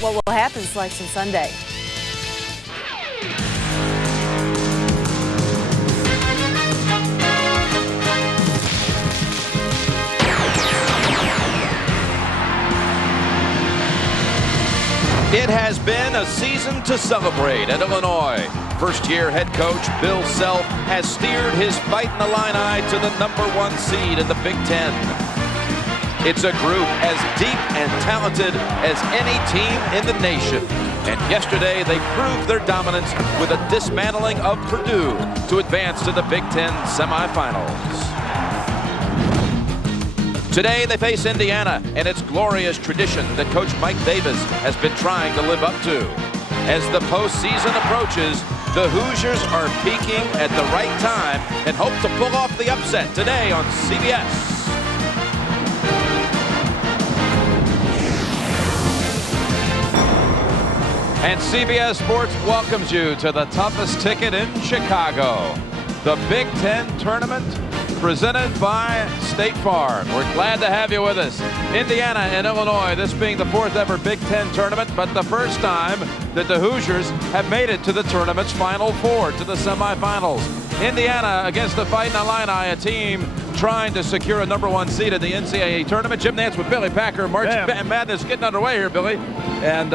What will happen Selection Sunday? It has been a season to celebrate at Illinois. First-year head coach Bill Self has steered his Fightin' Illini to the #1 seed in the Big Ten. It's a group as deep and talented as any team in the nation. And yesterday they proved their dominance with a dismantling of Purdue to advance to the Big Ten semifinals. Today they face Indiana and its glorious tradition that Coach Mike Davis has been trying to live up to. As the postseason approaches, the Hoosiers are peaking at the right time and hope to pull off the upset today on CBS. And CBS Sports welcomes you to the toughest ticket in Chicago, the Big Ten Tournament, presented by State Farm. We're glad to have you with us. Indiana and Illinois, this being the 4th ever Big Ten tournament, but the first time that the Hoosiers have made it to the tournament's Final Four, to the semifinals. Indiana against the Fightin' Illini, a team trying to secure a #1 seed in the NCAA tournament. Jim Nance with Billy Packer. March Madness getting underway here, Billy. And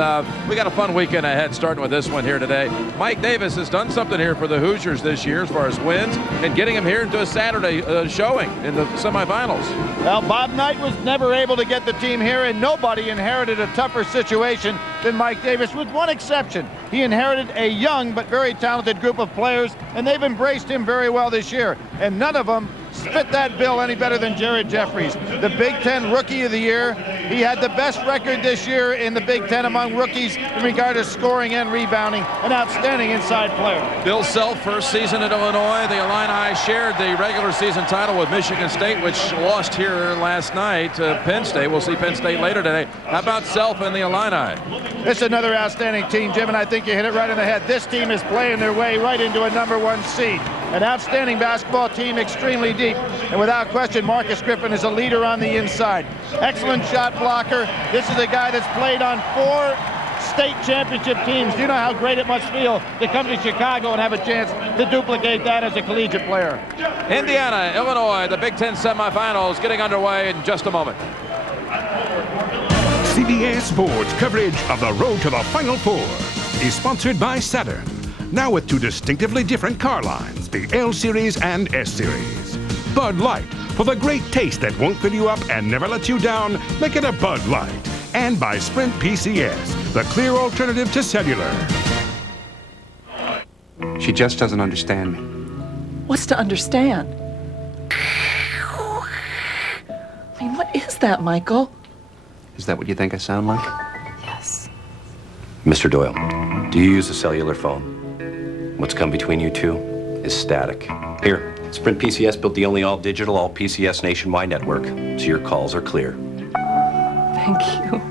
we got a fun weekend ahead, starting with this one here today. Mike Davis has done something here for the Hoosiers this year as far as wins and getting them here into a Saturday showing in the semifinals. Well, Bob Knight was never able to get the team here, and nobody inherited a tougher situation than Mike Davis, with one exception. He inherited a young but very talented group of players, and they've embraced him very well this year. And none of them fit that bill any better than Jared Jeffries, the Big Ten Rookie of the Year. He had the best record this year in the Big Ten among rookies in regard to scoring and rebounding. An outstanding inside player. Bill Self, first season at Illinois. The Illini shared the regular season title with Michigan State, which lost here last night to Penn State. We'll see Penn State later today. How about Self and the Illini? It's another outstanding team, Jim, and I think you hit it right on the head. This team is playing their way right into a #1 seed. An outstanding basketball team, extremely deep. And without question, Marcus Griffin is a leader on the inside. Excellent shot blocker. This is a guy that's played on 4 state championship teams. Do you know how great it must feel to come to Chicago and have a chance to duplicate that as a collegiate player? Indiana, Illinois, the Big Ten semifinals getting underway in just a moment. CBS Sports coverage of the road to the Final Four is sponsored by Saturn. Now with 2 distinctively different car lines, the L Series and S Series. Bud Light, for the great taste that won't fill you up and never let you down, make it a Bud Light. And by Sprint PCS, the clear alternative to cellular. She just doesn't understand me. What's to understand? I mean, what is that, Michael? Is that what you think I sound like? Yes. Mr. Doyle, do you use a cellular phone? What's come between you two is static. Here, Sprint PCS built the only all-digital, all-PCS nationwide network, so your calls are clear. Thank you.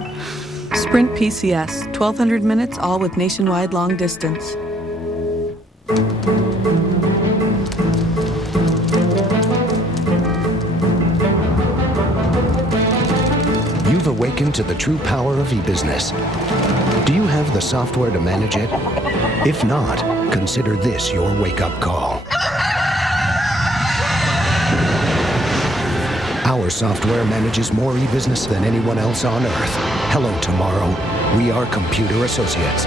Sprint PCS, 1,200 minutes, all with nationwide long distance. You've awakened to the true power of e-business. Do you have the software to manage it? If not, consider this your wake-up call. Our software manages more e-business than anyone else on Earth. Hello, tomorrow. We are Computer Associates,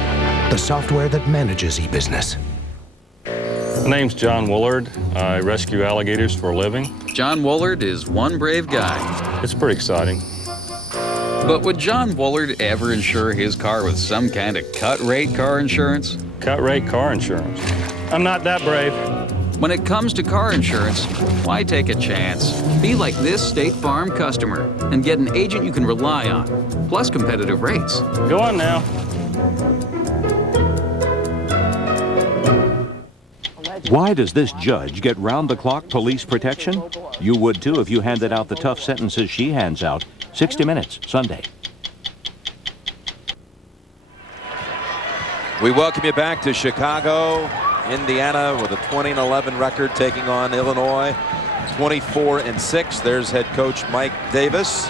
the software that manages e-business. My name's John Woolard. I rescue alligators for a living. John Woolard is one brave guy. It's pretty exciting. But would John Woolard ever insure his car with some kind of cut-rate car insurance? Cut-rate car insurance? I'm not that brave. When it comes to car insurance, why take a chance? Be like this State Farm customer and get an agent you can rely on, plus competitive rates. Go on now. Why does this judge get round-the-clock police protection? You would too if you handed out the tough sentences she hands out. 60 Minutes, Sunday. We welcome you back to Chicago. Indiana with a 20-11 record taking on Illinois, 24-6. There's head coach Mike Davis.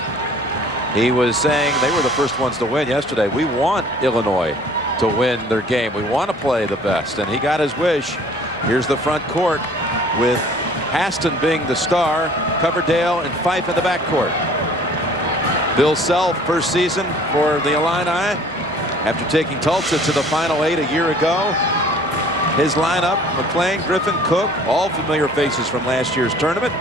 He was saying they were the first ones to win yesterday. We want Illinois to win their game. We want to play the best, and he got his wish. Here's the front court with Haston being the star, Coverdale and Fife in the backcourt. Bill Self, first season for the Illini after taking Tulsa to the Final Eight a year ago. His lineup, McLean, Griffin, Cook, all familiar faces from last year's tournament,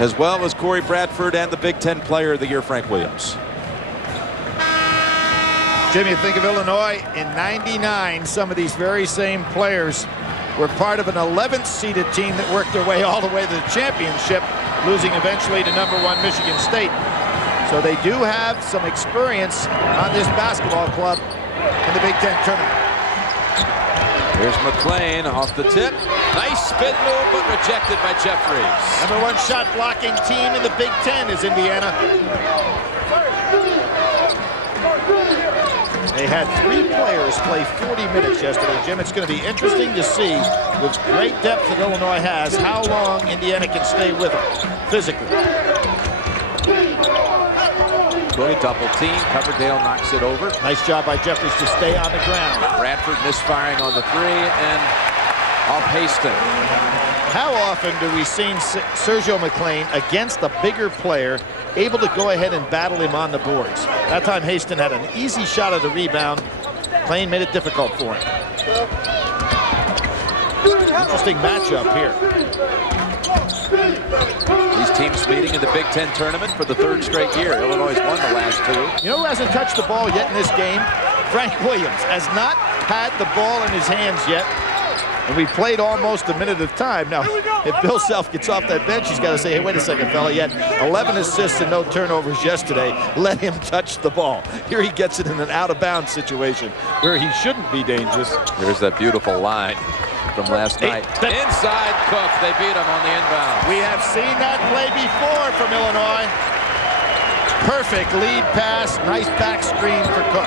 as well as Corey Bradford and the Big Ten Player of the Year, Frank Williams. Jimmy, you think of Illinois in '99, some of these very same players were part of an 11th seeded team that worked their way all the way to the championship, losing eventually to #1 Michigan State. So they do have some experience on this basketball club in the Big Ten tournament. Here's McLean off the tip. Nice spin move, but rejected by Jeffries. #1 shot blocking team in the Big Ten is Indiana. They had 3 players play 40 minutes yesterday, Jim. It's going to be interesting to see, with great depth that Illinois has, how long Indiana can stay with them physically. Good double team. Coverdale knocks it over. Nice job by Jeffries to stay on the ground. Bradford misfiring on the 3 and off Haston. How often do we see Sergio McLean against a bigger player able to go ahead and battle him on the boards? That time Haston had an easy shot at the rebound. McLean made it difficult for him. Interesting matchup here. These teams meeting in the Big Ten tournament for the 3rd straight year. Illinois has won the last 2. You know who hasn't touched the ball yet in this game? Frank Williams has not had the ball in his hands yet. And we played almost a minute of time. Now, if Bill Self gets off that bench, he's got to say, hey, wait a second, fella. He had 11 assists and no turnovers yesterday. Let him touch the ball. Here he gets it in an out-of-bounds situation where he shouldn't be dangerous. Here's that beautiful line from last night. Inside Cook. They beat him on the inbound. We have seen that play before from Illinois. Perfect lead pass. Nice back screen for Cook.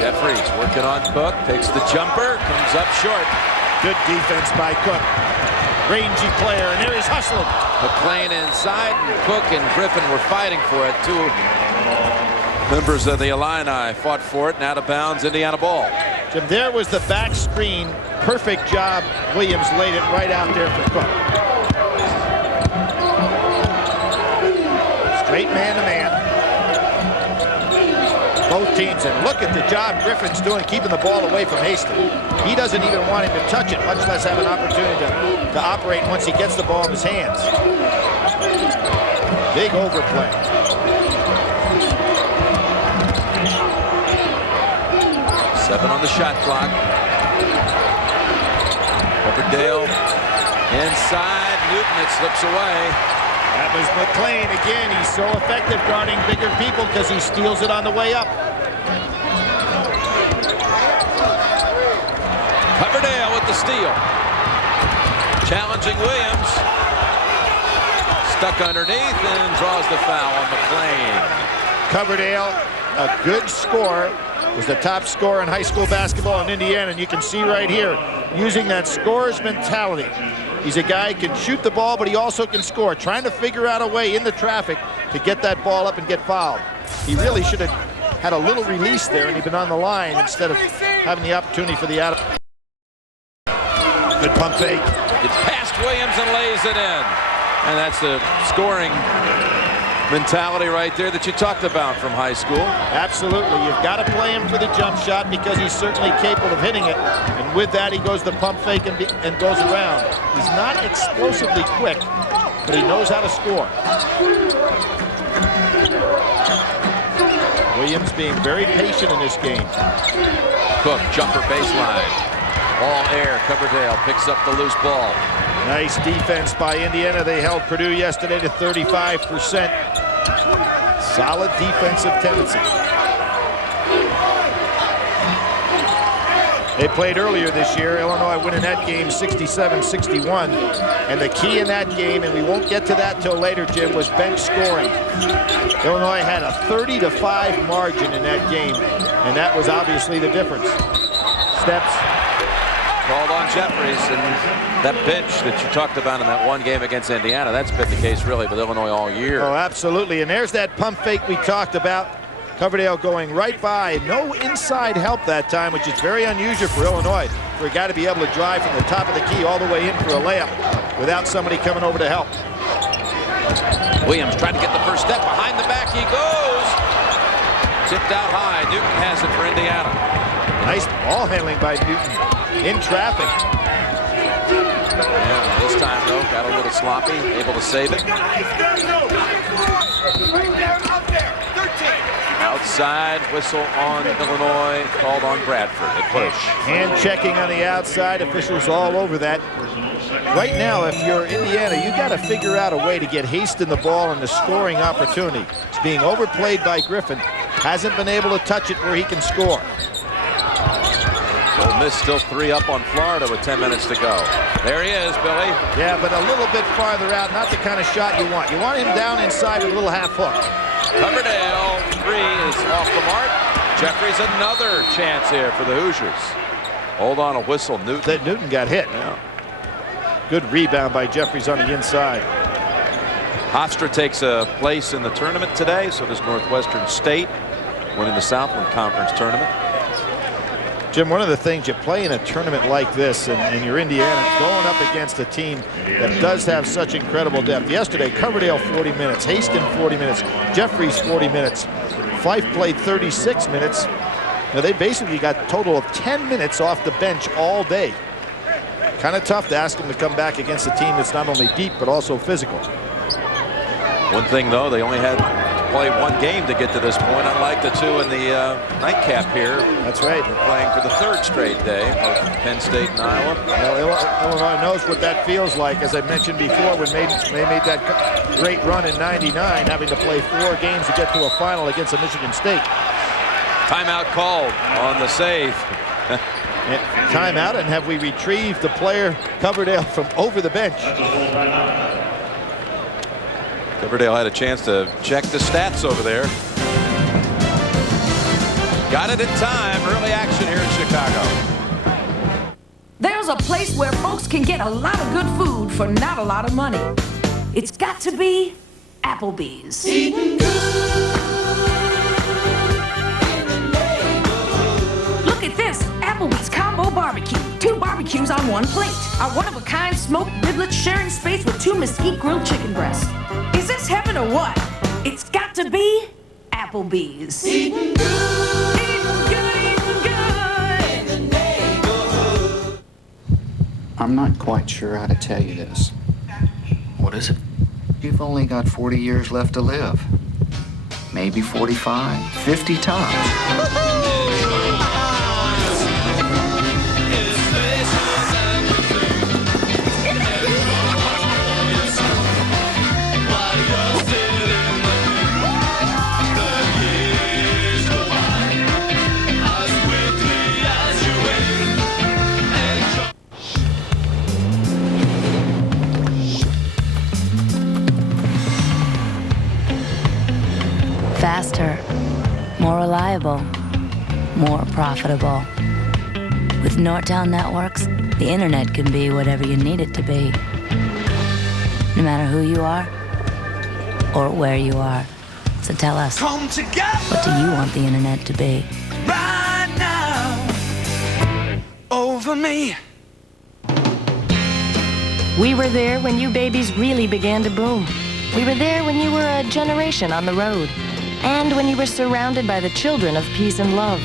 Jeffries working on Cook. Takes the jumper. Comes up short. Good defense by Cook. Rangy player, and there he's hustling. McLean inside, and Cook and Griffin were fighting for it. 2 members of the Illini fought for it, and out of bounds, Indiana ball. Jim, there was the back screen. Perfect job. Williams laid it right out there for Cook. Straight man-to-man. Both teams, and look at the job Griffin's doing keeping the ball away from Haston. He doesn't even want him to touch it, much less have an opportunity to operate once he gets the ball in his hands. Big overplay. Seven on the shot clock. Coverdale inside. Newton, it slips away. That was McLean again. He's so effective guarding bigger people because he steals it on the way up. Coverdale with the steal. Challenging Williams. Stuck underneath and draws the foul on McLean. Coverdale, a good scorer, was the top scorer in high school basketball in Indiana, and you can see right here, using that scorer's mentality. He's a guy who can shoot the ball, but he also can score, trying to figure out a way in the traffic to get that ball up and get fouled. He really should have had a little release there, and he'd been on the line instead of having the opportunity for the out. Good pump fake. It's past Williams and lays it in. And that's the scoring mentality right there that you talked about from high school. Absolutely. You've got to play him for the jump shot because he's certainly capable of hitting it. And with that, he goes the pump fake and goes around. He's not explosively quick, but he knows how to score. Williams being very patient in this game. Cook, jumper baseline. All air. Coverdale picks up the loose ball. Nice defense by Indiana. They held Purdue yesterday to 35%. Solid defensive tendency. They played earlier this year. Illinois winning that game 67-61. And the key in that game, and we won't get to that till later, Jim, was bench scoring. Illinois had a 30-5 margin in that game. And that was obviously the difference. Steps. Called on Jeffries, and that bench that you talked about in that one game against Indiana, that's been the case really with Illinois all year. Oh, absolutely. And there's that pump fake we talked about. Coverdale going right by. No inside help that time, which is very unusual for Illinois, for a guy to be able to drive from the top of the key all the way in for a layup without somebody coming over to help. Williams trying to get the first step. Behind the back he goes. Tipped out high. Newton has it for Indiana. Nice ball handling by Newton in traffic. Yeah, this time though, got a little sloppy, able to save it. Outside whistle on Illinois, called on Bradford at push. Hand checking on the outside, officials all over that. Right now, if you're Indiana, you got to figure out a way to get Haston the ball and the scoring opportunity. It's being overplayed by Griffin. Hasn't been able to touch it where he can score. Ole Miss still 3 up on Florida with 10 minutes to go. There he is, Billy. Yeah, but a little bit farther out, not the kind of shot you want. You want him down inside with a little half hook. Coverdale, 3 is off the mark. Jeffries, another chance here for the Hoosiers. Hold on, a whistle. Newton got hit. Yeah. Good rebound by Jeffries on the inside. Hofstra takes a place in the tournament today. So does Northwestern State, winning the Southland Conference tournament. Jim, one of the things you play in a tournament like this, and you're Indiana, going up against a team that does have such incredible depth. Yesterday, Coverdale 40 minutes, Haston 40 minutes, Jeffries 40 minutes. Fife played 36 minutes. Now, they basically got a total of 10 minutes off the bench all day. Kind of tough to ask them to come back against a team that's not only deep, but also physical. One thing, though, they only had to play one game to get to this point, unlike the two in the nightcap here. That's right. They're playing for the 3rd straight day of Penn State and Iowa. Well, Illinois knows what that feels like. As I mentioned before, when they made that great run in '99, having to play 4 games to get to a final against a Michigan State. Timeout called on the save. Timeout, and have we retrieved the player Coverdale from over the bench? Coverdale had a chance to check the stats over there. Got it in time. Early action here in Chicago. There's a place where folks can get a lot of good food for not a lot of money. It's got to be Applebee's. Eating good in the neighborhood. Look at this, Applebee's Combo Barbecue. 2 barbecues on 1 plate. Our one-of-a-kind smoked riblets sharing space with 2 mesquite grilled chicken breasts. Is this heaven or what? It's got to be Applebee's. Eating good, eating good in the neighborhood. I'm not quite sure how to tell you this. What is it? You've only got 40 years left to live. Maybe 45, 50 tops. Faster, more reliable, more profitable. With Nortel Networks, the internet can be whatever you need it to be. No matter who you are or where you are. So tell us, what do you want the internet to be? Right now, over me. We were there when you babies really began to boom. We were there when you were a generation on the road. And when you were surrounded by the children of peace and love.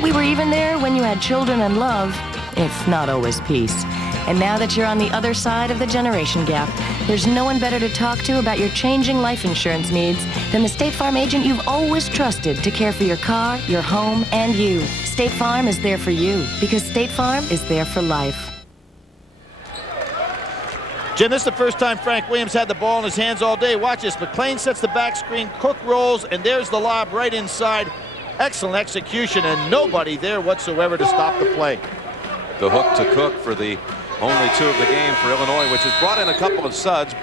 We were even there when you had children and love, if not always peace. And now that you're on the other side of the generation gap, there's no one better to talk to about your changing life insurance needs than the State Farm agent you've always trusted to care for your car, your home, and you. State Farm is there for you, because State Farm is there for life. Jim, this is the first time Frank Williams had the ball in his hands all day. Watch this. McLean sets the back screen, Cook rolls, and there's the lob right inside. Excellent execution, and nobody there whatsoever to stop the play. The hook to Cook for the only 2 of the game for Illinois, which has brought in a couple of subs.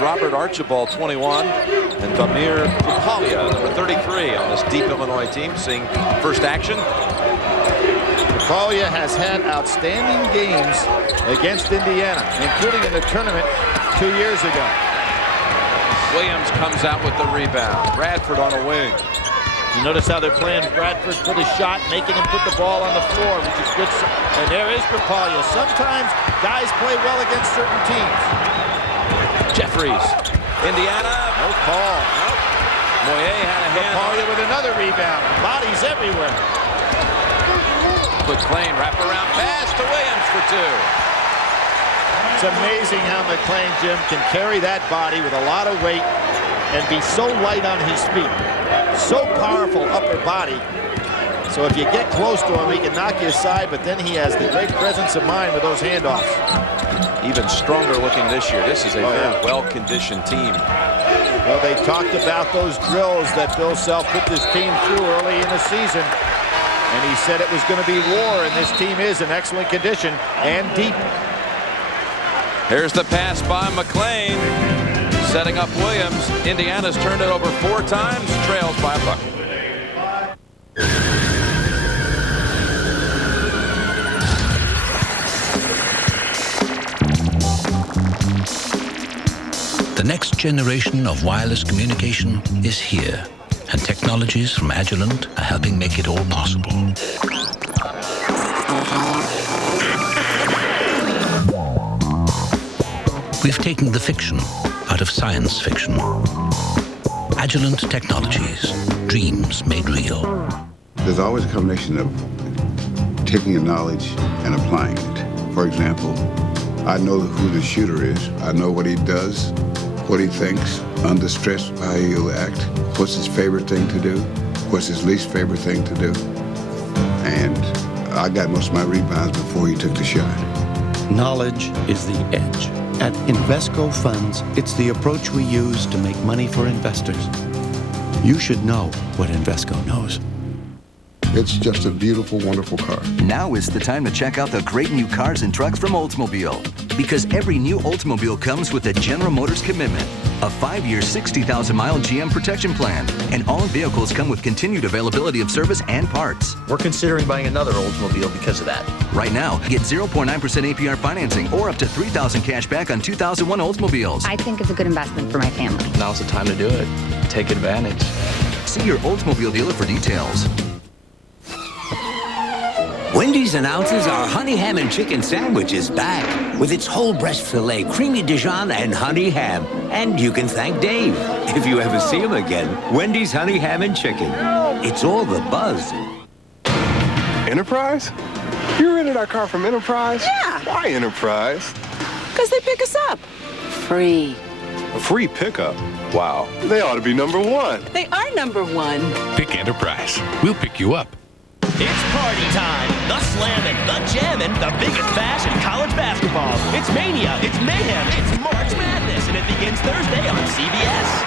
Robert Archibald, 21, and Damir Kapalia, number 33, on this deep Illinois team, seeing first action. Kapalia has had outstanding games against Indiana, including in the tournament 2 years ago. Williams comes out with the rebound. Bradford on a wing. You notice how they're playing Bradford for the shot, making him put the ball on the floor, which is good. And there is Kapalia. Sometimes guys play well against certain teams. Jeffries, Indiana. No call. Nope. Moyer had a hand. Kapalia with another rebound. Bodies everywhere. McClain wraparound pass to Williams for 2. It's amazing how McClain, Jim, can carry that body with a lot of weight and be so light on his feet. So powerful upper body. So if you get close to him, he can knock you aside, but then he has the great presence of mind with those handoffs. Even stronger looking this year. This is a very well-conditioned team. Well, they talked about those drills that Bill Self put this team through early in the season. And he said it was going to be war, and this team is in excellent condition and deep. Here's the pass by McClain, setting up Williams. Indiana's turned it over 4 times, trails by a bucket. The next generation of wireless communication is here, and technologies from Agilent are helping make it all possible. We've taken the fiction out of science fiction. Agilent Technologies, dreams made real. There's always a combination of taking your knowledge and applying it. For example, I know who the shooter is. I know what he does, what he thinks, under stress, how he'll act, what's his favorite thing to do, what's his least favorite thing to do. And I got most of my rebounds before he took the shot. Knowledge is the edge. At Invesco Funds, it's the approach we use to make money for investors. You should know what Invesco knows. It's just a beautiful, wonderful car. Now is the time to check out the great new cars and trucks from Oldsmobile. Because every new Oldsmobile comes with a General Motors commitment, a 5-year, 60,000-mile GM protection plan, and all vehicles come with continued availability of service and parts. We're considering buying another Oldsmobile because of that. Right now, get 0.9% APR financing or up to $3,000 cash back on 2001 Oldsmobiles. I think it's a good investment for my family. Now's the time to do it. Take advantage. See your Oldsmobile dealer for details. Wendy's announces our honey ham and chicken sandwich is back with its whole breast filet, creamy Dijon, and honey ham. And you can thank Dave if you ever see him again. Wendy's honey ham and chicken. It's all the buzz. Enterprise? You rented our car from Enterprise? Yeah. Why Enterprise? Because they pick us up. Free. A free pickup? Wow. They ought to be #1. They are #1. Pick Enterprise. We'll pick you up. It's party time. The slamming, the jamming, the biggest bash in college basketball. It's mania, it's mayhem, it's March Madness, and it begins Thursday on CBS.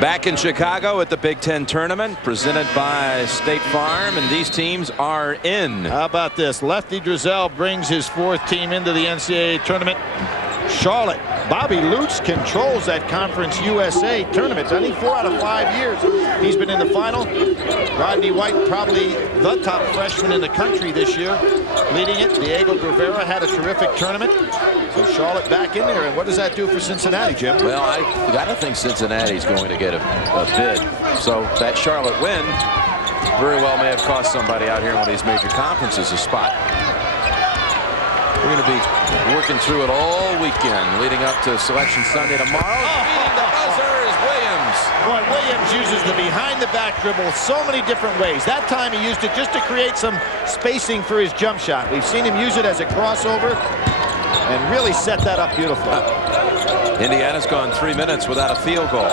Back in Chicago at the Big Ten tournament presented by State Farm, and these teams are in. How about this? Lefty Drizel brings his 4th team into the NCAA tournament. Charlotte. Bobby Lutz controls that Conference USA tournament. Only 4 out of 5 years he's been in the final. Rodney White, probably the top freshman in the country this year, leading it. Diego Rivera had a terrific tournament. So Charlotte back in there. And what does that do for Cincinnati, Jim? Well, I got to think Cincinnati's going to get a bid. So that Charlotte win very well may have cost somebody out here in one of these major conferences a spot. We're going to be working through it all weekend, leading up to Selection Sunday tomorrow. Beating the buzzer is Williams. Boy, Williams uses the behind-the-back dribble so many different ways. That time he used it just to create some spacing for his jump shot. We've seen him use it as a crossover and really set that up beautifully. Indiana's gone 3 minutes without a field goal.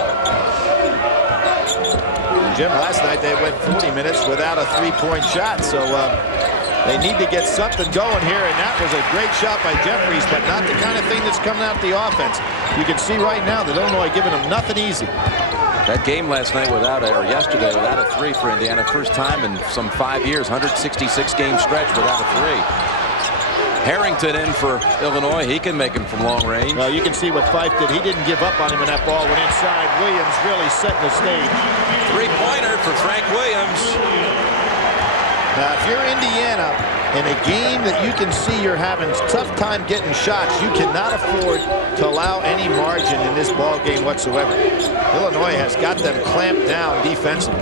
Jim, last night they went 40 minutes without a three-point shot, so they need to get something going here, and that was a great shot by Jeffries, but not the kind of thing that's coming out the offense. You can see right now that Illinois giving them nothing easy. That game last night yesterday without a 3 for Indiana. First time in some 5 years, 166 game stretch without a 3. Harrington in for Illinois. He can make him from long range. Well, you can see what Fife did. He didn't give up on him, and that ball went inside. Williams really setting the stage. Three-pointer for Frank Williams. Now, if you're Indiana in a game that you can see you're having a tough time getting shots, you cannot afford to allow any margin in this ball game whatsoever. Illinois has got them clamped down defensively.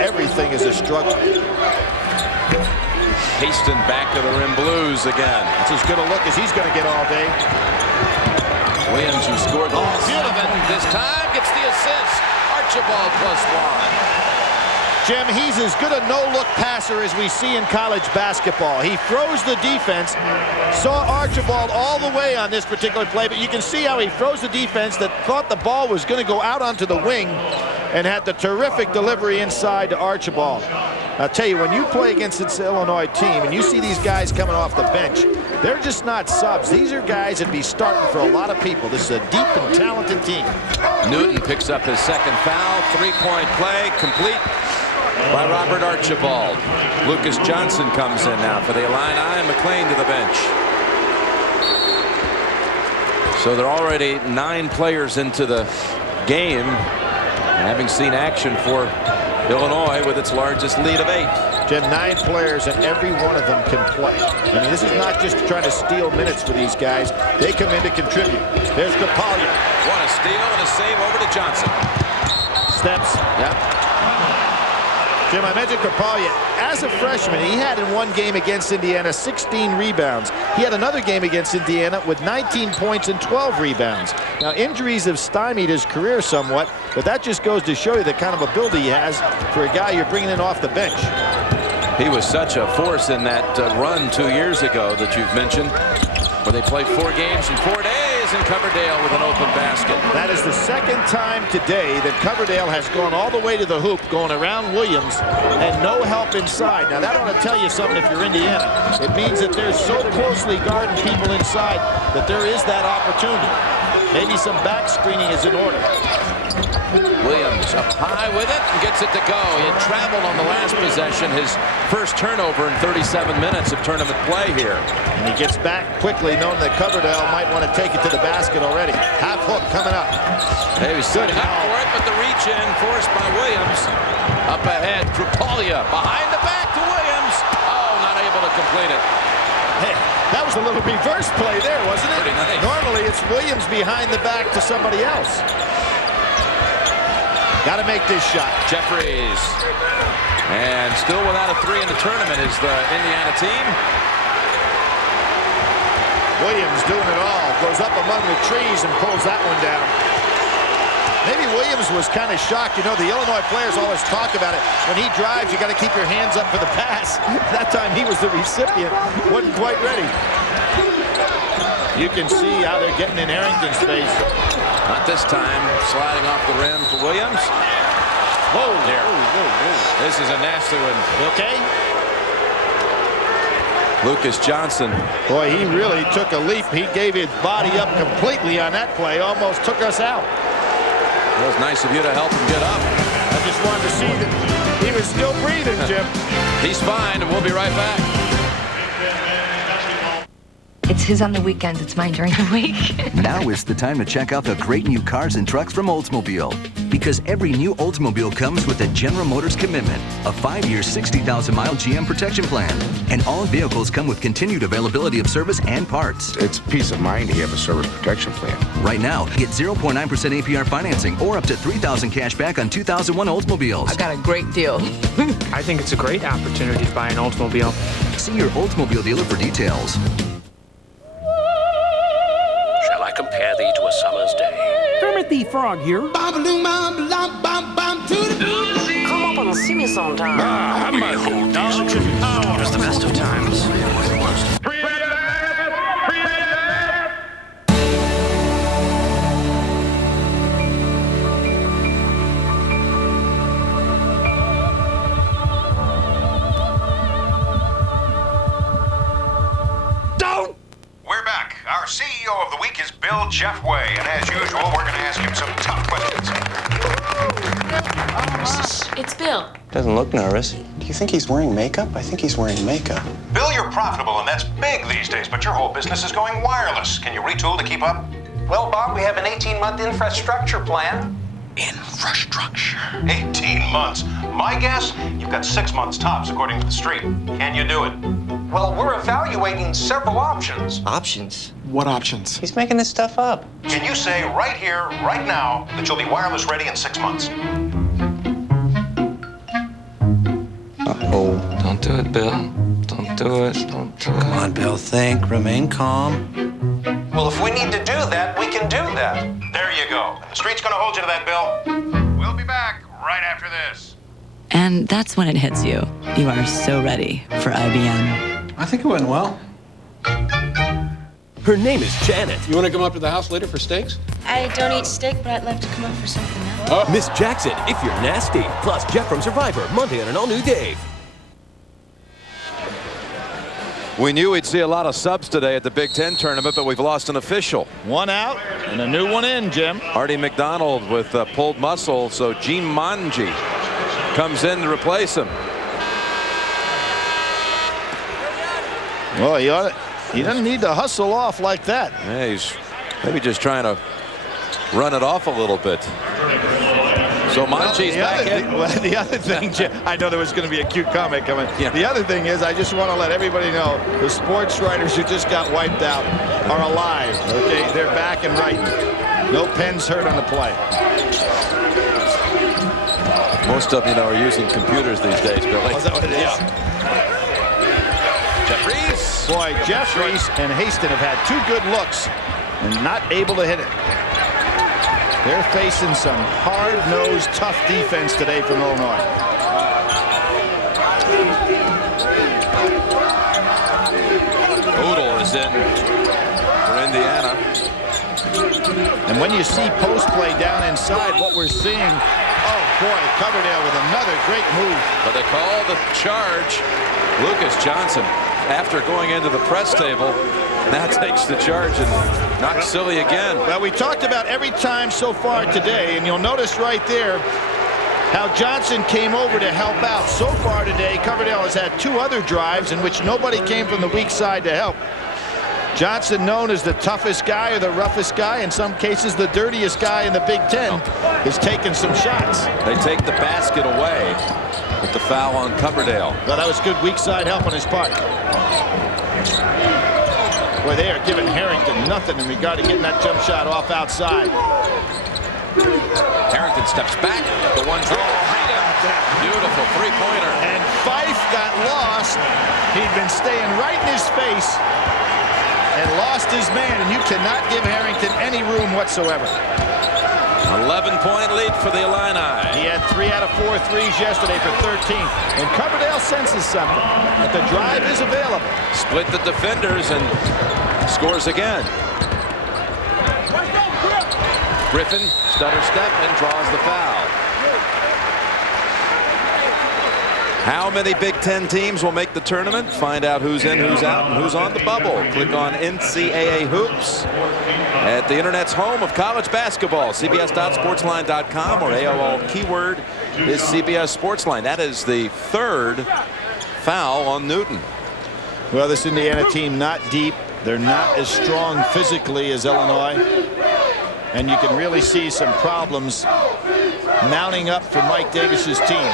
Everything is a struggle. Haston back to the rim Blues again. That's as good a look as he's going to get all day. Williams, who scored the last 7 this time, gets the assist. Archibald +1. Jim, he's as good a no-look passer as we see in college basketball. He throws the defense. Saw Archibald all the way on this particular play, but you can see how he throws the defense that thought the ball was going to go out onto the wing and had the terrific delivery inside to Archibald. I'll tell you, when you play against this Illinois team and you see these guys coming off the bench, they're just not subs. These are guys that be starting for a lot of people. This is a deep and talented team. Newton picks up his second foul. Three-point play complete by Robert Archibald. Lucas Johnson comes in now for the Illini. McLean to the bench. So they're already 9 players into the game, having seen action for Illinois with its largest lead of 8. Jim, 9 players and every one of them can play. I mean, this is not just trying to steal minutes for these guys. They come in to contribute. There's Grapalia. What a steal and a save over to Johnson. Steps. Yep. Jim, I mentioned Grapalia. As a freshman, he had in one game against Indiana 16 rebounds. He had another game against Indiana with 19 points and 12 rebounds. Now, injuries have stymied his career somewhat, but that just goes to show you the kind of ability he has for a guy you're bringing in off the bench. He was such a force in that run 2 years ago that you've mentioned, where they played 4 games in 4 days, and Coverdale with an open basket. That is the second time today that Coverdale has gone all the way to the hoop, going around Williams, and no help inside. Now, that ought to tell you something if you're Indiana. It means that they're so closely guarding people inside that there is that opportunity. Maybe some back screening is in order. Williams up high with it and gets it to go. He had traveled on the last possession, his first turnover in 37 minutes of tournament play here. And he gets back quickly, knowing that Coverdale might want to take it to the basket already. Half hook coming up. He was setting up for it, but the reach in forced by Williams. Up ahead, Grapalia behind the back to Williams. Oh, not able to complete it. Hey, that was a little reverse play there, wasn't it? Pretty nice. Normally, it's Williams behind the back to somebody else. Got to make this shot. Jeffries. And still without a 3 in the tournament is the Indiana team. Williams doing it all. Goes up among the trees and pulls that one down. Maybe Williams was kind of shocked. You know, the Illinois players always talk about it. When he drives, you got to keep your hands up for the pass. That time he was the recipient. Wasn't quite ready. You can see how they're getting in Harrington's face. Not this time. Sliding off the rim for Williams. Whoa there. Whoa. This is a nasty one. Okay. Lucas Johnson. Boy, he really took a leap. He gave his body up completely on that play. Almost took us out. It was nice of you to help him get up. I just wanted to see that he was still breathing, Jim. He's fine, and we'll be right back. It's his on the weekends. It's mine during the week. Now is the time to check out the great new cars and trucks from Oldsmobile. Because every new Oldsmobile comes with a General Motors commitment, a 5-year, 60,000-mile GM protection plan. And all vehicles come with continued availability of service and parts. It's peace of mind to have a service protection plan. Right now, get 0.9% APR financing or up to $3,000 cash back on 2001 Oldsmobiles. I got a great deal. I think it's a great opportunity to buy an Oldsmobile. See your Oldsmobile dealer for details. Shall I compare thee to a summer's day? Kermit the Frog here. Come up and see me sometime. Knowledge and power is the best of times. We're back. Our CEO of the week is Bill Jeffway, and as usual, we're going to ask him some tough questions. It's Bill. Doesn't look nervous. Do you think he's wearing makeup? I think he's wearing makeup. Bill, you're profitable, and that's big these days, but your whole business is going wireless. Can you retool to keep up? Well, Bob, we have an 18-month infrastructure plan. Infrastructure? 18 months. My guess, you've got 6 months tops, according to the street. Can you do it? Well, we're evaluating several options. Options? What options? He's making this stuff up. Can you say right here, right now, that you'll be wireless ready in 6 months? Uh-oh. Don't do it, Bill. Don't do it. Don't do it. Come on, Bill. Think. Remain calm. Well, if we need to do that, we can do that. There you go. The street's gonna hold you to that, Bill. We'll be back right after this. And that's when it hits you. You are so ready for IBM. I think it went well. Her name is Janet. You want to come up to the house later for steaks? I don't eat steak, but I'd love to come up for something else. Miss Jackson, if you're nasty. Plus Jeff from Survivor, Monday on an all-new Dave. We knew we'd see a lot of subs today at the Big Ten tournament, but we've lost an official. One out and a new one in, Jim. Artie McDonald with pulled muscle, so Gene Manji comes in to replace him. Well, he doesn't need to hustle off like that. Yeah, he's maybe just trying to run it off a little bit. So Manchi's back in. The other thing, Jim, I know there was going to be a cute comment coming. Yeah. The other thing is, I just want to let everybody know the sports writers who just got wiped out are alive. Okay, they're back and writing. No pens hurt on the play. Most of them, are using computers these days, Billy. Oh, is that what it is? Yeah. Jeff Reese. Boy, Jeff Reese and Haston have had 2 good looks and not able to hit it. They're facing some hard-nosed, tough defense today from Illinois. Oodle is in for Indiana. And when you see post play down inside, what we're seeing, oh boy, Coverdale with another great move. But they call the charge. Lucas Johnson, after going into the press table, now takes the charge and knocks Silly again. Well, we talked about every time so far today, and you'll notice right there how Johnson came over to help out. So far today, Coverdale has had 2 other drives in which nobody came from the weak side to help. Johnson, known as the toughest guy or the roughest guy, in some cases the dirtiest guy in the Big Ten, is taking some shots. They take the basket away with the foul on Coverdale. Well, that was good weak side help on his part. Boy, they are giving Harrington nothing in regard to getting that jump shot off outside. Harrington steps back. The one dribble. Beautiful three-pointer. And Fife got lost. He'd been staying right in his face and lost his man, and you cannot give Harrington any room whatsoever. 11-point lead for the Illini. He had 3 out of 4 threes yesterday for 13. And Coverdale senses something, that the drive is available. Split the defenders and scores again. Griffin, stutter step, and draws the foul. How many Big Ten teams will make the tournament? Find out who's in, who's out, and who's on the bubble. Click on NCAA Hoops at the internet's home of college basketball, cbs.sportsline.com, or AOL keyword is CBS Sportsline. That is the 3rd foul on Newton. Well, this Indiana team not deep. They're not as strong physically as Illinois. And you can really see some problems mounting up for Mike Davis's team.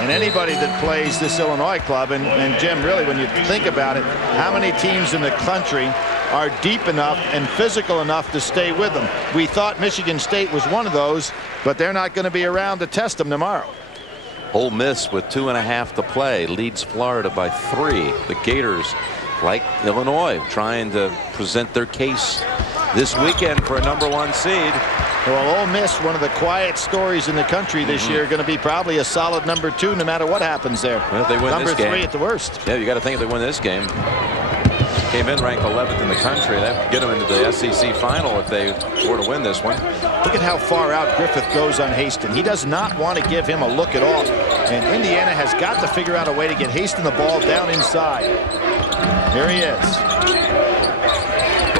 And anybody that plays this Illinois club, and Jim, really, when you think about it, how many teams in the country are deep enough and physical enough to stay with them? We thought Michigan State was one of those, but they're not going to be around to test them tomorrow. Ole Miss with 2.5 to play leads Florida by 3. The Gators, like Illinois, trying to present their case this weekend for a #1 seed. Well, Ole Miss, one of the quiet stories in the country this year, going to be probably a solid #2 no matter what happens there. Well, if they win this game, #3 at the worst. Yeah, you got to think if they win this game. Came in ranked 11th in the country. That would get them into the SEC final if they were to win this one. Look at how far out Griffith goes on Haston. He does not want to give him a look at all. And Indiana has got to figure out a way to get Haston the ball down inside. Here he is.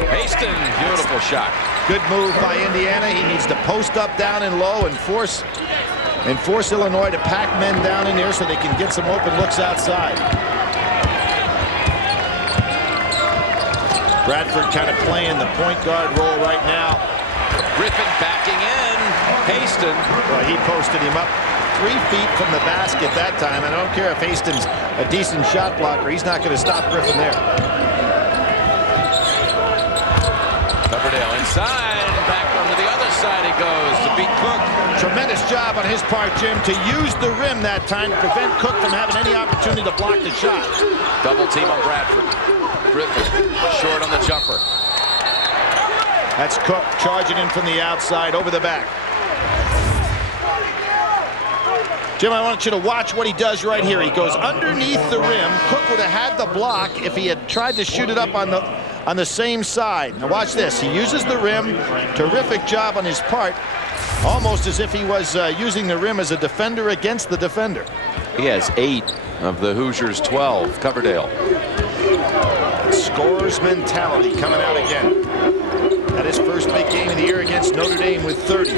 Haston, beautiful shot. Good move by Indiana. He needs to post up, down, and low and force Illinois to pack men down in there so they can get some open looks outside. Bradford kind of playing the point guard role right now. Griffin backing in. Haston. Well, he posted him up 3 feet from the basket that time. I don't care if Haston's a decent shot blocker. He's not going to stop Griffin there. Coverdale inside. Back onto the other side he goes to beat Cook. Tremendous job on his part, Jim, to use the rim that time to prevent Cook from having any opportunity to block the shot. Double team on Bradford. Griffin short on the jumper. That's Cook charging in from the outside over the back. Jim, I want you to watch what he does right here. He goes underneath the rim. Cook would have had the block if he had tried to shoot it up on the same side. Now watch this. He uses the rim. Terrific job on his part. Almost as if he was using the rim as a defender against the defender. He has 8 of the Hoosiers' 12. Coverdale. Scorer's mentality coming out again. At his first big game of the year against Notre Dame with 30.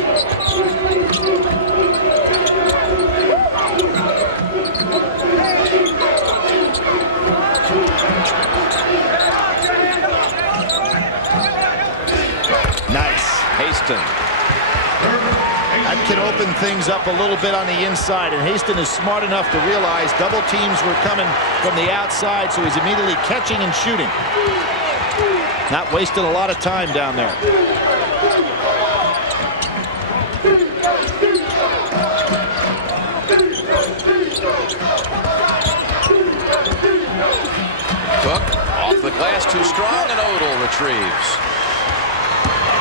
Nice. Haston. That can open things up a little bit on the inside, and Haston is smart enough to realize double teams were coming from the outside, so he's immediately catching and shooting. Not wasting a lot of time down there. Cook off the glass, too strong, and Odell retrieves.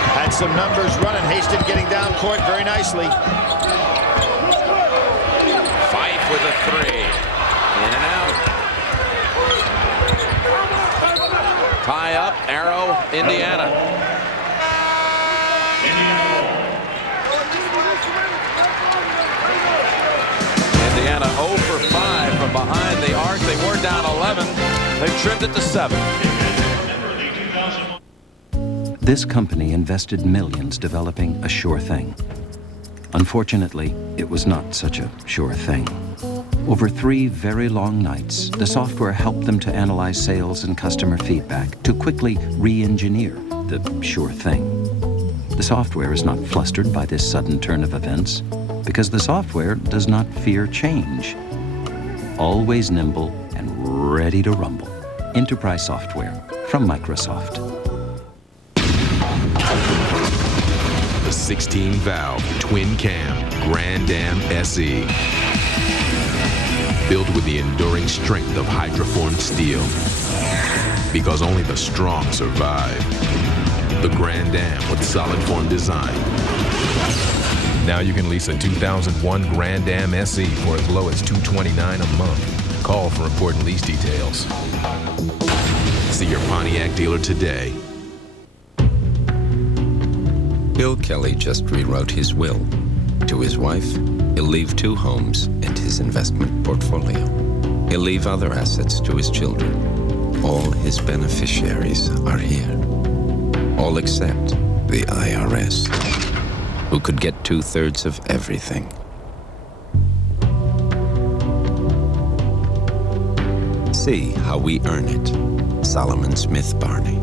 Had some numbers running. Haston getting down court very nicely. Fife with a 3. In and out. Tie up, arrow, Indiana. Indiana 0 for 5 from behind the arc. They were down 11. They trimmed it to 7. This company invested millions developing a sure thing. Unfortunately, it was not such a sure thing. Over 3 very long nights, the software helped them to analyze sales and customer feedback to quickly re-engineer the sure thing. The software is not flustered by this sudden turn of events because the software does not fear change. Always nimble and ready to rumble. Enterprise software from Microsoft. The 16-valve twin-cam Grand Am SE. Built with the enduring strength of hydroformed steel. Because only the strong survive. The Grand Am with solid form design. Now you can lease a 2001 Grand Am SE for as low as $229 a month. Call for important lease details. See your Pontiac dealer today. Bill Kelly just rewrote his will. To his wife, he'll leave 2 homes and his investment portfolio. He'll leave other assets to his children. All his beneficiaries are here. All except the IRS, who could get 2/3 of everything. See how we earn it. Solomon Smith Barney.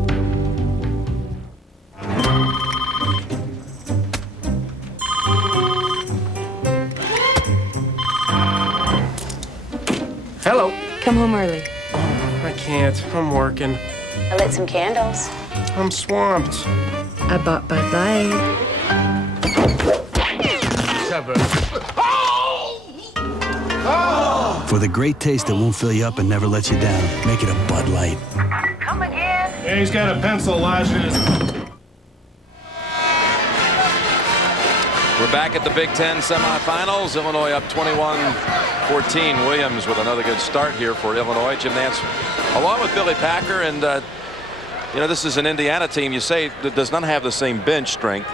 Hello. Come home early. I can't. I'm working. I lit some candles. I'm swamped. I bought Bud Light. For the great taste that won't fill you up and never lets you down, make it a Bud Light. Come again? Yeah, he's got a pencil lodged in his... We're back at the Big Ten semifinals. Illinois up 21-14. Williams with another good start here for Illinois. Jim Nance along with Billy Packer. And, you know, this is an Indiana team, you say, that does not have the same bench strength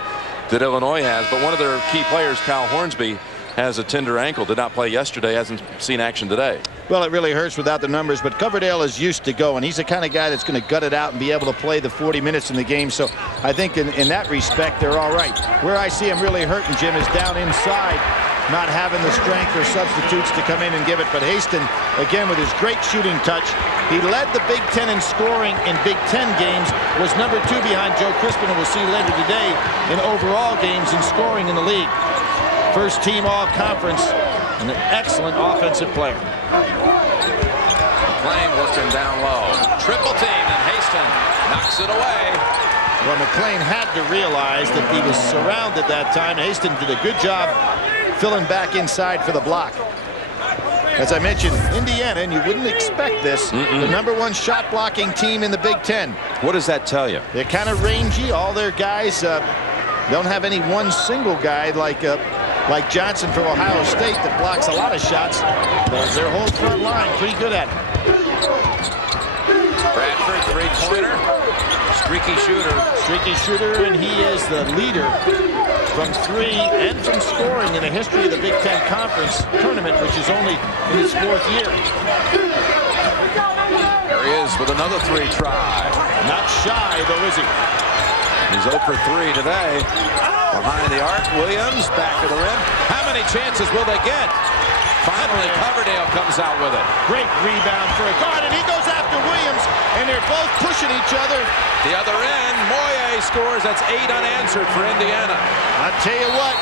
that Illinois has. But one of their key players, Kyle Hornsby, has a tender ankle. Did not play yesterday. Hasn't seen action today. Well, it really hurts without the numbers, but Coverdale is used to going. He's the kind of guy that's going to gut it out and be able to play the 40 minutes in the game. So I think in that respect, they're all right. Where I see him really hurting, Jim, is down inside, not having the strength or substitutes to come in and give it. But Haston, again, with his great shooting touch, he led the Big Ten in scoring in Big Ten games, was number 2 behind Joe Crispin, and we'll see later today in overall games in scoring in the league. First team all-conference and an excellent offensive player. McClain working down low. Triple team, and Haston knocks it away. Well, McClain had to realize that he was surrounded that time. Haston did a good job filling back inside for the block. As I mentioned, Indiana, and you wouldn't expect this, the #1 shot blocking team in the Big Ten. What does that tell you? They're kind of rangy. All their guys don't have any one single guy like Johnson from Ohio State that blocks a lot of shots. Their whole front line pretty good at it. Bradford, three-pointer. Streaky shooter. Streaky shooter, and he is the leader from 3 and from scoring in the history of the Big Ten Conference tournament, which is only in its 4th year. There he is with another 3 try. Not shy, though, is he? He's 0 for 3 today. Behind the arc, Williams back to the rim. How many chances will they get? Finally, Coverdale comes out with it. Great rebound for a guard, and he goes after Williams, and they're both pushing each other. The other end, Moye scores. That's 8 unanswered for Indiana. I tell you what,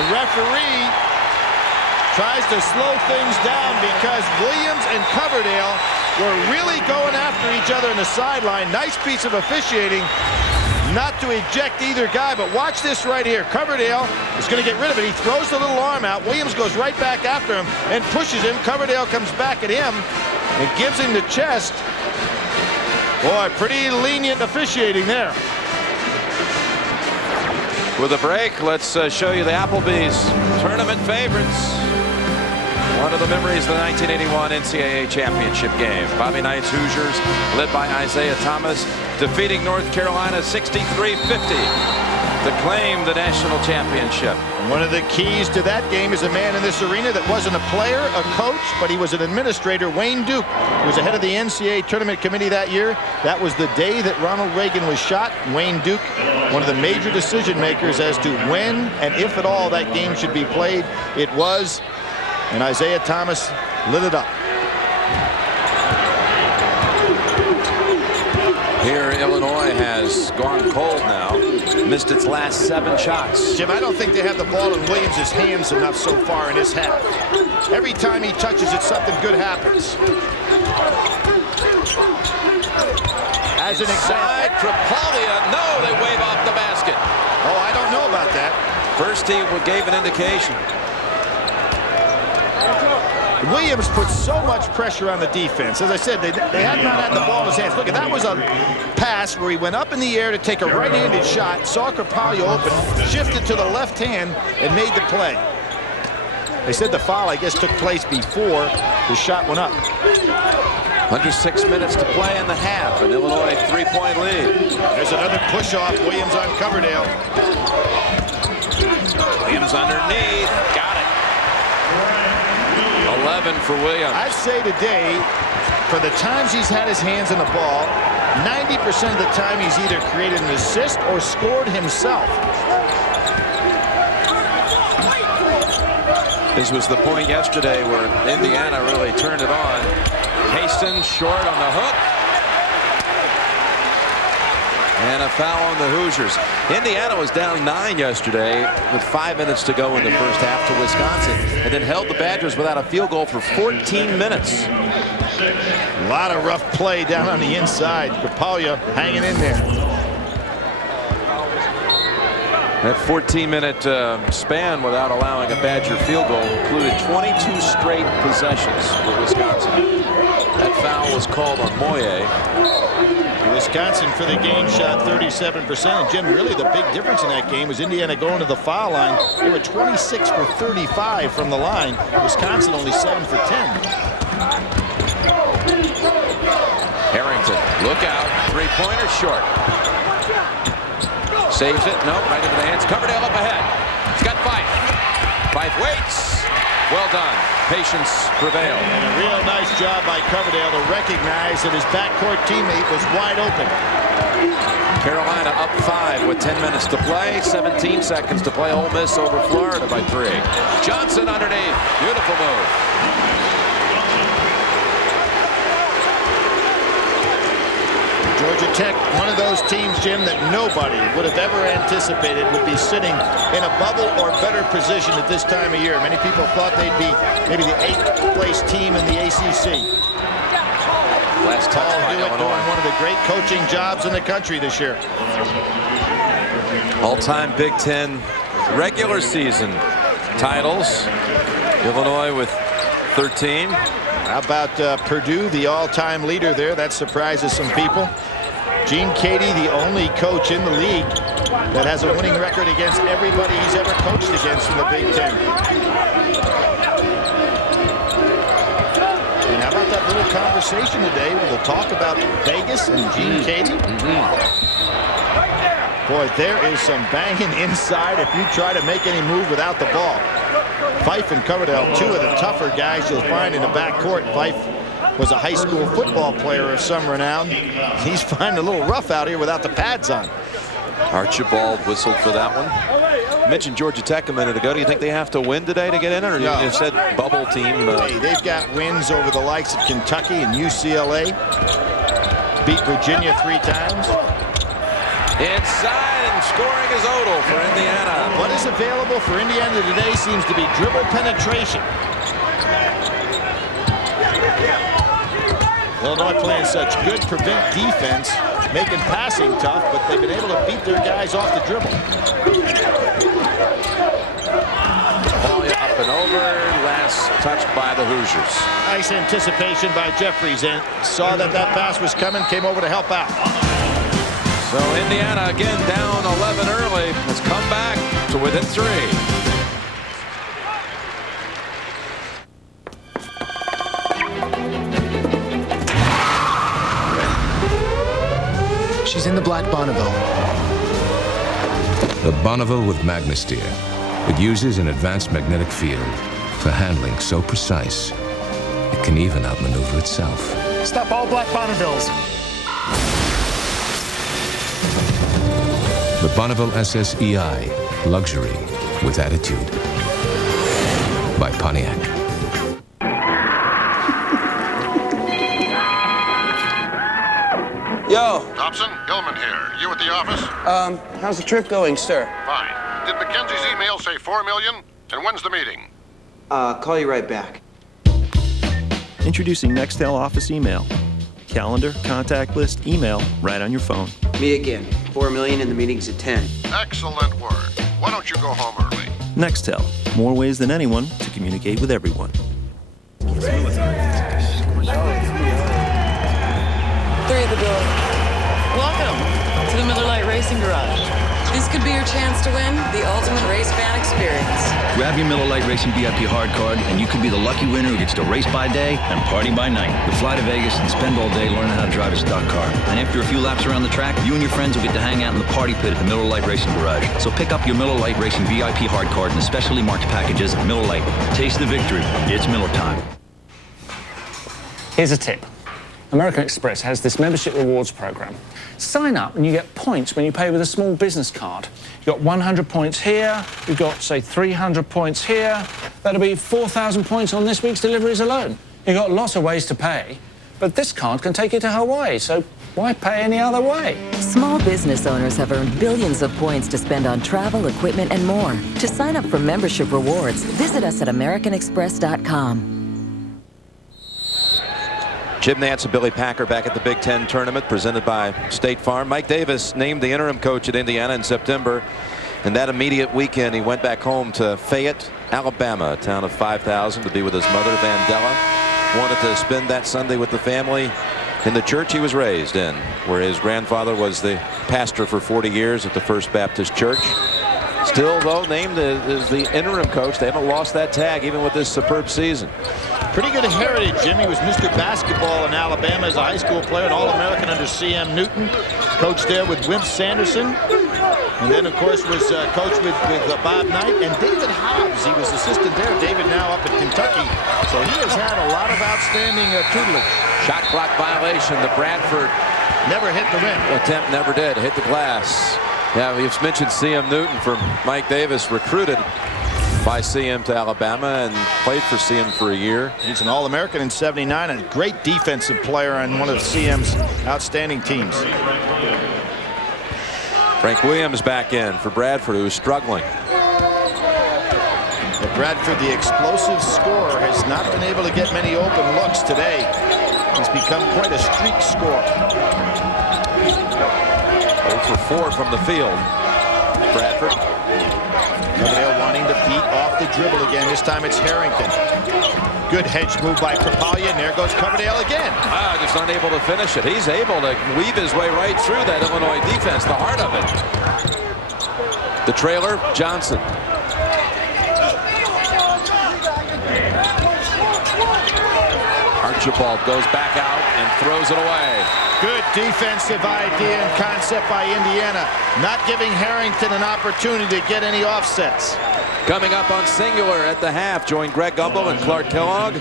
the referee tries to slow things down because Williams and Coverdale were really going after each other in the sideline. Nice piece of officiating. Not to eject either guy, but watch this right here. Coverdale is going to get rid of it. He throws the little arm out. Williams goes right back after him and pushes him. Coverdale comes back at him and gives him the chest. Boy, pretty lenient officiating there. With a break, let's show you the Applebee's tournament favorites. One of the memories of the 1981 NCAA championship game. Bobby Knight's Hoosiers, led by Isaiah Thomas, defeating North Carolina 63-50 to claim the national championship. One of the keys to that game is a man in this arena that wasn't a player, a coach, but he was an administrator, Wayne Duke, who was the head of the NCAA tournament committee that year. That was the day that Ronald Reagan was shot. Wayne Duke, one of the major decision makers as to when and if at all that game should be played. It was. And Isaiah Thomas lit it up. Here, Illinois has gone cold now. Missed its last 7 shots. Jim, I don't think they have the ball in Williams' hands enough so far in this half. Every time he touches it, something good happens. As an example, Trapalia, no, they wave off the basket. Oh, I don't know about that. First he gave an indication. Williams put so much pressure on the defense. As I said, they had not had the ball in his hands. Look, that was a pass where he went up in the air to take a right-handed shot, saw Carpalho open, shifted to the left hand, and made the play. They said the foul, I guess, took place before the shot went up. Under 6 minutes to play in the half, an Illinois 3-point lead. There's another push-off, Williams on Coverdale. Williams underneath, got it. 11 for Williams. I'd say today, for the times he's had his hands on the ball, 90% of the time he's either created an assist or scored himself. This was the point yesterday where Indiana really turned it on. Haston short on the hook. And a foul on the Hoosiers. Indiana was down 9 yesterday with 5 minutes to go in the first half to Wisconsin, and then held the Badgers without a field goal for 14 minutes. A lot of rough play down on the inside. Carpalho hanging in there. That 14-minute span without allowing a Badger field goal included 22 straight possessions for Wisconsin. That foul was called on Moye. Wisconsin for the game shot 37%. And Jim, really the big difference in that game was Indiana going to the foul line. They were 26 for 35 from the line. Wisconsin only 7 for 10. Harrington, look out. 3-pointer short. Saves it. No, right into the hands. Coverdale up ahead. He's got Fife. Fife waits. Well done. Patience prevailed. And a real nice job by Coverdale to recognize that his backcourt teammate was wide open. Carolina up 5 with 10 minutes to play. 17 seconds to play. Ole Miss over Florida by 3. Johnson underneath. Beautiful move. Georgia Tech, one of those teams, Jim, that nobody would have ever anticipated would be sitting in a bubble or better position at this time of year. Many people thought they'd be maybe the 8th place team in the ACC. Last touch by Illinois doing one of the great coaching jobs in the country this year. All-time Big Ten regular season titles. Illinois with 13. How about Purdue, the all-time leader there? That surprises some people. Gene Cady, the only coach in the league that has a winning record against everybody he's ever coached against in the Big Ten. And how about that little conversation today with the talk about Vegas and Gene Cady? Boy, there is some banging inside if you try to make any move without the ball. Fife and Coverdale, two of the tougher guys you'll find in the backcourt. Fife was a high school football player of some renown. He's finding a little rough out here without the pads on. Archibald whistled for that one. You mentioned Georgia Tech a minute ago. Do you think they have to win today to get in? Or No. you said bubble team? Hey, they've got wins over the likes of Kentucky and UCLA. Beat Virginia 3 times. Inside and scoring is Odell for Indiana. What is available for Indiana today seems to be dribble penetration. Illinois playing such good prevent defense, making passing tough, but they've been able to beat their guys off the dribble. Ball up and over. Last touch by the Hoosiers. Nice anticipation by Jeffries, and saw that pass was coming, came over to help out. So Indiana again down 11 early. Has come back to within 3. She's in the black Bonneville. The Bonneville with Magnestyr. It uses an advanced magnetic field for handling so precise, it can even outmaneuver itself. Stop all black Bonnevilles. The Bonneville SSEI, luxury with attitude. By Pontiac. Yo. Thompson, Hillman here. You at the office? How's the trip going, sir? Fine. Did Mackenzie's email say $4 million? And when's the meeting? Call you right back. Introducing Nextel Office Email. Calendar, contact list, email, right on your phone. Me again. $4 million and the meeting's at 10. Excellent work. Why don't you go home early? Nextel. More ways than anyone to communicate with everyone. Three at the door. Welcome to the Miller Lite Racing Garage. This could be your chance to win the ultimate race fan experience. Grab your Miller Lite Racing VIP hard card, and you could be the lucky winner who gets to race by day and party by night. You'll fly to Vegas and spend all day learning how to drive a stock car. And after a few laps around the track, you and your friends will get to hang out in the party pit at the Miller Lite Racing Garage. So pick up your Miller Lite Racing VIP hard card in the specially marked packages at Miller Lite. Taste the victory. It's Miller time. Here's a tip. American Express has this membership rewards program. Sign up and you get points when you pay with a small business card. You've got 100 points here, you've got, say, 300 points here. That'll be 4,000 points on this week's deliveries alone. You've got lots of ways to pay, but this card can take you to Hawaii, so why pay any other way? Small business owners have earned billions of points to spend on travel, equipment, and more. To sign up for membership rewards, visit us at AmericanExpress.com. Jim Nantz and Billy Packer back at the Big Ten tournament presented by State Farm. Mike Davis named the interim coach at Indiana in September. And that immediate weekend, he went back home to Fayette, Alabama, a town of 5,000, to be with his mother, Vandella. Wanted to spend that Sunday with the family in the church he was raised in, where his grandfather was the pastor for 40 years at the First Baptist Church. Still, though, named as the interim coach. They haven't lost that tag even with this superb season. Pretty good heritage, Jim. He was Mr. Basketball in Alabama as a high school player, an All-American under C.M. Newton. Coached there with Wimp Sanderson. And then, of course, was coached with Bob Knight and David Hobbs. He was assistant there. David now up at Kentucky. So he has had a lot of outstanding tutelage. Shot clock violation. The Bradford never hit the rim. Attempt never did. Hit the glass. Yeah, we've mentioned C.M. Newton from Mike Davis, recruited by C.M. to Alabama and played for C.M. for a year. He's an All-American in '79 and a great defensive player on one of C.M.'s outstanding teams. Frank Williams back in for Bradford, who is struggling. But Bradford, the explosive scorer, has not been able to get many open looks today. He's become quite a streak scorer. 0 for 4 from the field. Bradford. Coverdale wanting to beat off the dribble again. This time it's Harrington. Good hedge move by Krapalia, and there goes Coverdale again. Just unable to finish it. He's able to weave his way right through that Illinois defense, the heart of it. The trailer, Johnson. Archibald goes back out and throws it away. Good defensive idea and concept by Indiana, not giving Harrington an opportunity to get any offsets. Coming up on Singular at the half, join Greg Gumbel and Clark Kellogg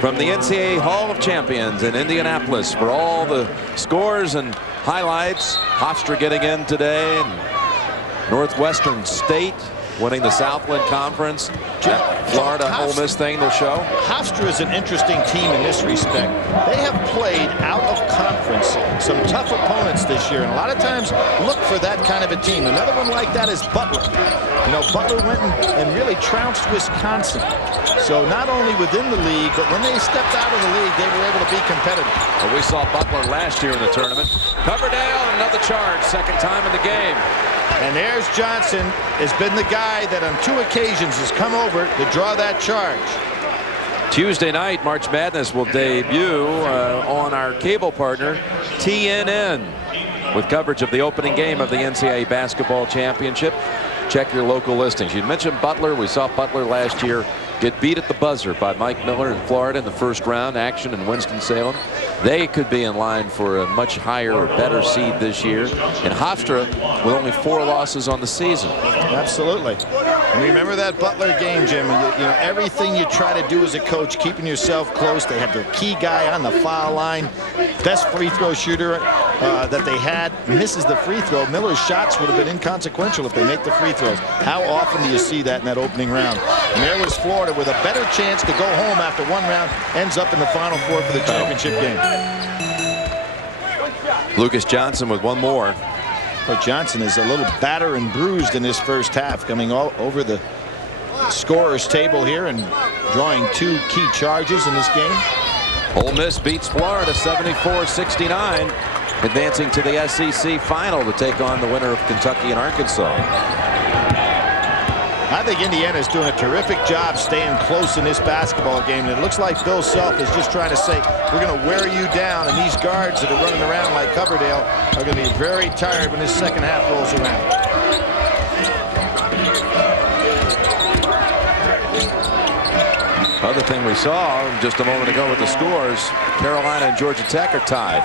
from the NCAA Hall of Champions in Indianapolis for all the scores and highlights. Hofstra getting in today, and Northwestern State winning the Southland Conference. That Florida Ole Miss thing they'll show. Hofstra is an interesting team in this respect. They have played out of conference some tough opponents this year, and a lot of times look for that kind of a team. Another one like that is Butler. You know, Butler went and really trounced Wisconsin. So not only within the league, but when they stepped out of the league, they were able to be competitive. Well, we saw Butler last year in the tournament. Coverdale, another charge, second time in the game. And there's Johnson, has been the guy that on 2 occasions has come over to draw that charge. Tuesday night, March Madness will debut on our cable partner, TNN, with coverage of the opening game of the NCAA Basketball Championship. Check your local listings. You mentioned Butler. We saw Butler last year get beat at the buzzer by Mike Miller in Florida in the first round action in Winston-Salem. They could be in line for a much higher or better seed this year. And Hofstra with only 4 losses on the season. Absolutely. And remember that Butler game, Jim. You know, everything you try to do as a coach, keeping yourself close. They have their key guy on the foul line. Best free throw shooter that they had misses the free throw. Miller's shots would have been inconsequential if they make the free throws. How often do you see that in that opening round? And there was Florida with a better chance to go home after 1 round, ends up in the Final Four for the championship game. Lucas Johnson with 1 more. But Johnson is a little battered and bruised in this first half, coming all over the scorer's table here and drawing 2 key charges in this game. Ole Miss beats Florida 74-69, advancing to the SEC final to take on the winner of Kentucky and Arkansas. I think Indiana is doing a terrific job staying close in this basketball game. And it looks like Phil Self is just trying to say, we're going to wear you down. And these guards that are running around like Coverdale are going to be very tired when this second half rolls around. Other thing we saw just a moment ago with the scores, Carolina and Georgia Tech are tied.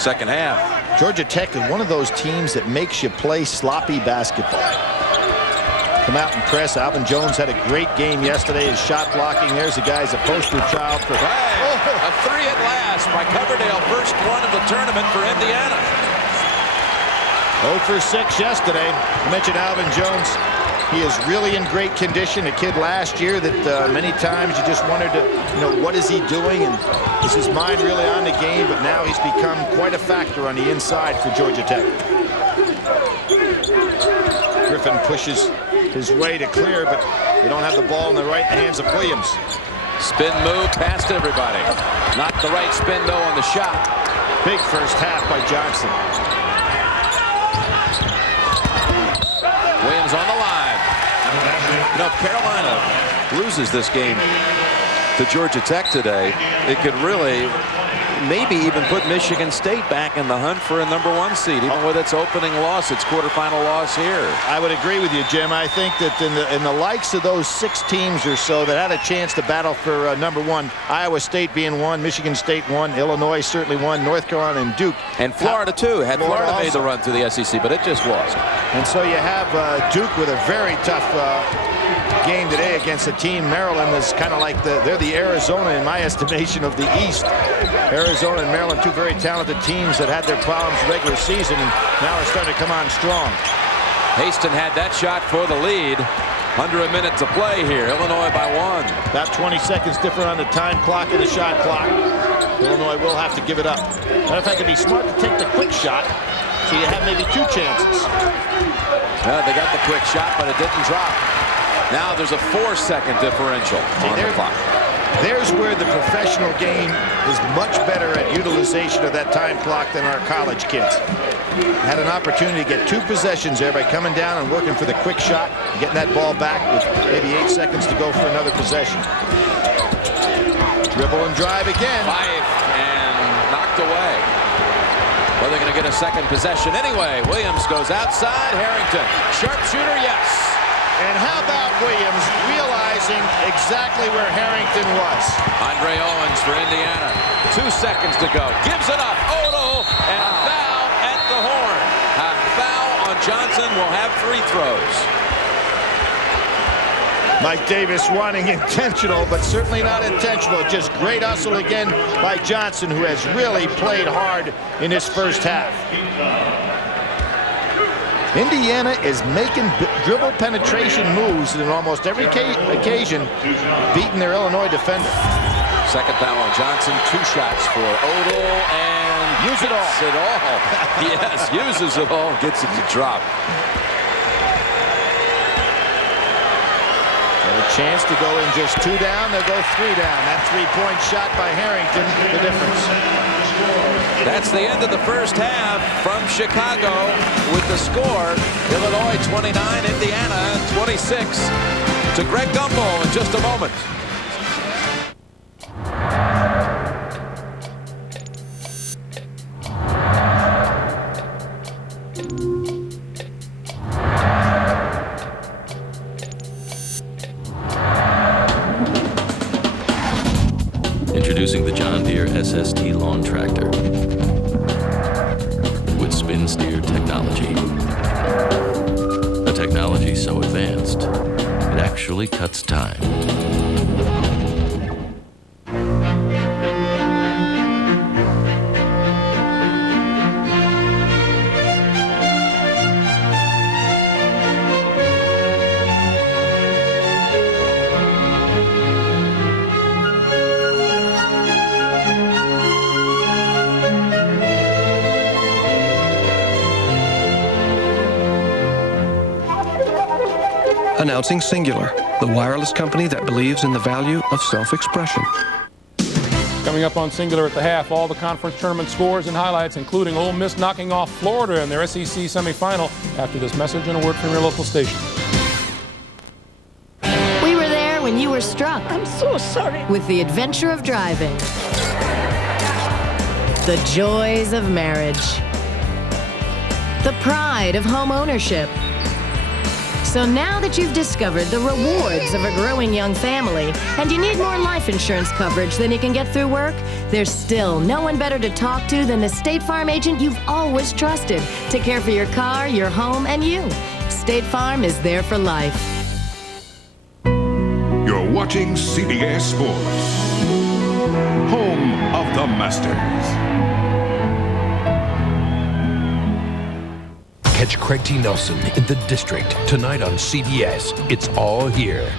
Second half. Georgia Tech is one of those teams that makes you play sloppy basketball. Come out and press. Alvin Jones had a great game yesterday. His shot blocking. There's the guy's a poster child for. A 3 at last by Coverdale. First one of the tournament for Indiana. 0 for 6 yesterday. I mentioned Alvin Jones. He is really in great condition. A kid last year that many times you just wondered, what is he doing? And is his mind really on the game? But now he's become quite a factor on the inside for Georgia Tech. Griffin pushes his way to clear, but they don't have the ball in the right hands of Williams. Spin move past everybody. Not the right spin, though, on the shot. Big first half by Johnson. Williams on the line. If Carolina loses this game to Georgia Tech today, it could really maybe even put Michigan State back in the hunt for a #1 seed, even with its opening loss, its quarterfinal loss here. I would agree with you, Jim. I think that in the likes of those 6 teams or so that had a chance to battle for #1, Iowa State being one, Michigan State one, Illinois certainly one, North Carolina and Duke. And Florida, too. Had Florida made also the run to the SEC, but it just lost. And so you have Duke with a very tough game today against a team. Maryland is kind of like they're the Arizona, in my estimation, of the East. Arizona and Maryland, two very talented teams that had their problems regular season and now are starting to come on strong. Haston had that shot for the lead. Under a minute to play here. Illinois by 1. About 20 seconds different on the time clock and the shot clock. Illinois will have to give it up. Matter of fact, it'd be smart to take the quick shot so you have maybe 2 chances. Well, they got the quick shot, but it didn't drop. Now there's a 4-second differential on the clock. There's where the professional game is much better at utilization of that time clock than our college kids. Had an opportunity to get 2 possessions there by coming down and working for the quick shot, getting that ball back with maybe 8 seconds to go for another possession. Dribble and drive again. And knocked away. Well, they're going to get a second possession anyway. Williams goes outside. Harrington. Sharpshooter, yes. And how about Williams realizing exactly where Harrington was? Andre Owens for Indiana. 2 seconds to go. Gives it up. Odo and a foul at the horn. A foul on Johnson will have free throws. Mike Davis wanting intentional, but certainly not intentional. Just great hustle again by Johnson, who has really played hard in this first half. Indiana is making dribble penetration moves in almost every occasion, beating their Illinois defender. Second foul on Johnson. 2 shots for Odell and use it all. It all. Yes, uses it all. Gets it to drop. And a chance to go in just 2 down. They'll go 3 down. That 3-point shot by Harrington, the difference. That's the end of the first half from Chicago with the score. Illinois 29, Indiana 26. To Greg Gumbel in just a moment. Introducing the John Deere SST lawn tractor with spin steer technology. A technology so advanced, it actually cuts time. Announcing Singular, the wireless company that believes in the value of self-expression. Coming up on Singular at the half, all the conference tournament scores and highlights, including Ole Miss knocking off Florida in their SEC semifinal. After this message and a word from your local station. We were there when you were struck. I'm so sorry. With the adventure of driving. The joys of marriage. The pride of home ownership. So now that you've discovered the rewards of a growing young family and you need more life insurance coverage than you can get through work, there's still no one better to talk to than the State Farm agent you've always trusted to care for your car, your home, and you. State Farm is there for life. You're watching CBS Sports, home of the Masters. Catch Craig T. Nelson in The District tonight on CBS. It's all here.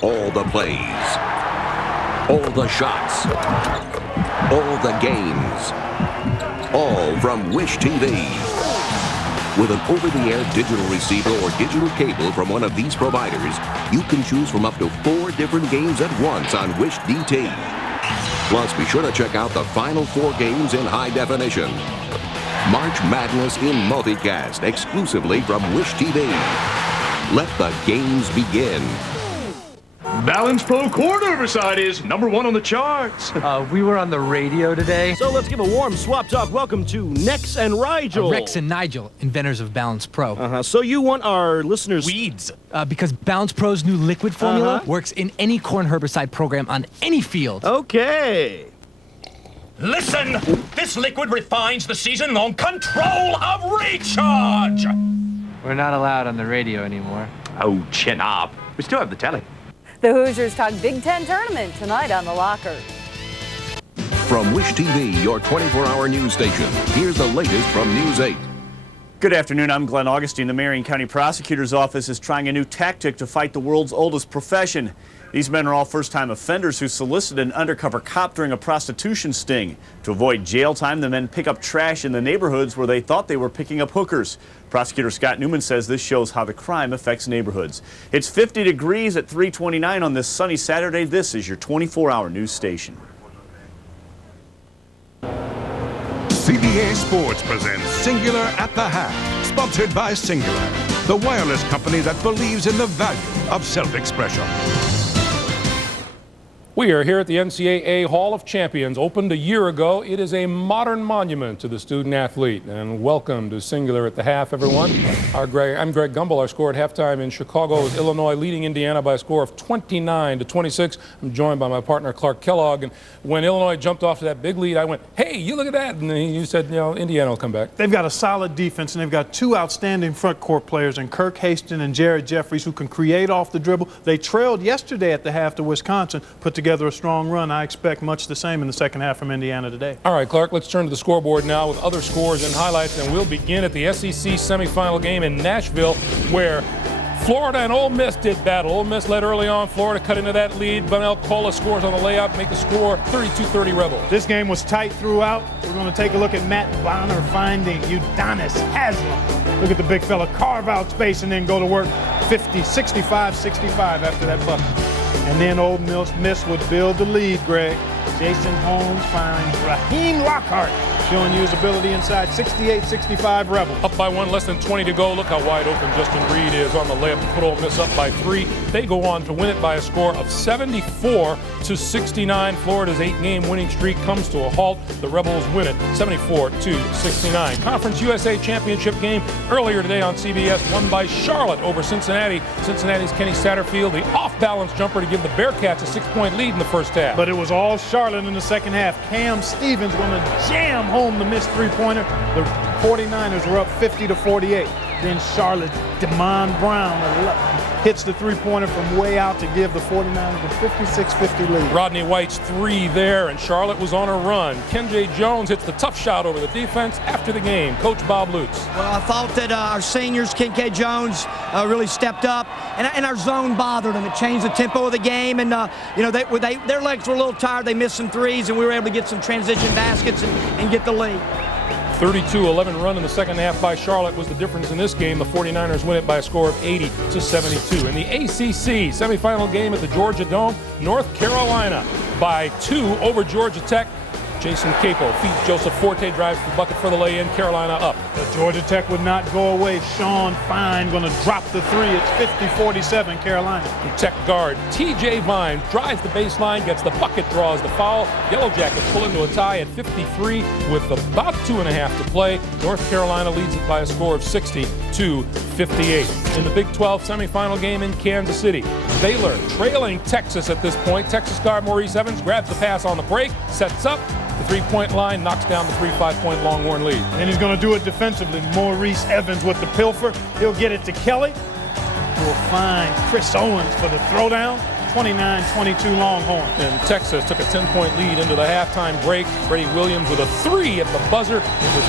All the plays, all the shots, all the games, all from Wish TV. With an over-the-air digital receiver or digital cable from one of these providers, you can choose from up to 4 different games at once on Wish DT. Plus, be sure to check out the final 4 games in high definition. March Madness in multicast exclusively from Wish TV. Let the games begin. Balance Pro corn herbicide is #1 on the charts. We were on the radio today. So let's give a warm swap talk welcome to Nex and Rigel. Rex and Nigel, inventors of Balance Pro. So you want our listeners... Weeds. Because Balance Pro's new liquid formula works in any corn herbicide program on any field. Okay. Listen! This liquid refines the season-long control of recharge! We're not allowed on the radio anymore. Oh, chin up. We still have the telly. The Hoosiers talk Big Ten tournament tonight on The Locker. From Wish TV, your 24-hour news station, here's the latest from News 8. Good afternoon, I'm Glenn Augustine. The Marion County Prosecutor's Office is trying a new tactic to fight the world's oldest profession. These men are all first-time offenders who solicited an undercover cop during a prostitution sting. To avoid jail time, the men pick up trash in the neighborhoods where they thought they were picking up hookers. Prosecutor Scott Newman says this shows how the crime affects neighborhoods. It's 50 degrees at 3:29 on this sunny Saturday. This is your 24-hour news station. CBS Sports presents Singular at the Half, sponsored by Singular, the wireless company that believes in the value of self-expression. We are here at the NCAA Hall of Champions, opened a year ago. It is a modern monument to the student athlete. And welcome to Singular at the Half, everyone. I'm Greg Gumbel. Our score at halftime in Chicago is Illinois leading Indiana by a score of 29-26. I'm joined by my partner, Clark Kellogg. And when Illinois jumped off to that big lead, I went, hey, you look at that. And you said, you know, Indiana will come back. They've got a solid defense, and they've got two outstanding front court players in Kirk Haston and Jared Jeffries who can create off the dribble. They trailed yesterday at the half to Wisconsin, put together a strong run. I expect much the same in the second half from Indiana today. All right, Clark, let's turn to the scoreboard now with other scores and highlights, and we'll begin at the SEC semifinal game in Nashville, where Florida and Ole Miss did battle. Ole Miss led early on. Florida cut into that lead. Bunnell Cola scores on the layup, make the score 32-30 Rebels. This game was tight throughout. We're going to take a look at Matt Bonner finding Udonis Haslam. Look at the big fella carve out space and then go to work. 50, 65, 65 after that bucket. And then Ole Miss would build the lead, Greg. Jason Holmes finds Raheem Lockhart, showing you his ability inside. 68-65 Rebels. Up by one, less than 20 to go. Look how wide open Justin Reed is on the layup to put Ole Miss up by 3. They go on to win it by a score of 74-69. Florida's 8-game winning streak comes to a halt. The Rebels win it 74-69. Conference USA Championship game earlier today on CBS, won by Charlotte over Cincinnati. Cincinnati's Kenny Satterfield, the off-balance jumper to give the Bearcats a 6-point lead in the first half. But it was all Charlotte in the second half. Cam Stevens going to jam home the missed three-pointer. The 49ers were up 50-48. Then Charlotte, Damon Brown hits the three-pointer from way out to give the 49ers a 56-50 lead. Rodney White's 3 there, and Charlotte was on a run. Kenjay Jones hits the tough shot over the defense after the game. Coach Bob Lutz. Well, I thought that our seniors, Kenjay Jones, really stepped up, and our zone bothered them. It changed the tempo of the game, and their legs were a little tired. They missed some threes, and we were able to get some transition baskets and get the lead. 32-11 run in the second half by Charlotte was the difference in this game. The 49ers win it by a score of 80-72. In the ACC semifinal game at the Georgia Dome, North Carolina by 2 over Georgia Tech. Jason Capo feeds Joseph Forte, drives the bucket for the lay-in. Carolina up. But Georgia Tech would not go away. Sean Fine going to drop the 3. It's 50-47 Carolina. The Tech guard TJ Vine drives the baseline, gets the bucket, draws the foul. Yellow Jackets pull into a tie at 53 with about 2.5 to play. North Carolina leads it by a score of 60-58. In the Big 12 semifinal game in Kansas City, Baylor trailing Texas at this point. Texas guard Maurice Evans grabs the pass on the break, sets up. The three-point line, knocks down the 3-5-point Longhorn lead. And he's going to do it defensively. Maurice Evans with the pilfer. He'll get it to Kelly. We'll find Chris Owens for the throwdown. 29-22 Longhorn. And Texas took a 10-point lead into the halftime break. Freddie Williams with a 3 at the buzzer. It was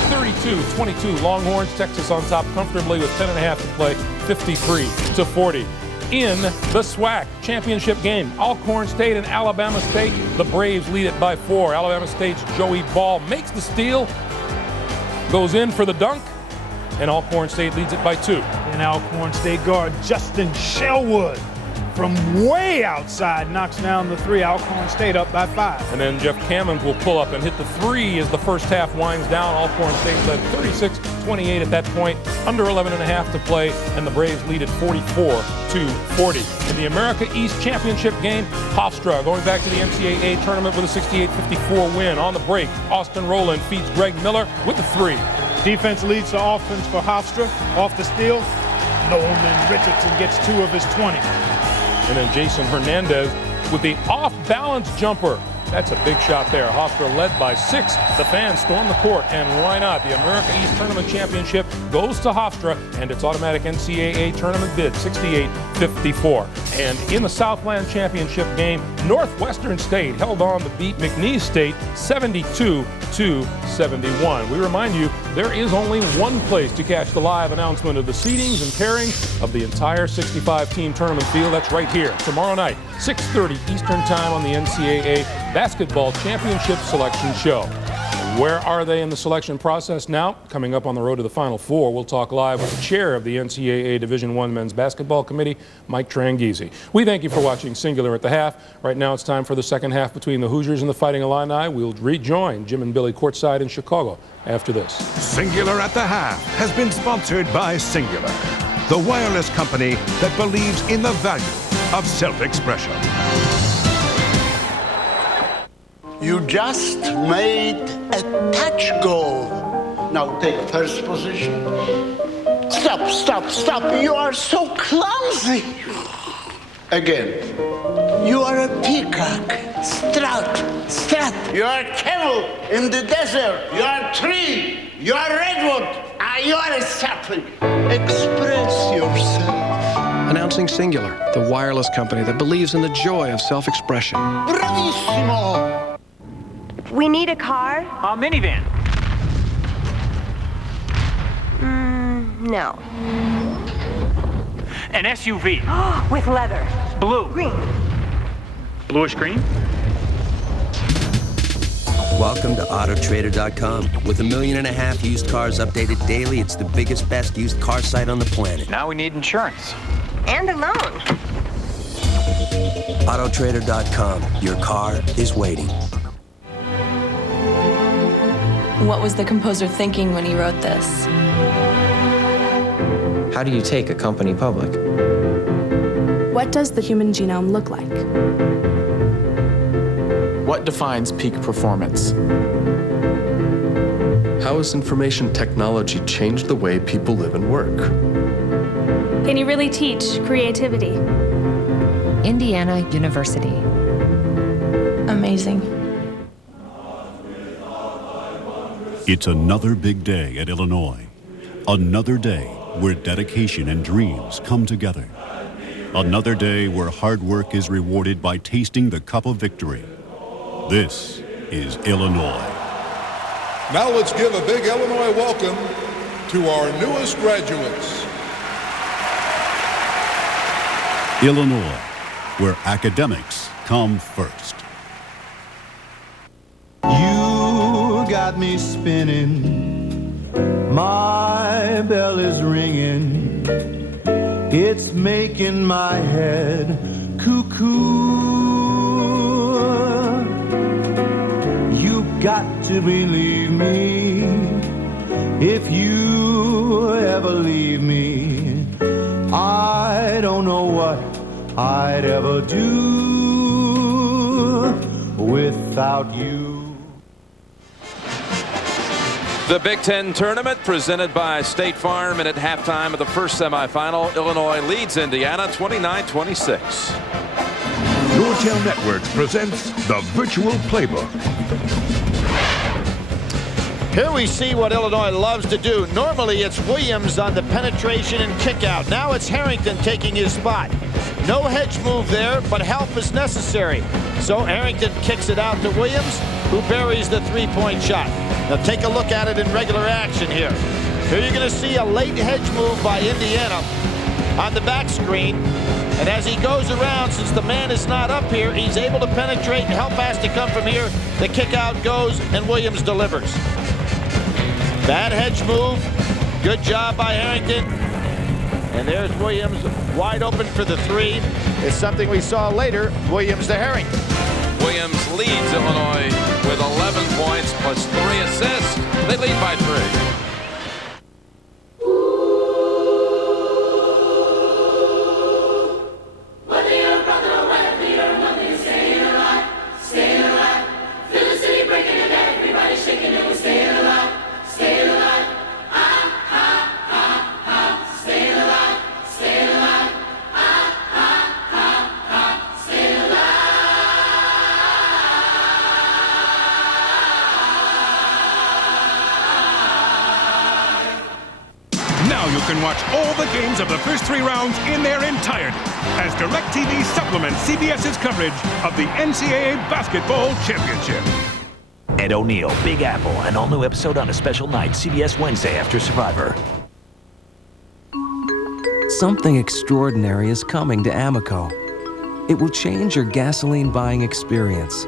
32-22 Longhorns. Texas on top comfortably with 10.5 to play, 53-40. In the SWAC championship game, Alcorn State and Alabama State. The Braves lead it by 4. Alabama State's Joey Ball makes the steal, goes in for the dunk, and Alcorn State leads it by 2. And Alcorn State guard Justin Shelwood from way outside knocks down the 3. Alcorn State up by 5. And then Jeff Cammons will pull up and hit the 3 as the first half winds down. Alcorn State led 28 at that point, under 11.5 to play, and the Braves lead at 44-40. In the America East Championship game, Hofstra going back to the NCAA tournament with a 68-54 win. On the break, Austin Rowland feeds Greg Miller with the 3. Defense leads the offense for Hofstra. Off the steal, Norman Richardson gets 2 of his 20. And then Jason Hernandez with the off-balance jumper. That's a big shot there. Hofstra led by 6. The fans storm the court, and why not? The America East Tournament Championship goes to Hofstra and its automatic NCAA tournament bid, 68-54. And in the Southland Championship game, Northwestern State held on to beat McNeese State 72-71. We remind you, there is only one place to catch the live announcement of the seedings and pairings of the entire 65-team tournament field. That's right here, tomorrow night, 6:30 Eastern Time on the NCAA Basketball Championship Selection Show. Where are they in the selection process now? Coming up on the road to the Final Four, we'll talk live with the chair of the NCAA Division I Men's Basketball Committee, Mike Tranghese. We thank you for watching Singular at the Half. Right now it's time for the second half between the Hoosiers and the Fighting Illini. We'll rejoin Jim and Billy courtside in Chicago after this. Singular at the Half has been sponsored by Singular, the wireless company that believes in the value of self-expression. You just made a touch goal. Now take first position. Stop, stop, stop. You are so clumsy. Again. You are a peacock. Strut, strut. You are a camel in the desert. You are a tree. You are a redwood. You are a sapling. Express yourself. Announcing Singular, the wireless company that believes in the joy of self-expression. Bravissimo. We need a car? A minivan. No. An SUV. With leather. Blue. Green. Bluish green. Welcome to Autotrader.com. With 1.5 million used cars updated daily, it's the biggest, best used car site on the planet. Now we need insurance. And a loan. Autotrader.com. Your car is waiting. What was the composer thinking when he wrote this? How do you take a company public? What does the human genome look like? What defines peak performance? How has information technology changed the way people live and work? Can you really teach creativity? Indiana University. Amazing. It's another big day at Illinois. Another day where dedication and dreams come together. Another day where hard work is rewarded by tasting the cup of victory. This is Illinois. Now let's give a big Illinois welcome to our newest graduates. Illinois, where academics come first. You got me spinning, my bell is ringing, it's making my head cuckoo. You got to believe me, if you ever leave me, I don't know what I'd ever do without you. The Big Ten Tournament presented by State Farm, and at halftime of the first semifinal, Illinois leads Indiana 29-26. Nortel Networks presents the Virtual Playbook. Here we see what Illinois loves to do. Normally it's Williams on the penetration and kick out. Now it's Harrington taking his spot. No hedge move there, but help is necessary. So Harrington kicks it out to Williams, who buries the three-point shot. Now take a look at it in regular action here. Here you're going to see a late hedge move by Indiana on the back screen. And as he goes around, since the man is not up here, he's able to penetrate, and help has to come from here. The kick out goes, and Williams delivers. Bad hedge move. Good job by Harrington. And there's Williams wide open for the three. It's something we saw later. Williams to Harrington. Williams leads Illinois with 11 points plus 3 assists. They lead by 3. can watch all the games of the first 3 rounds in their entirety as DirecTV supplements CBS's coverage of the NCAA Basketball Championship. Ed O'Neill, Big Apple, an all-new episode on a special night, CBS Wednesday after Survivor. Something extraordinary is coming to Amoco. It will change your gasoline buying experience,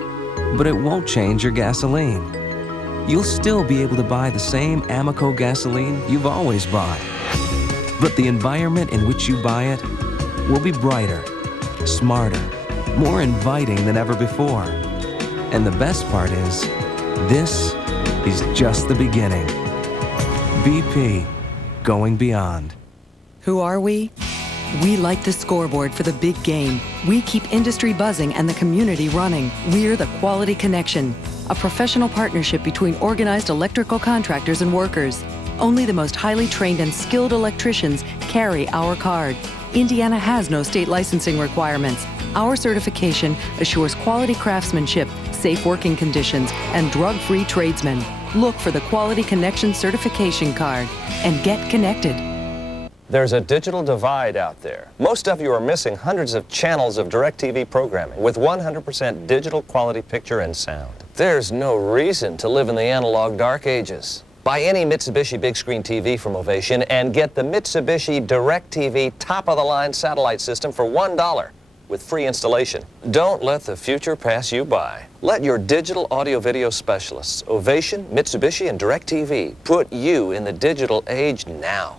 but it won't change your gasoline. You'll still be able to buy the same Amoco gasoline you've always bought. But the environment in which you buy it will be brighter, smarter, more inviting than ever before. And the best part is, this is just the beginning. BP, going beyond. Who are we? We light the scoreboard for the big game. We keep industry buzzing and the community running. We're the Quality Connection, a professional partnership between organized electrical contractors and workers. Only the most highly trained and skilled electricians carry our card. Indiana has no state licensing requirements. Our certification assures quality craftsmanship, safe working conditions, and drug-free tradesmen. Look for the Quality Connection certification card and get connected. There's a digital divide out there. Most of you are missing hundreds of channels of DirecTV programming with 100% digital quality picture and sound. There's no reason to live in the analog dark ages. Buy any Mitsubishi big screen TV from Ovation and get the Mitsubishi DirecTV top-of-the-line satellite system for $1 with free installation. Don't let the future pass you by. Let your digital audio-video specialists, Ovation, Mitsubishi, and DirecTV, put you in the digital age now.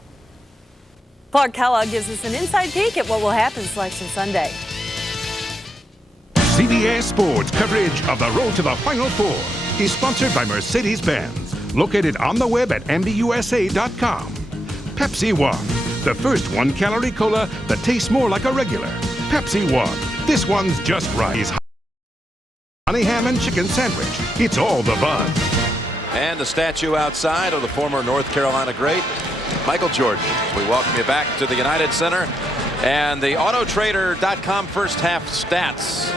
Clark Kellogg gives us an inside peek at what will happen Selection Sunday. CBS Sports coverage of the road to the Final Four is sponsored by Mercedes-Benz, located on the web at MBUSA.com. Pepsi One, the first 1-calorie cola that tastes more like a regular. Pepsi One, this one's just right. Honey ham and chicken sandwich, it's all the buzz. And the statue outside of the former North Carolina great, Michael Jordan. We welcome you back to the United Center. And the Autotrader.com first half stats.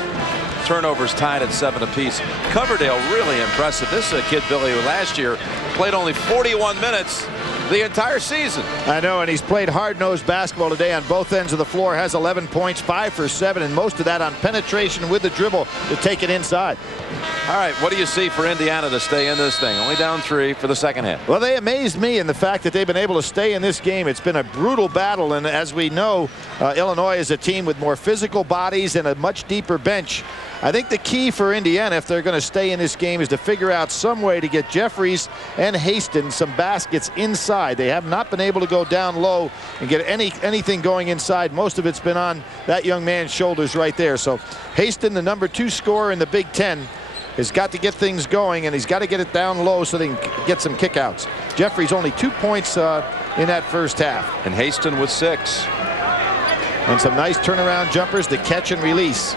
Turnovers tied at 7 apiece. Coverdale really impressive. This is a kid, Billy, who last year played only 41 minutes the entire season. I know, and he's played hard-nosed basketball today on both ends of the floor. Has 11 points, 5 for 7, and most of that on penetration with the dribble to take it inside. All right, what do you see for Indiana to stay in this thing? Only down 3 for the second half. Well, they amazed me in the fact that they've been able to stay in this game. It's been a brutal battle, and as we know, Illinois is a team with more physical bodies and a much deeper bench. I think the key for Indiana, if they're going to stay in this game, is to figure out some way to get Jeffries and Haston some baskets inside. They have not been able to go down low and get anything going inside. Most of it's been on that young man's shoulders right there. So Haston, the number 2 scorer in the Big Ten, has got to get things going, and he's got to get it down low so they can get some kickouts. Jeffries only 2 points in that first half. And Haston with 6. And some nice turnaround jumpers to catch and release.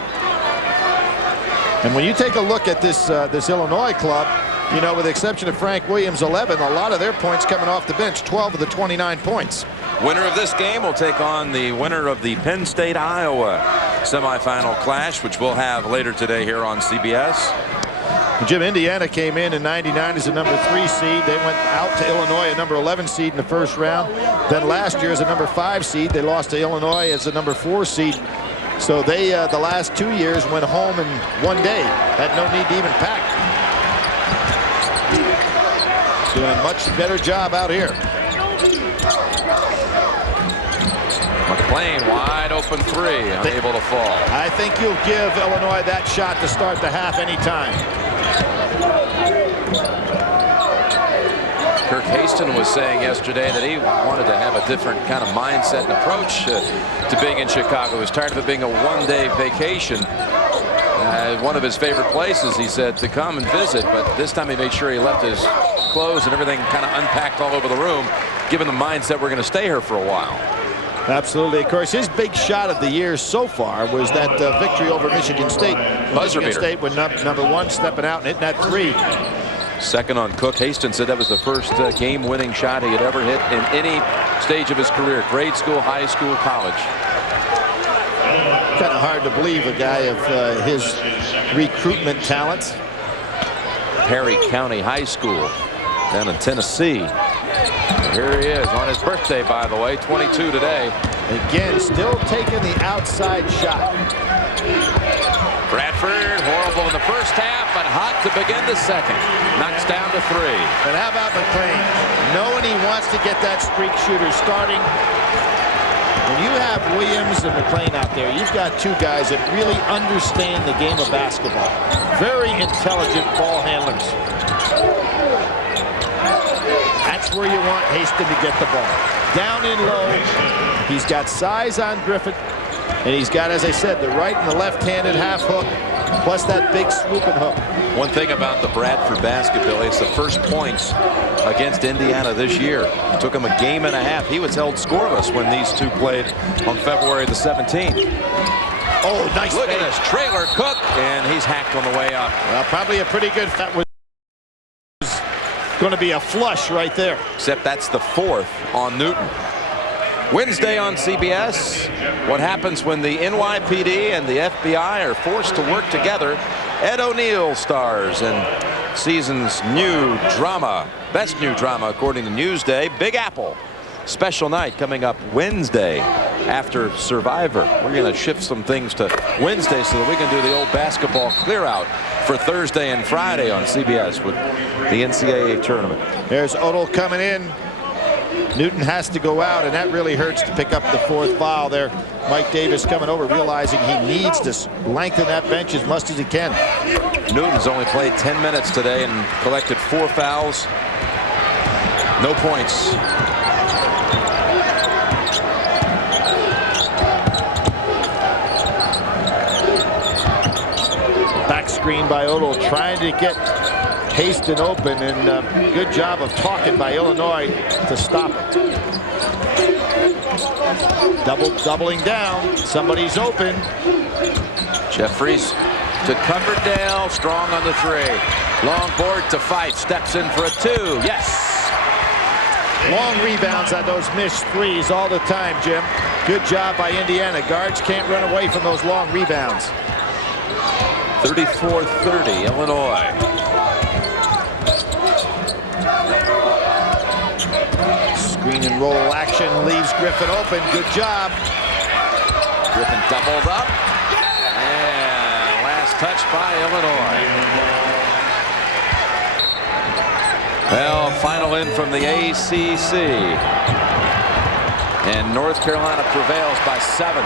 And when you take a look at this Illinois club, you know, with the exception of Frank Williams, 11, a lot of their points coming off the bench, 12 of the 29 points. Winner of this game will take on the winner of the Penn State-Iowa semifinal clash, which we'll have later today here on CBS. Jim, Indiana came in '99 as a number 3 seed. They went out to Illinois, a number 11 seed in the first round. Then last year as a number 5 seed, they lost to Illinois as a number 4 seed. So they, the last 2 years, went home in one day. Had no need to even pack. Doing a much better job out here. McClain, wide open 3, unable to fall. I think you'll give Illinois that shot to start the half anytime. Kirk Haston was saying yesterday that he wanted to have a different kind of mindset and approach to being in Chicago. He was tired of it being a one-day vacation. One of his favorite places, he said, to come and visit, but this time he made sure he left his clothes and everything kind of unpacked all over the room, given the mindset we're going to stay here for a while. Absolutely. Of course, his big shot of the year so far was that victory over Michigan State. Buzzer Michigan State with number 1 stepping out and hitting that 3. Second on Cook. Haston said that was the first game-winning shot he had ever hit in any stage of his career, grade school, high school, college. Kind of hard to believe a guy of his recruitment talents. Perry County High School down in Tennessee. Here he is on his birthday, by the way, 22 today. Again, still taking the outside shot. Bradford, horrible in the first half, but hot to begin the second. Knocks down to 3. And how about McClain? Knowing he wants to get that streak shooter starting. When you have Williams and McClain out there, you've got two guys that really understand the game of basketball. Very intelligent ball handlers. That's where you want Haston to get the ball. Down in low. He's got size on Griffin. And he's got, as I said, the right and the left-handed half hook, plus that big swooping hook. One thing about the Bradford basketball, it's the first points against Indiana this year. It took him a game and a half. He was held scoreless when these two played on February the 17th. Oh, nice. Look at this trailer Cook, and he's hacked on the way up. Well, probably a pretty good. That was going to be a flush right there. Except that's the 4th on Newton. Wednesday on CBS, what happens when the NYPD and the FBI are forced to work together. Ed O'Neill stars in season's new drama, best new drama according to Newsday, Big Apple. Special night coming up Wednesday after Survivor. We're going to shift some things to Wednesday so that we can do the old basketball clear out for Thursday and Friday on CBS with the NCAA tournament. There's Odell coming in. Newton has to go out, and that really hurts to pick up the 4th foul there. Mike Davis coming over, realizing he needs to lengthen that bench as much as he can. Newton's only played 10 minutes today and collected 4 fouls. No points. Back screen by Odell, trying to get Haston open, and good job of talking by Illinois to stop it. Doubling down. Somebody's open. Jeffries to Coverdale, strong on the 3. Long board to Fife, steps in for a 2. Yes. Long rebounds on those missed threes all the time, Jim. Good job by Indiana. Guards can't run away from those long rebounds. 34-30, Illinois. Screen and roll action leaves Griffin open. Good job. Griffin doubled up. And last touch by Illinois. Well, final in from the ACC. And North Carolina prevails by 7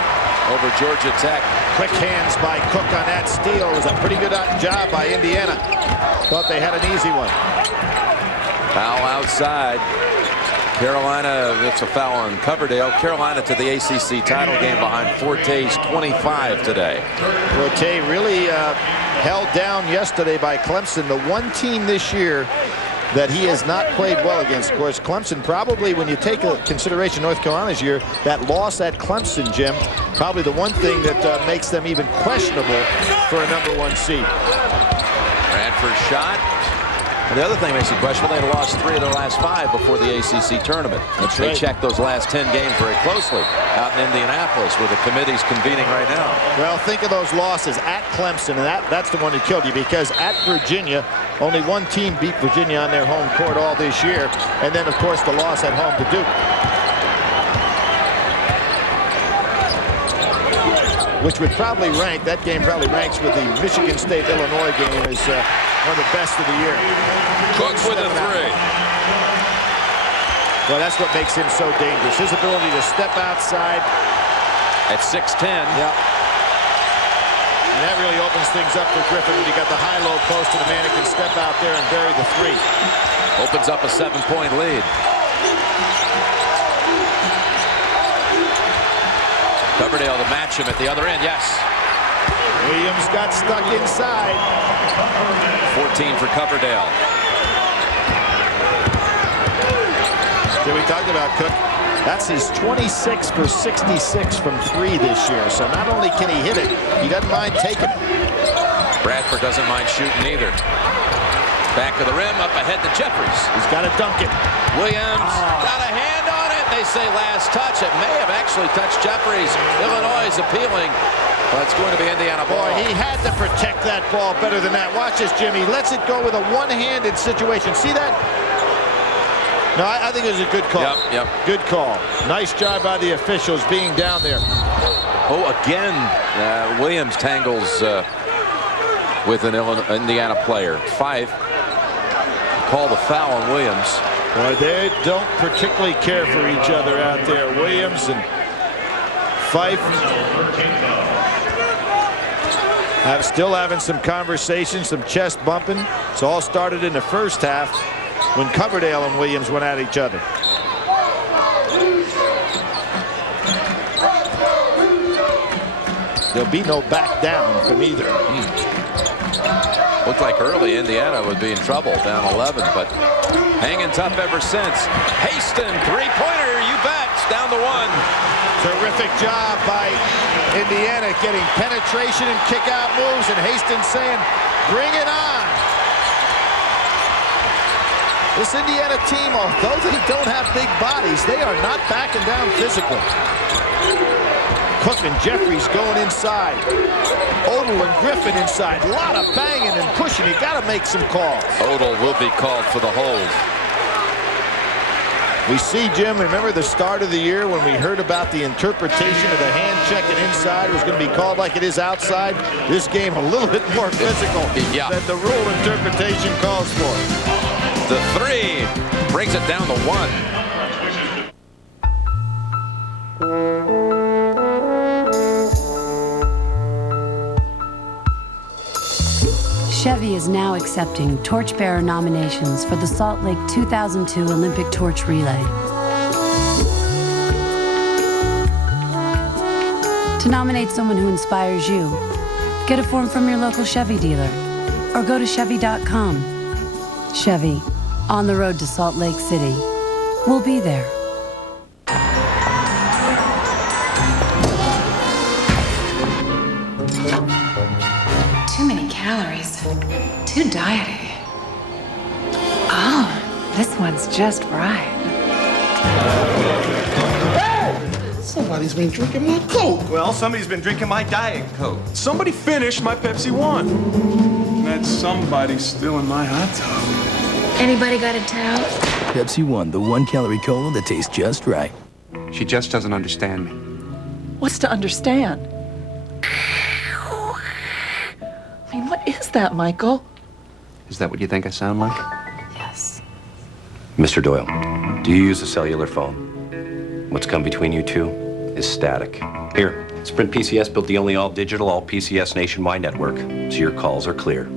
over Georgia Tech. Quick hands by Cook on that steal. It was a pretty good job by Indiana. Thought they had an easy one. Foul outside. Carolina, it's a foul on Coverdale. Carolina to the ACC title game behind Forte's 25 today. Forte really held down yesterday by Clemson, the one team this year that he has not played well against. Of course, Clemson probably, when you take into consideration North Carolina's year, that loss at Clemson, Jim, probably the one thing that makes them even questionable for a #1 seed. Bradford shot. And the other thing makes it questionable, they lost 3 of their last 5 before the ACC tournament. That's they right. checked those last 10 games very closely out in Indianapolis, where the committee's convening right now. Well, think of those losses at Clemson, and that's the one that killed you, because at Virginia, only one team beat Virginia on their home court all this year, and then, of course, the loss at home to Duke. Which would probably rank, that game probably ranks with the Michigan State-Illinois game as one of the best of the year. Cook with a 3. Well, that's what makes him so dangerous. His ability to step outside. At 6'10". Yeah. And that really opens things up for Griffin when you got the high-low post and the man who can step out there and bury the 3. Opens up a 7-point lead. Coverdale to match him at the other end, yes. Williams got stuck inside. 14 for Coverdale. So we talked about Cook. That's his 26 for 66 from 3 this year. So not only can he hit it, he doesn't mind taking it. Bradford doesn't mind shooting either. Back of the rim, up ahead to Jeffries. He's got to dunk it. Williams got a hand on it. They say last touch. It may have actually touched Jeffries. Illinois is appealing, but it's going to be Indiana ball. Boy, he had to protect that ball better than that. Watch this, Jimmy. Lets it go with a one-handed situation. See that? No, I think it was a good call. Yep. Good call. Nice job by the officials being down there. Oh, again, Williams tangles with an Indiana player. Fife call the foul on Williams. Boy, they don't particularly care for each other out there. Williams and Fife still having some conversation, some chest bumping. It's all started in the first half when Coverdale and Williams went at each other. There'll be no back down from either. Looked like early Indiana would be in trouble, down 11, but hanging tough ever since. Haston, three-pointer, you bet. It's down to 1. Terrific job by Indiana getting penetration and kick-out moves, and Haston saying, bring it on. This Indiana team, although they don't have big bodies, they are not backing down physically. Cook and Jeffries going inside. Odell and Griffin inside. A lot of banging and pushing. You got to make some calls. Odell will be called for the hold. We see, Jim, remember the start of the year when we heard about the interpretation of the hand checking inside was going to be called like it is outside? This game a little bit more physical than the rule interpretation calls for. The three brings it down to 1. Chevy is now accepting torchbearer nominations for the Salt Lake 2002 Olympic Torch Relay. To nominate someone who inspires you, get a form from your local Chevy dealer or go to Chevy.com. Chevy, on the road to Salt Lake City. We'll be there. Too many calories. Too diety. Oh, this one's just right. Somebody's been drinking my Coke. Well, somebody's been drinking my Diet Coke. Somebody finished my Pepsi One. And that somebody's still in my hot tub. Anybody got a towel? Pepsi One, the 1-calorie cola that tastes just right. She just doesn't understand me. What's to understand? I mean, what is that, Michael? Is that what you think I sound like? Yes. Mr. Doyle, do you use a cellular phone? What's come between you two is static. Here, Sprint PCS built the only all-digital, all-PCS nationwide network, so your calls are clear.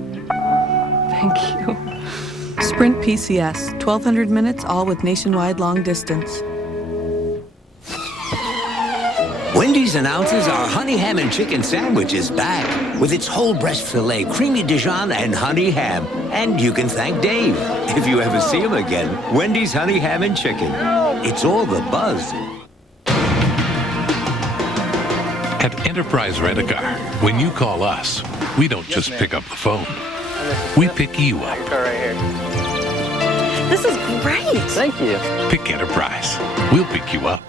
Thank you. Sprint PCS, 1,200 minutes, all with nationwide long distance. Wendy's announces our honey ham and chicken sandwich is back with its whole breast filet, creamy Dijon, and honey ham. And you can thank Dave if you ever see him again. Wendy's honey ham and chicken. It's all the buzz. At Enterprise Rent-A-Car, when you call us, we don't just pick up the phone. We pick you up. This is great. Thank you. Pick Enterprise. We'll pick you up.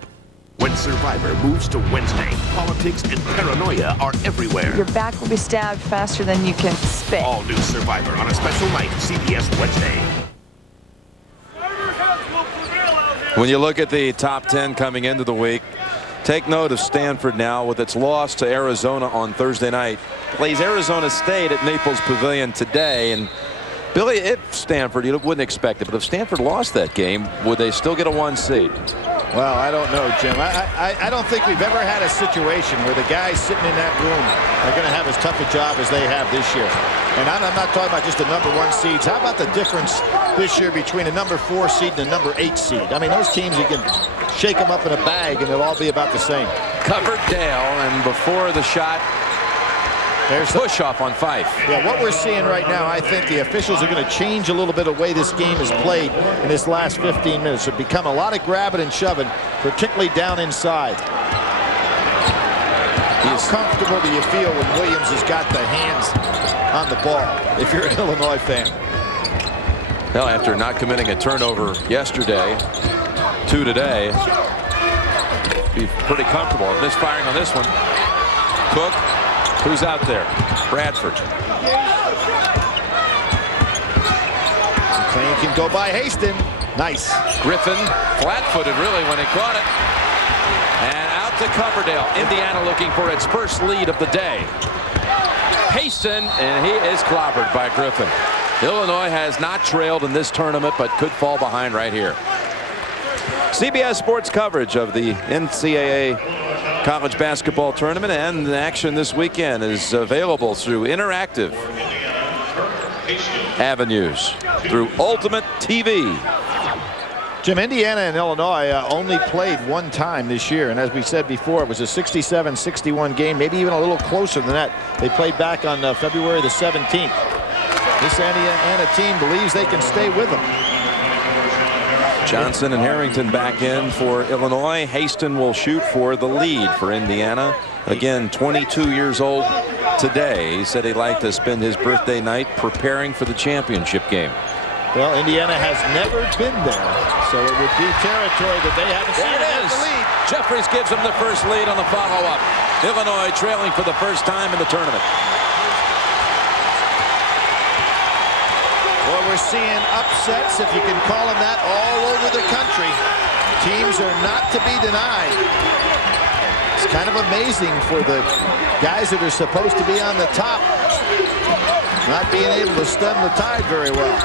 When Survivor moves to Wednesday, politics and paranoia are everywhere. Your back will be stabbed faster than you can spit. All new Survivor on a special night, CBS Wednesday. When you look at the top 10 coming into the week, take note of Stanford now with its loss to Arizona on Thursday night. Plays Arizona State at Naples Pavilion today. And Billy, if Stanford, you wouldn't expect it, but if Stanford lost that game, would they still get a 1 seed? Well, I don't know, Jim. I don't think we've ever had a situation where the guys sitting in that room are going to have as tough a job as they have this year. And I'm not talking about just the number 1 seeds. How about the difference this year between a number 4 seed and a number 8 seed? I mean, those teams, you can shake them up in a bag and they'll all be about the same. Covered Dale, and before the shot, there's push off on Fife. Yeah, what we're seeing right now, I think the officials are going to change a little bit of the way this game is played in this last 15 minutes. It's become a lot of grabbing and shoving, particularly down inside. How comfortable do you feel when Williams has got the hands on the ball, if you're an Illinois fan? Well, after not committing a turnover yesterday, 2 today, be pretty comfortable. Misfiring on this one. Cook. Who's out there? Bradford. McLean can go by Haston. Nice. Griffin, flat-footed really when he caught it. And out to Coverdale. Indiana looking for its first lead of the day. Haston, and he is clobbered by Griffin. Illinois has not trailed in this tournament, but could fall behind right here. CBS Sports coverage of the NCAA college basketball tournament and the action this weekend is available through interactive avenues, through Ultimate TV. Jim, Indiana and Illinois only played one time this year, and as we said before, it was a 67-61 game, maybe even a little closer than that. They played back on February the 17th. This Indiana team believes they can stay with them. Johnson and Harrington back in for Illinois. Haston will shoot for the lead for Indiana. Again, 22 years old today. He said he'd like to spend his birthday night preparing for the championship game. Well, Indiana has never been there, so it would be territory that they haven't seen. There it is. The lead. Jeffries gives them the first lead on the follow-up. Illinois trailing for the first time in the tournament. Well, we're seeing upsets, if you can call them that, all over the country. Teams are not to be denied. It's kind of amazing for the guys that are supposed to be on the top not being able to stem the tide very well.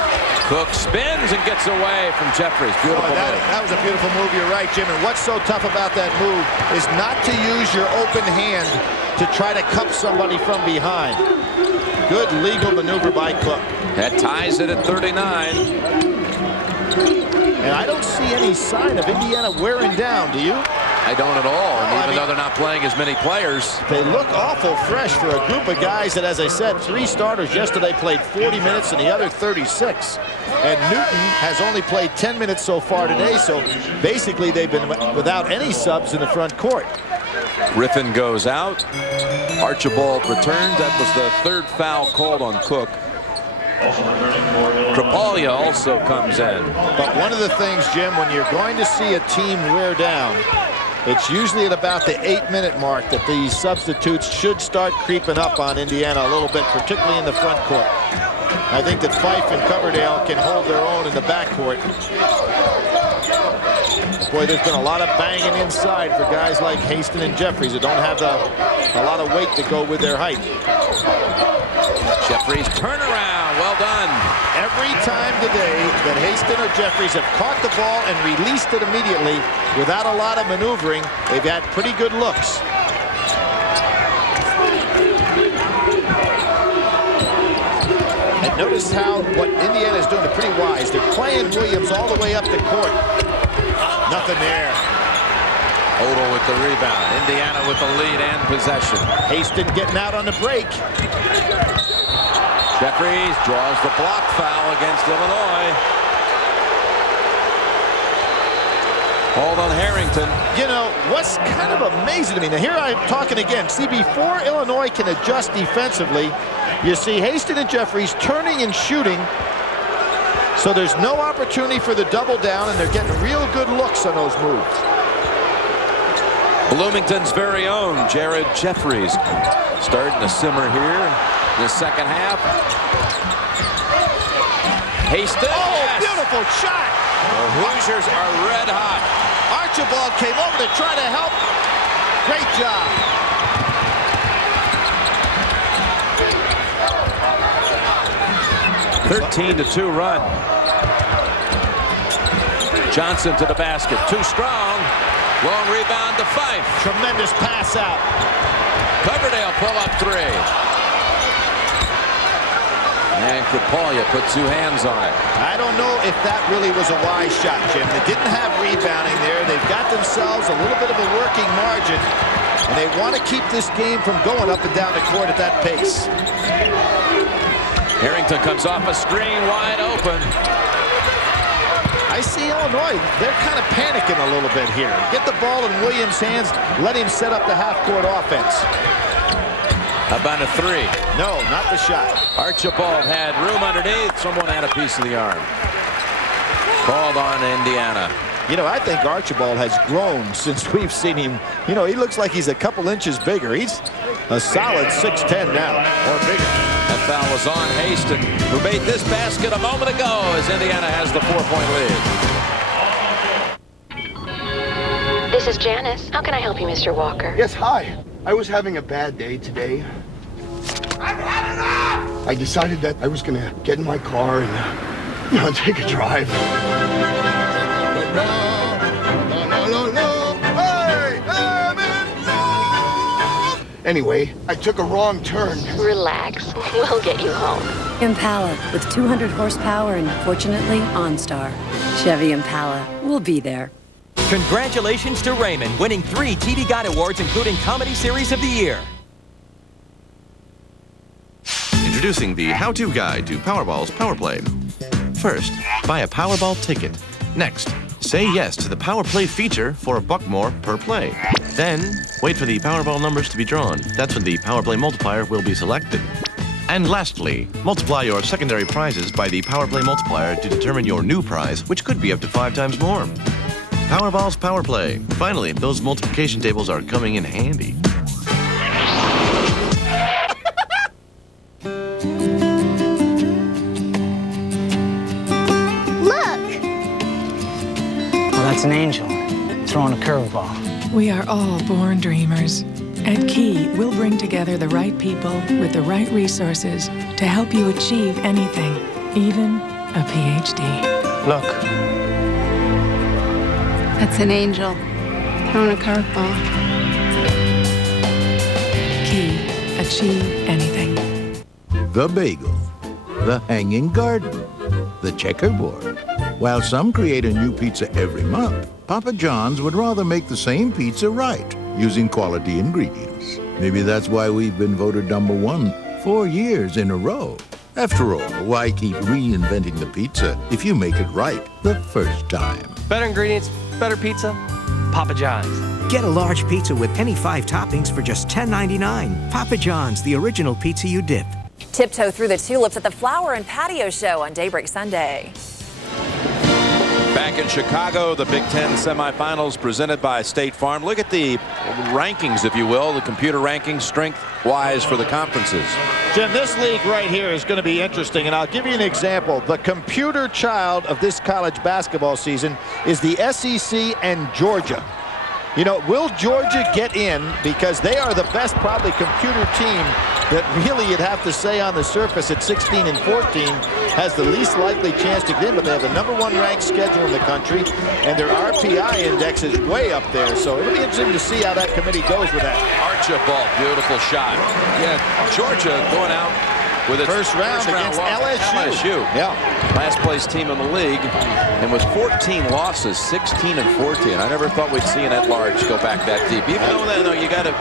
Cook spins and gets away from Jeffries. Beautiful move. That was a beautiful move. You're right, Jim. And what's so tough about that move is not to use your open hand to try to cup somebody from behind. Good legal maneuver by Cook. That ties it at 39. And I don't see any sign of Indiana wearing down, do you? I don't at all, even though they're not playing as many players. They look awful fresh for a group of guys that, as I said, 3 starters yesterday played 40 minutes and the other 36. And Newton has only played 10 minutes so far today, so basically they've been without any subs in the front court. Griffin goes out. Archibald returns. That was the 3rd foul called on Cook. Krapalia also comes in. But one of the things, Jim, when you're going to see a team wear down, it's usually at about the 8-minute mark that these substitutes should start creeping up on Indiana a little bit, particularly in the front court. I think that Fife and Coverdale can hold their own in the backcourt. Boy, there's been a lot of banging inside for guys like Haston and Jeffries that don't have a lot of weight to go with their height. Jeffries turnaround, well done. Every time today that Haston or Jeffries have caught the ball and released it immediately without a lot of maneuvering, they've had pretty good looks. And notice how what Indiana is doing is pretty wise. They're playing Williams all the way up the court. Nothing there. Odell with the rebound. Indiana with the lead and possession. Haston getting out on the break. Jeffries draws the block foul against Illinois. Hold on Harrington. You know, what's kind of amazing to me, now here I'm talking again. See, before Illinois can adjust defensively, you see Haston and Jeffries turning and shooting. So there's no opportunity for the double down, and they're getting real good looks on those moves. Bloomington's very own Jared Jeffries starting to simmer here in the second half. Haston. Oh, yes. Beautiful shot. The Hoosiers are red hot. Archibald came over to try to help. Great job. "13-2 run. Johnson to the basket. Too strong. Long rebound to Fife. Tremendous pass out. Coverdale pull up 3. And Krapalia put 2 hands on it. I don't know if that really was a wise shot, Jim. They didn't have rebounding there. They've got themselves a little bit of a working margin, and they want to keep this game from going up and down the court at that pace. Harrington comes off a screen wide open. I see Illinois. They're kind of panicking a little bit here. Get the ball in Williams' hands. Let him set up the half-court offense. How about a 3? No, not the shot. Archibald had room underneath. Someone had a piece of the arm. Called on Indiana. You know, I think Archibald has grown since we've seen him. You know, he looks like he's a couple inches bigger. He's a solid 6'10" now, or bigger. That foul was on Haston, who made this basket a moment ago as Indiana has the 4-point lead. This is Janice. How can I help you, Mr. Walker? Yes, hi. I was having a bad day today. I've had enough! I decided that I was gonna get in my car and, take a drive. Anyway, I took a wrong turn. Relax. We'll get you home. Impala with 200 horsepower and, fortunately, OnStar. Chevy Impala. We'll be there. Congratulations to Raymond, winning 3 TV Guide Awards, including Comedy Series of the Year. Introducing the how-to guide to Powerball's Power Play. First, buy a Powerball ticket. Next, say yes to the Power Play feature for $1 more per play. Then, wait for the Powerball numbers to be drawn. That's when the Power Play multiplier will be selected. And lastly, multiply your secondary prizes by the Power Play multiplier to determine your new prize, which could be up to 5 times more. Powerball's Power Play. Finally, those multiplication tables are coming in handy. That's an angel throwing a curveball. We are all born dreamers. At Key, we'll bring together the right people with the right resources to help you achieve anything, even a PhD. Look. That's an angel throwing a curveball. Key, achieve anything. The bagel, the hanging garden, the checkerboard. While some create a new pizza every month, Papa John's would rather make the same pizza right, using quality ingredients. Maybe that's why we've been voted #1 4 years in a row. After all, why keep reinventing the pizza if you make it right the first time? Better ingredients, better pizza, Papa John's. Get a large pizza with any 5 toppings for just $10.99. Papa John's, the original pizza you dip. Tiptoe through the tulips at the Flower and Patio Show on Daybreak Sunday. Back in Chicago, the Big Ten semifinals presented by State Farm. Look at the rankings, if you will, the computer rankings, strength-wise for the conferences. Jim, this league right here is going to be interesting, and I'll give you an example. The computer child of this college basketball season is the SEC and Georgia. You know, will Georgia get in? Because they are the best, probably, computer team that really you'd have to say on the surface at 16 and 14 has the least likely chance to get in, but they have the #1 ranked schedule in the country, and their RPI index is way up there. So it'll be interesting to see how that committee goes with that. Archibald, beautiful shot. Yeah, Georgia going out with its first round against LSU. Yeah, last place team in the league, and with 14 losses, 16 and 14. I never thought we'd see an at-large go back that deep. Even though you got to,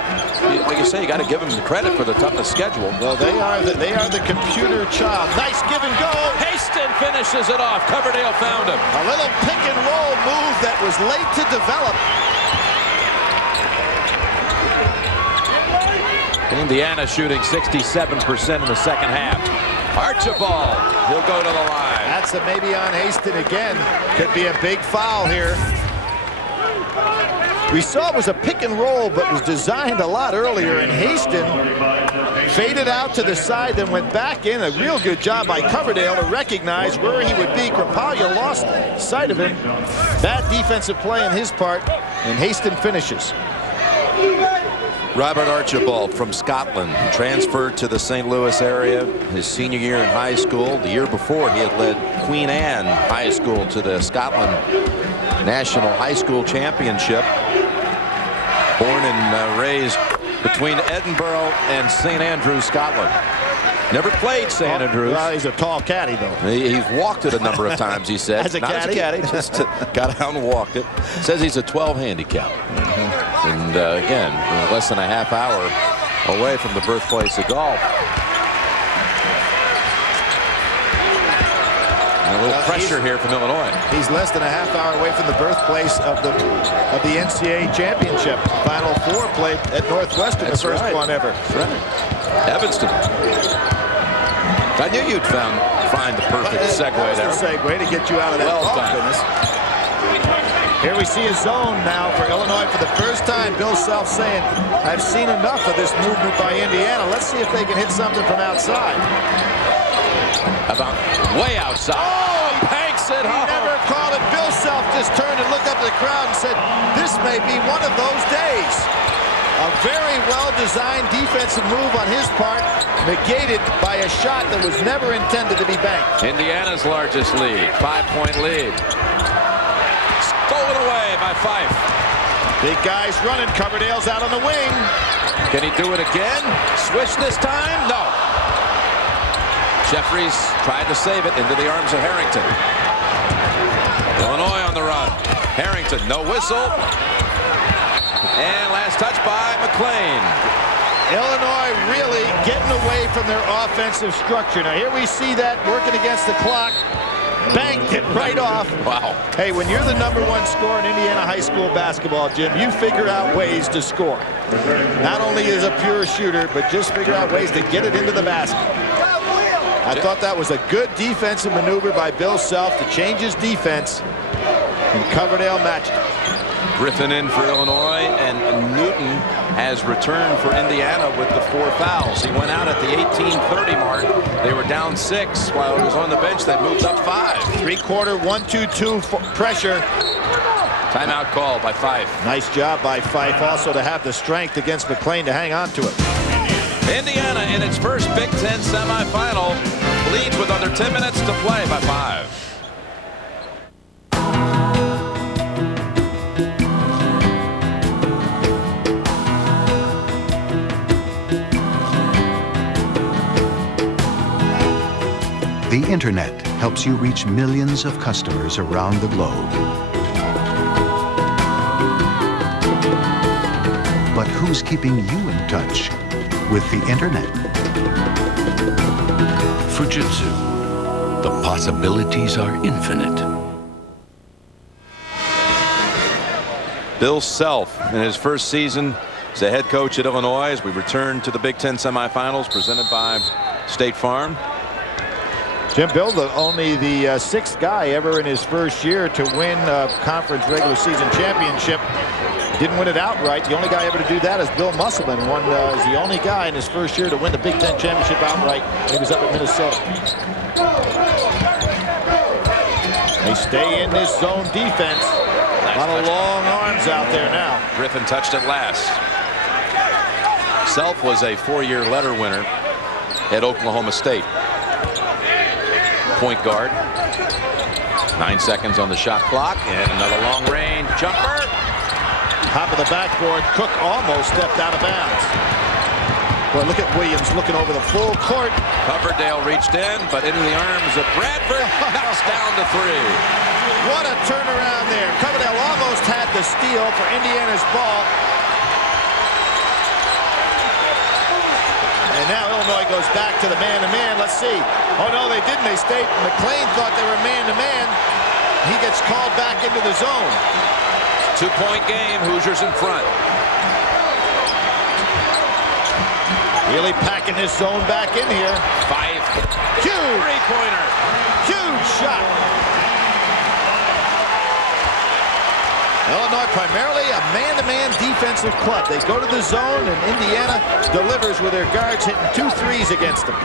like you say, you got to give them the credit for the toughest schedule. Well, they are the computer child. Nice give and go. Haston finishes it off. Coverdale found him. A little pick and roll move that was late to develop. Indiana shooting 67% in the second half. Archibald, he'll go to the line. That's a maybe on Haston again. Could be a big foul here. We saw it was a pick and roll, but was designed a lot earlier, and Haston faded out to the side, then went back in. A real good job by Coverdale to recognize where he would be. Krapalia lost sight of him. Bad defensive play on his part, and Haston finishes. Robert Archibald from Scotland transferred to the St. Louis area his senior year in high school. The year before, he had led Queen Anne High School to the Scotland National High School Championship. Born and raised between Edinburgh and St. Andrews, Scotland. Never played St. Andrews. Well, he's a tall caddy, though. He's walked it a number of times, he said. As a Not caddy? as a caddy, just got out and walked it. Says he's a 12 handicap. And again, less than a half hour away from the birthplace of golf. And a little pressure here from Illinois. He's less than a half hour away from the birthplace of the NCAA championship. Final Four played at Northwestern, the first one ever. That's right. Evanston. I knew you'd find the perfect segue there. That's the segue to get you out of that Well ball done. fitness. Here we see a zone now for Illinois for the first time. Bill Self saying, I've seen enough of this movement by Indiana. Let's see if they can hit something from outside. About way outside. Oh, Banks it he home. never called it. Bill Self just turned and looked up at the crowd and said, this may be one of those days. A very well-designed defensive move on his part, negated by a shot that was never intended to be banked. Indiana's largest lead, 5-point lead. Stolen away by Fife. Big guys running. Coverdale's out on the wing. Can he do it again? Switch this time? No. Jeffries tried to save it into the arms of Harrington. Illinois on the run. Harrington, no whistle. And last touch by McLean. Illinois really getting away from their offensive structure. Now here we see that working against the clock. Banked it right off. Wow. Hey, when you're the #1 scorer in Indiana high school basketball, Jim, you figure out ways to score. Not only is a pure shooter, but just figure out ways to get it into the basket. I thought that was a good defensive maneuver by Bill Self to change his defense, and Coverdale matched it. Griffin in for Illinois, and Newton has returned for Indiana with the 4 fouls. He went out at the 18:30 mark. They were down 6 while he was on the bench. They moved up 5. 3-quarter 1-2-2 pressure. Timeout call by Fife. Nice job by Fife also to have the strength against McLean to hang on to it. Indiana in its first Big Ten semifinal leads with under 10 minutes to play by 5. The internet helps you reach millions of customers around the globe. But who's keeping you in touch with the internet? Fujitsu. The possibilities are infinite. Bill Self in his first season as a head coach at Illinois as we return to the Big Ten semifinals presented by State Farm. Jim Bill, only the 6th guy ever in his first year to win a conference regular season championship. Didn't win it outright. The only guy ever to do that is Bill Musselman. Is the only guy in his first year to win the Big Ten championship outright. He was up at Minnesota. They stay in this zone defense. A lot of long arms out there now. Griffin touched it last. Self was a 4-year letter winner at Oklahoma State. Point guard. 9 seconds on the shot clock, and another long range jumper. Top of the backboard. Cook almost stepped out of bounds. Boy, look at Williams looking over the full court. Coverdale reached in, but into the arms of Bradford. Knocks down to 3. What a turnaround there. Coverdale almost had the steal for Indiana's ball. And now Illinois goes back to the man-to-man. Let's see. Oh, no, they didn't. They stayed. McLean thought they were man-to-man. He gets called back into the zone. 2-point game. Hoosiers in front. Really packing this zone back in here. 5. Huge. 3-pointer. Huge shot. Illinois primarily a man-to-man defensive club. They go to the zone, and Indiana delivers with their guards hitting 2 threes against them.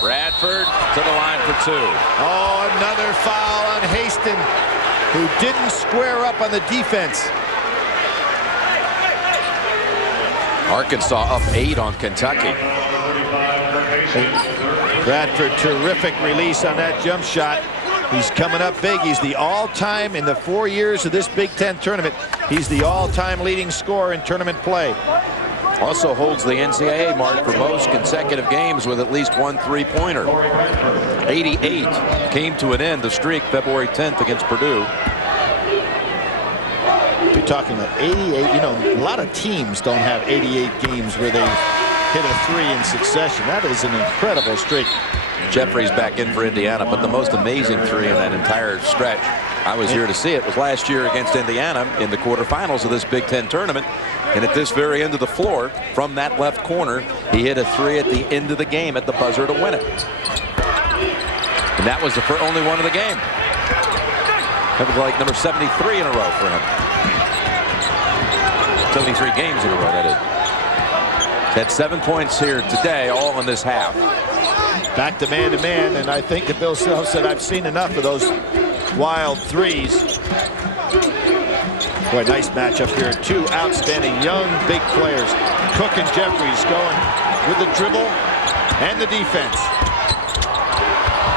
Bradford to the line for 2. Oh, another foul on Haston, who didn't square up on the defense. Arkansas up 8 on Kentucky. Bradford, terrific release on that jump shot. He's coming up big. He's the all-time, in the 4 years of this Big Ten tournament, he's the all-time leading scorer in tournament play. Also holds the NCAA mark for most consecutive games with at least 1 3-pointer. 88 came to an end, the streak February 10th against Purdue. You're talking about 88. You know, a lot of teams don't have 88 games where they hit a 3 in succession. That is an incredible streak. Jeffries back in for Indiana, but the most amazing 3 in that entire stretch, I was here to see it, was last year against Indiana in the quarterfinals of this Big Ten tournament. And at this very end of the floor, from that left corner, he hit a 3 at the end of the game at the buzzer to win it. And that was the only one of the game. That was like number 73 in a row for him. 73 games in a row, that is. Had 7 points here today, all in this half. Back to man, and I think that Bill Self said, I've seen enough of those wild threes. Boy, nice matchup here. Two outstanding young, big players. Cook and Jeffries going with the dribble and the defense.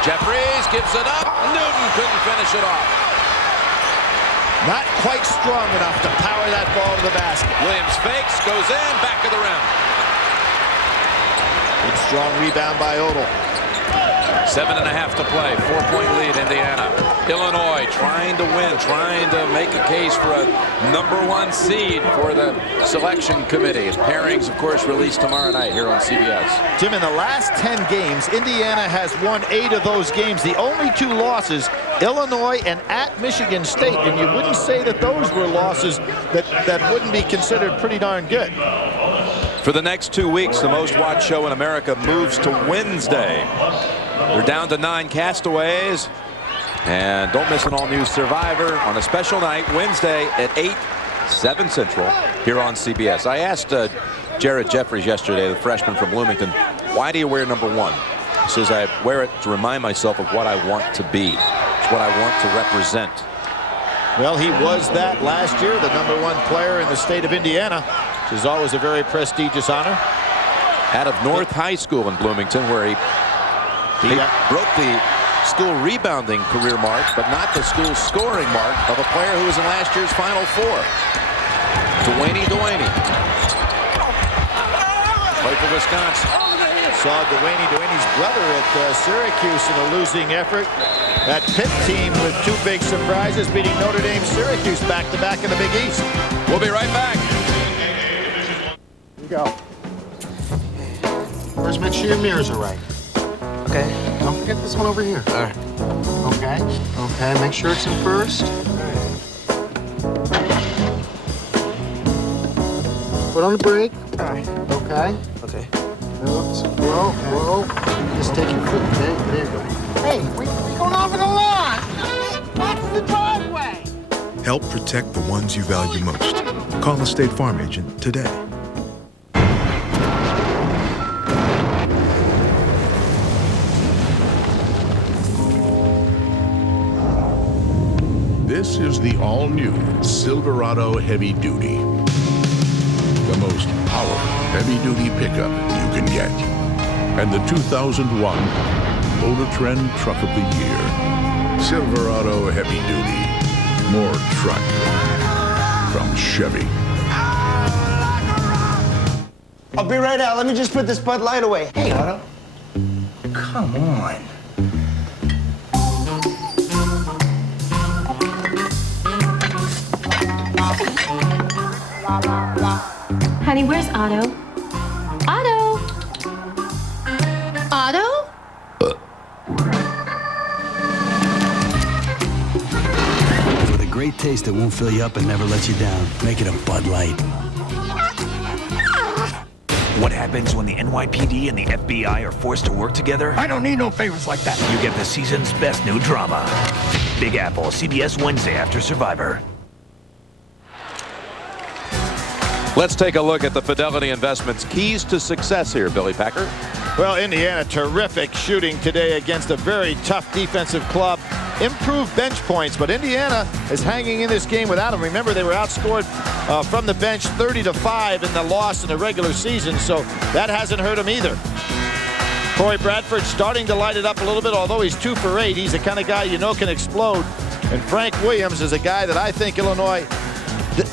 Jeffries gives it up. Newton couldn't finish it off. Not quite strong enough to power that ball to the basket. Williams fakes, goes in, back of the rim. Good strong rebound by Odell. 7.5 to play. 4-point lead, Indiana. Illinois trying to win, trying to make a case for a #1 seed for the selection committee. Pairings, of course, released tomorrow night here on CBS. Tim, in the last 10 games, Indiana has won 8 of those games. The only 2 losses, Illinois and at Michigan State. And you wouldn't say that those were losses that wouldn't be considered pretty darn good. For the next 2 weeks, the most watched show in America moves to Wednesday. They're down to 9 castaways. And don't miss an all-new Survivor on a special night Wednesday at 8, 7 Central here on CBS. I asked Jared Jeffries yesterday, the freshman from Bloomington, why do you wear #1? He says, I wear it to remind myself of what I want to be. It's what I want to represent. Well, he was that last year, the #1 player in the state of Indiana, which is always a very prestigious honor. Out of North High School in Bloomington, where he broke the school rebounding career mark, but not the school scoring mark of a player who was in last year's Final Four. Duane. Play for Wisconsin. Saw Duane's brother at Syracuse in a losing effort. That Pitt team with 2 big surprises, beating Notre Dame, Syracuse back-to-back in the Big East. We'll be right back. Here you go. First, make sure your mirrors are right. Okay. Don't forget this one over here. All right. Okay. Okay. Make sure it's in first. Foot on the brake. All right. Okay. Okay. Oops. Whoa. Whoa. Just take your foot. There you go. Hey, we're going over the lawn. Back to the driveway. Help protect the ones you value most. Call a State Farm agent today. This is the all-new Silverado Heavy Duty. The most powerful heavy-duty pickup you can get. And the 2001 Motor Trend Truck of the Year. Silverado Heavy Duty. More truck from Chevy. I'll be right out. Let me just put this Bud Light away. Hey, Otto. Come on. Honey, where's Otto? Otto? Otto? With a great taste that won't fill you up and never lets you down. Make it a Bud Light. What happens when the NYPD and the FBI are forced to work together? I don't need no favors like that. You get the season's best new drama. Big Apple, CBS Wednesday after Survivor. Let's take a look at the Fidelity Investments keys to success here, Billy Packer. Well, Indiana, terrific shooting today against a very tough defensive club. Improved bench points, but Indiana is hanging in this game without them. Remember, they were outscored from the bench 30-5 in the loss in the regular season, so that hasn't hurt them either. Corey Bradford starting to light it up a little bit, although he's 2 for 8. He's the kind of guy you know can explode. And Frank Williams is a guy that I think Illinois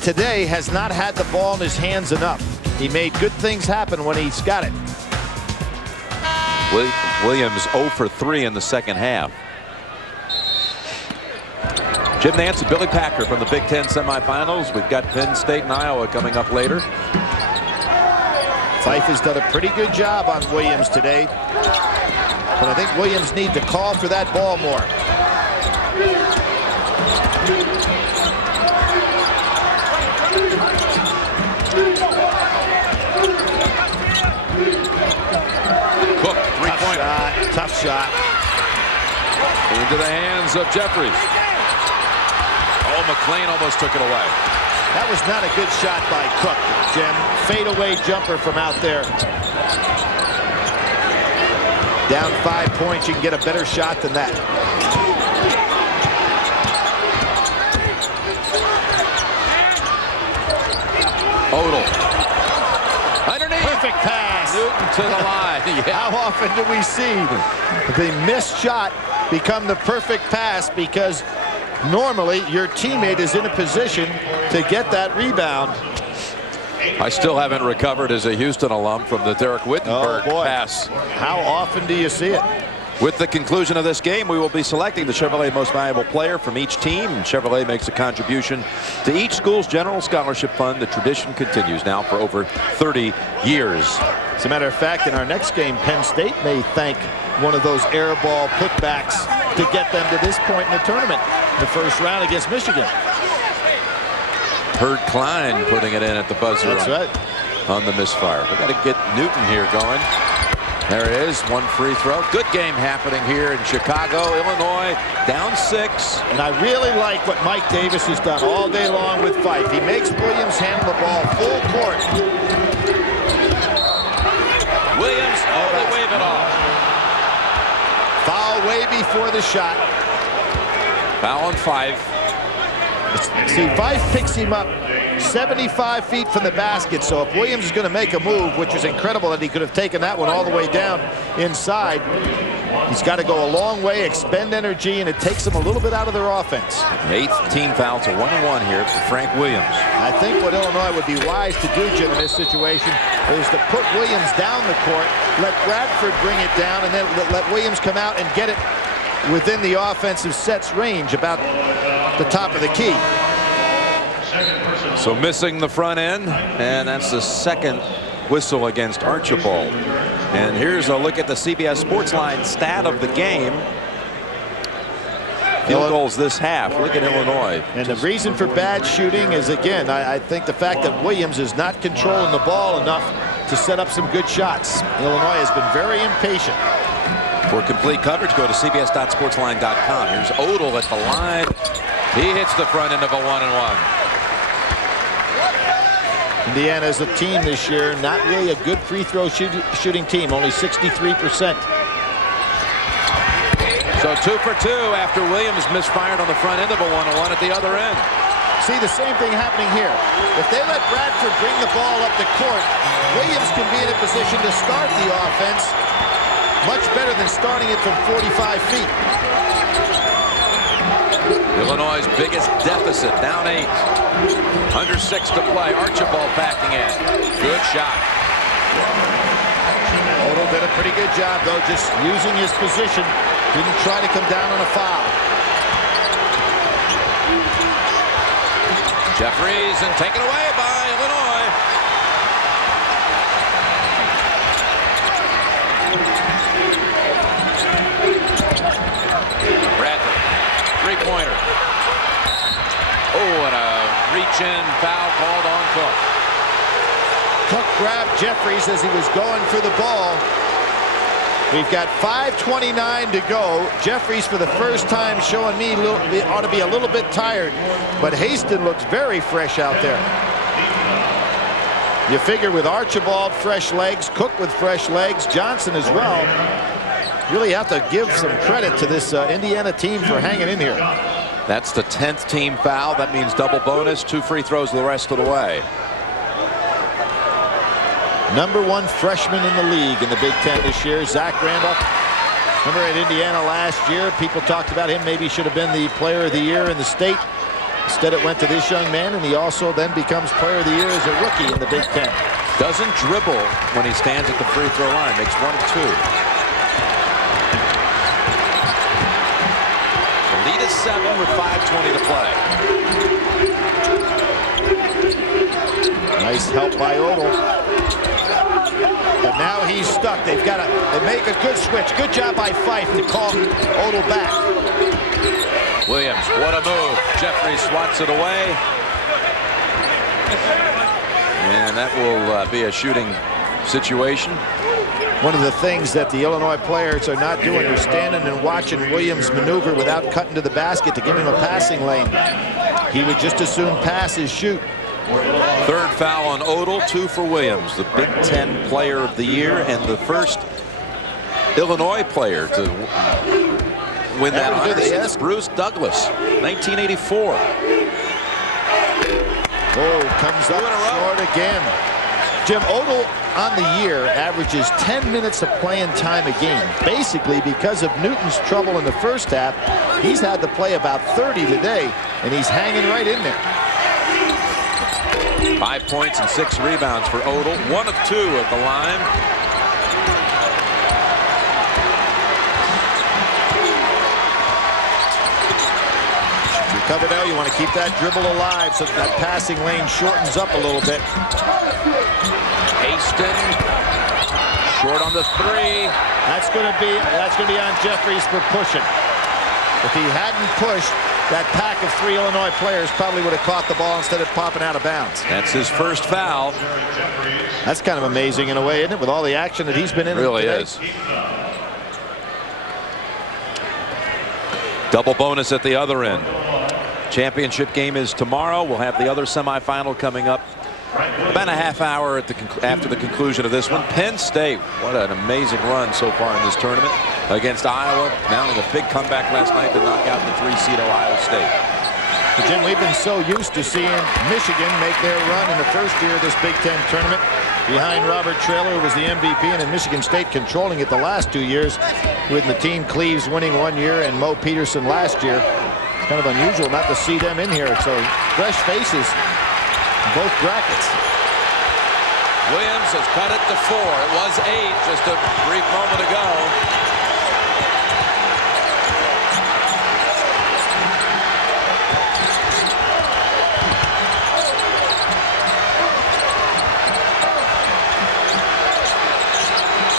today has not had the ball in his hands enough. He made good things happen when he's got it. Williams 0 for 3 in the second half. Jim Nance and Billy Packer from the Big Ten semifinals. We've got Penn State and Iowa coming up later. Fife has done a pretty good job on Williams today, but I think Williams needs to call for that ball more. Cook, three-pointer. Tough shot. Into the hands of Jeffries. Oh, McLean almost took it away. That was not a good shot by Cook, Jim. Fadeaway jumper from out there. Down 5 points, you can get a better shot than that. Odell. Underneath. Perfect pass. Newton to the line. Yeah. How often do we see the missed shot become the perfect pass? Because normally your teammate is in a position to get that rebound. I still haven't recovered as a Houston alum from the Derek Wittenberg pass. How often do you see it? With the conclusion of this game, we will be selecting the Chevrolet Most Valuable Player from each team. Chevrolet makes a contribution to each school's general scholarship fund. The tradition continues now for over 30 years. As a matter of fact, in our next game, Penn State may thank one of those air ball putbacks to get them to this point in the tournament, the first round against Michigan. Heard Klein putting it in at the buzzer. That's right. On the misfire. We got to get Newton here going. There it is, one free throw. Good game happening here in Chicago, Illinois, down 6. And I really like what Mike Davis has done all day long with Fife. He makes Williams handle the ball full court. Williams, they wave it off. Foul way before the shot. Foul on 5. See, Fife picks him up 75 feet from the basket, so if Williams is going to make a move, which is incredible that he could have taken that one all the way down inside, he's got to go a long way, expend energy, and it takes them a little bit out of their offense. 8th team foul to 1-1 here for Frank Williams. I think what Illinois would be wise to do, Jim, in this situation is to put Williams down the court, let Bradford bring it down, and then let Williams come out and get it within the offensive set's range, about the top of the key. So missing the front end, and that's the second whistle against Archibald. And here's a look at the CBS Sportsline stat of the game. Field goals this half. Look at Illinois. And the reason for bad shooting is, again, I think the fact that Williams is not controlling the ball enough to set up some good shots. Illinois has been very impatient. For complete coverage, go to cbs.sportsline.com. Here's Odell at the line. He hits the front end of a 1-and-1. Indiana as a team this year, not really a good free throw shooting team, only 63%. So 2 for 2 after Williams misfired on the front end of a 1-and-1 at the other end. See the same thing happening here. If they let Bradford bring the ball up the court, Williams can be in a position to start the offense much better than starting it from 45 feet. Illinois' biggest deficit, down 8. Under 6 to play. Archibald backing in. Good shot. Odell did a pretty good job, though, just using his position. Didn't try to come down on a foul. Jeffries, and taken away by Illinois. Bradford, three-pointer. Oh, and a reach-in foul called on Cook. Cook grabbed Jeffries as he was going for the ball. We've got 5:29 to go. Jeffries, for the first time, showing me ought to be a little bit tired, but Haston looks very fresh out there. You figure with Archibald, fresh legs, Cook with fresh legs, Johnson as well. Really have to give some credit to this Indiana team for hanging in here. That's the 10th team foul. That means double bonus, 2 free throws the rest of the way. #1 freshman in the league in the Big Ten this year, Zach Randolph. Remember at Indiana last year, people talked about him maybe should have been the player of the year in the state. Instead it went to this young man, and he also then becomes player of the year as a rookie in the Big Ten. Doesn't dribble when he stands at the free throw line. Makes 1 of 2. The lead is 7 with 5:20 to play. Nice help by Odell. But now he's stuck. They've got to make a good switch. Good job by Fife to call Odell back. Williams, what a move. Jeffries swats it away. And that will be a shooting situation. One of the things that the Illinois players are not doing is standing and watching Williams maneuver without cutting to the basket to give him a passing lane. He would just as soon pass as shoot. Third foul on Odell, 2 for Williams, the Big Ten Player of the Year and the first Illinois player to win that honor since Bruce Douglas, 1984. Oh, comes up short again. Jim, Odell on the year averages 10 minutes of playing time a game. Basically, because of Newton's trouble in the first half, he's had to play about 30 today, and he's hanging right in there. 5 points and 6 rebounds for Odell. 1 of 2 at the line. Coverdale, you want to keep that dribble alive so that passing lane shortens up a little bit. Haston short on the 3. That's going to be on Jeffries for pushing. If he hadn't pushed, that pack of 3 Illinois players probably would have caught the ball instead of popping out of bounds. That's his first foul. That's kind of amazing in a way, isn't it? With all the action that he's been in. It really is. Double bonus at the other end. Championship game is tomorrow. We'll have the other semifinal coming up about a half hour after the conclusion of this one. Penn State, what an amazing run so far in this tournament against Iowa, mounting a big comeback last night to knock out the 3-seed Ohio State. But Jim, we've been so used to seeing Michigan make their run in the first year of this Big Ten tournament behind Robert Traylor, who was the MVP, and then Michigan State controlling it the last 2 years, with Mateen Cleaves winning 1 year and Mo Peterson last year. It's kind of unusual not to see them in here. So fresh faces in both brackets. Williams has cut it to 4. It was 8 just a brief moment ago.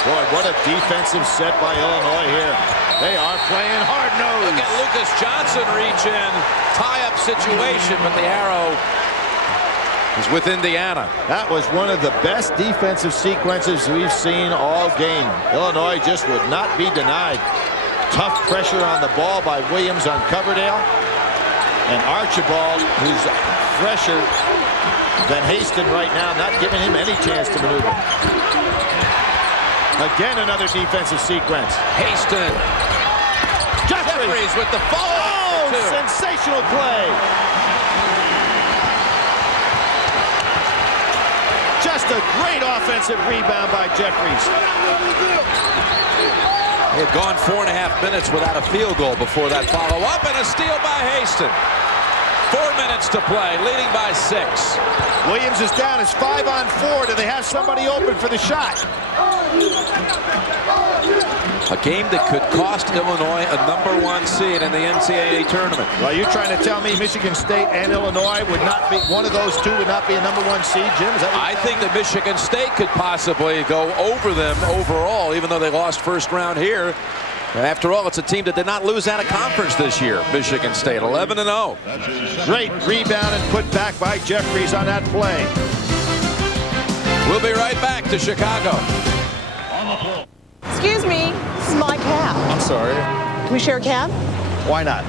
Boy, what a defensive set by Illinois here. They are playing hard-nosed. Look at Lucas Johnson reach in. Tie-up situation, but the arrow is with Indiana. That was one of the best defensive sequences we've seen all game. Illinois just would not be denied. Tough pressure on the ball by Williams on Coverdale. And Archibald, who's fresher than Haston right now, not giving him any chance to maneuver. Again, another defensive sequence. Haston. Jeffries with the follow-up. Oh, sensational play. Just a great offensive rebound by Jeffries. They had gone 4.5 minutes without a field goal before that follow-up, and a steal by Haston. 4 minutes to play, leading by 6. Williams is down. It's 5 on 4. Do they have somebody open for the shot? A game that could cost Illinois a #1 seed in the NCAA tournament. Well, you're trying to tell me Michigan State and Illinois would not be, one of those two would not be a #1 seed, Jim? Is that what I think that Michigan State could possibly go over them overall, even though they lost first round here. After all, it's a team that did not lose out of conference this year. Michigan State, 11-0. Great rebound and put back by Jeffries on that play. We'll be right back to Chicago. Excuse me, this is my cab. I'm sorry. Can we share a cab? Why not?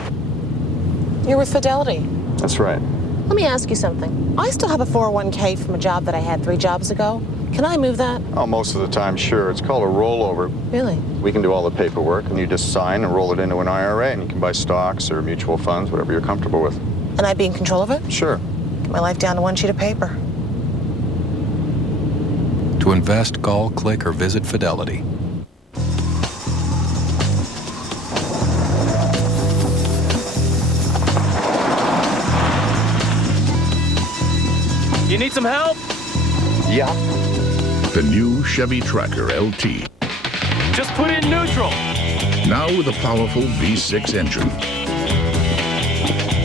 You're with Fidelity. That's right. Let me ask you something. I still have a 401k from a job that I had 3 jobs ago. Can I move that? Oh, most of the time, sure. It's called a rollover. Really? We can do all the paperwork, and you just sign and roll it into an IRA, and you can buy stocks or mutual funds, whatever you're comfortable with. And I'd be in control of it? Sure. Get my life down to 1 sheet of paper. To invest, call, click, or visit Fidelity. You need some help? Yeah. The new Chevy Tracker LT. Just put in neutral. Now with a powerful V6 engine.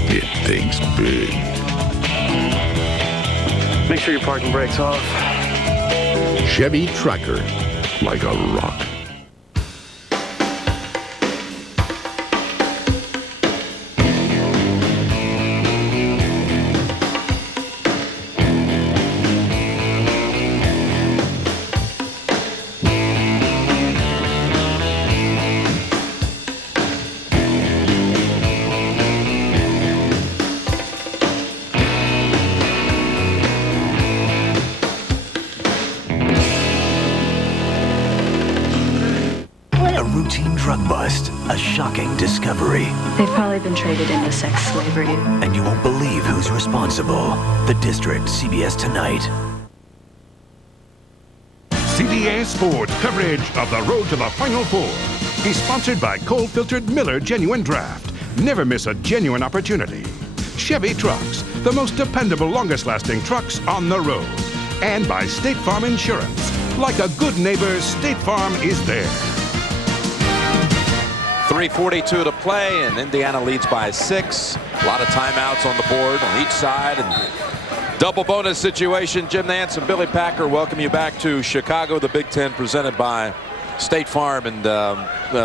It thinks big. Make sure your parking brake's off. Chevy Tracker, like a rock. drug bust, a shocking discovery. They've probably been traded into sex slavery. And you won't believe who's responsible. The District, CBS Tonight. CBS Sports coverage of the road to the Final Four is sponsored by cold-filtered Miller Genuine Draft. Never miss a genuine opportunity. Chevy Trucks, the most dependable, longest-lasting trucks on the road. And by State Farm Insurance. Like a good neighbor, State Farm is there. 3:42 to play, and Indiana leads by 6. A lot of timeouts on the board on each side, and double bonus situation. Jim Nantz and Billy Packer welcome you back to Chicago, the Big Ten, presented by State Farm. And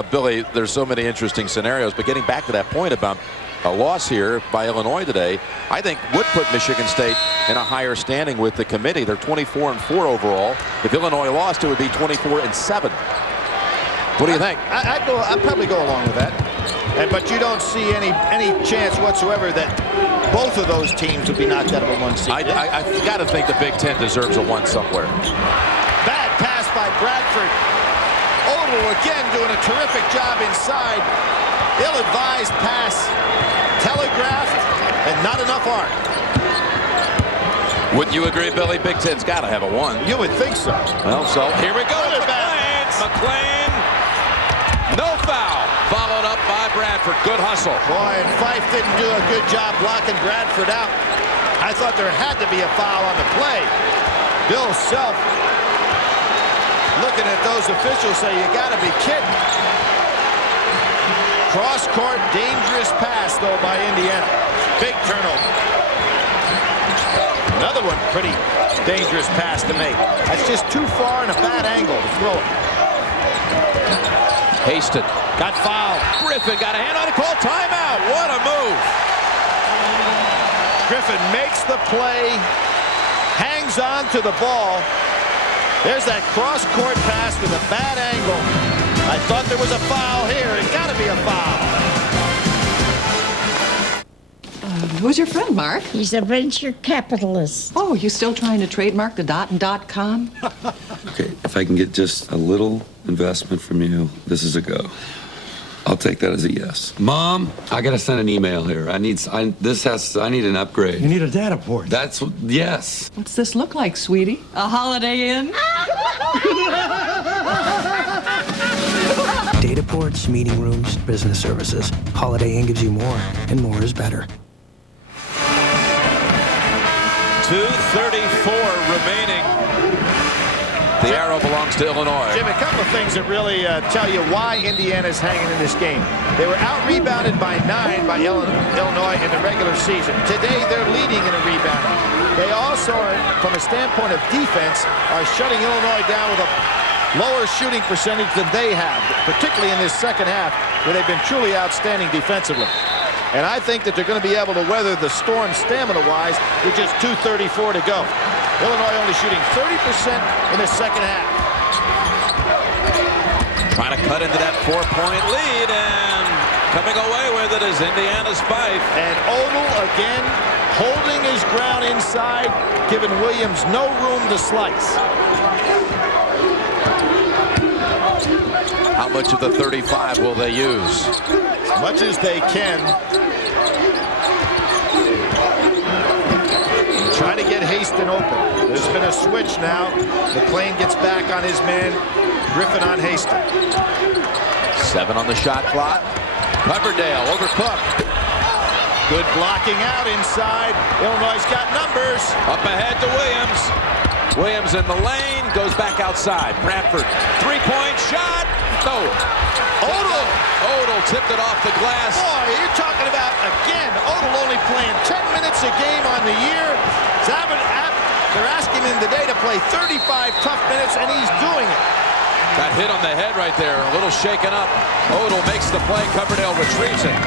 Billy, there's so many interesting scenarios, but getting back to that point about a loss here by Illinois today, I think would put Michigan State in a higher standing with the committee. They're 24-4 overall. If Illinois lost, it would be 24-7. What do you think? I'd probably go along with that. But you don't see any chance whatsoever that both of those teams would be knocked out of a 1 seed. I've got to think the Big Ten deserves a 1 somewhere. Bad pass by Bradford. Odell again doing a terrific job inside. Ill-advised pass, telegraphed, and not enough arc. Wouldn't you agree, Billy? Big Ten's got to have a 1. You would think so. Well, so here we go. McClain. No foul. Followed up by Bradford. Good hustle. Boy, and Fife didn't do a good job blocking Bradford out. I thought there had to be a foul on the play. Bill Self looking at those officials say, you got to be kidding. Cross-court, dangerous pass, though, by Indiana. Big turnover. Another one, pretty dangerous pass to make. That's just too far and a bad angle to throw it. Haston got fouled. Griffin got a hand on it, called timeout. What a move. Griffin makes the play, hangs on to the ball. There's that cross-court pass with a bad angle. I thought there was a foul here. It got to be a foul. Who's your friend, Mark? He's a venture capitalist. Oh, you still trying to trademark the .com? Okay, if I can get just a little investment from you, this is a go. I'll take that as a yes. Mom, I gotta send an email here. I need an upgrade. You need a data port. Yes. What's this look like, sweetie? A Holiday Inn? Data ports, meeting rooms, business services. Holiday Inn gives you more, and more is better. 2:34 remaining. The arrow belongs to Illinois. Jim, a couple of things that really tell you why Indiana's hanging in this game. They were out-rebounded by 9 by Illinois in the regular season. Today, they're leading in a rebounding. They also, from a standpoint of defense, are shutting Illinois down with a lower shooting percentage than they have, particularly in this second half, where they've been truly outstanding defensively. And I think that they're going to be able to weather the storm stamina-wise with just 2:34 to go. Illinois only shooting 30% in the second half. Trying to cut into that 4-point lead, and coming away with it is Indiana's Fife. And Odell again holding his ground inside, giving Williams no room to slice. How much of the 35 will they use? As much as they can. Trying to get Haston open. There's been a switch now. McClain gets back on his man. Griffin on Haston. 7 on the shot clock. Coverdale over Cook. Good blocking out inside. Illinois got numbers. Up ahead to Williams. Williams in the lane. Goes back outside. Bradford. 3-point shot. No. Odell tipped it off the glass. Boy, you're talking about, again, Odell only playing 10 minutes a game on the year. They're asking him today to play 35 tough minutes, and he's doing it. Got hit on the head right there. A little shaken up. Odell makes the play. Coverdale retrieves it.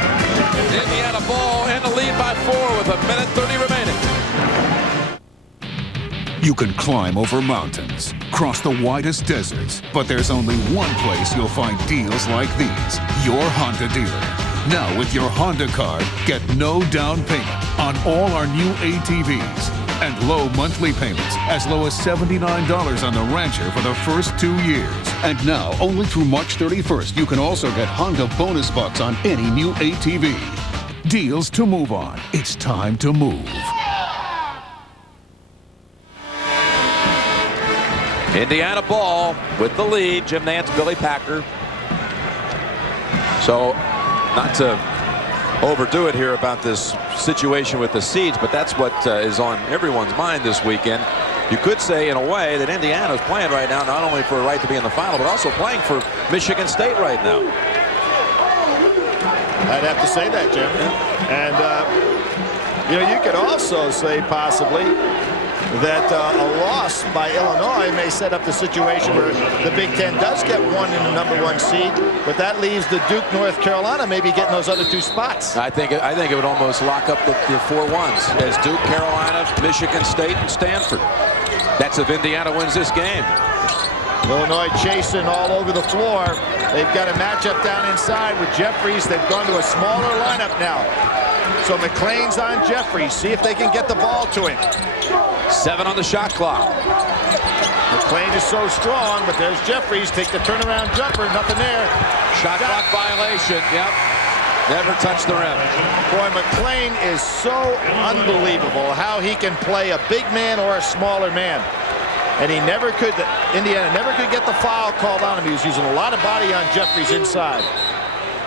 Indiana ball and the lead by 4 with 1:30 remaining. You can climb over mountains, cross the widest deserts, but there's only one place you'll find deals like these. Your Honda dealer. Now with your Honda card, get no down payment on all our new ATVs. and low monthly payments, as low as $79 on the Rancher for the first 2 years. And now, only through March 31st, you can also get Honda bonus bucks on any new ATV. Deals to move on. It's time to move. Indiana ball with the lead. Jim Nantz, Billy Packer. So, not to overdo it here about this situation with the seeds, but that's what is on everyone's mind this weekend. You could say, in a way, that Indiana's playing right now, not only for a right to be in the final, but also playing for Michigan State right now. I'd have to say that, Jim. And, you could also say possibly that a loss by Illinois may set up the situation where the Big Ten does get one in the #1 seed, but that leaves the Duke, North Carolina maybe getting those other 2 spots. I think it would almost lock up the 4 ones as Duke, Carolina, Michigan State, and Stanford. That's if Indiana wins this game. Illinois chasing all over the floor. They've got a matchup down inside with Jeffries. They've gone to a smaller lineup now. So McClain's on Jeffries. See if they can get the ball to him. 7 on the shot clock. McClain is so strong, but there's Jeffries. Take the turnaround jumper. Nothing there. Shot clock violation. Yep. Never touched the rim. Boy, McClain is so unbelievable how he can play a big man or a smaller man. And he never could, Indiana never could get the foul called on him. He was using a lot of body on Jeffries inside.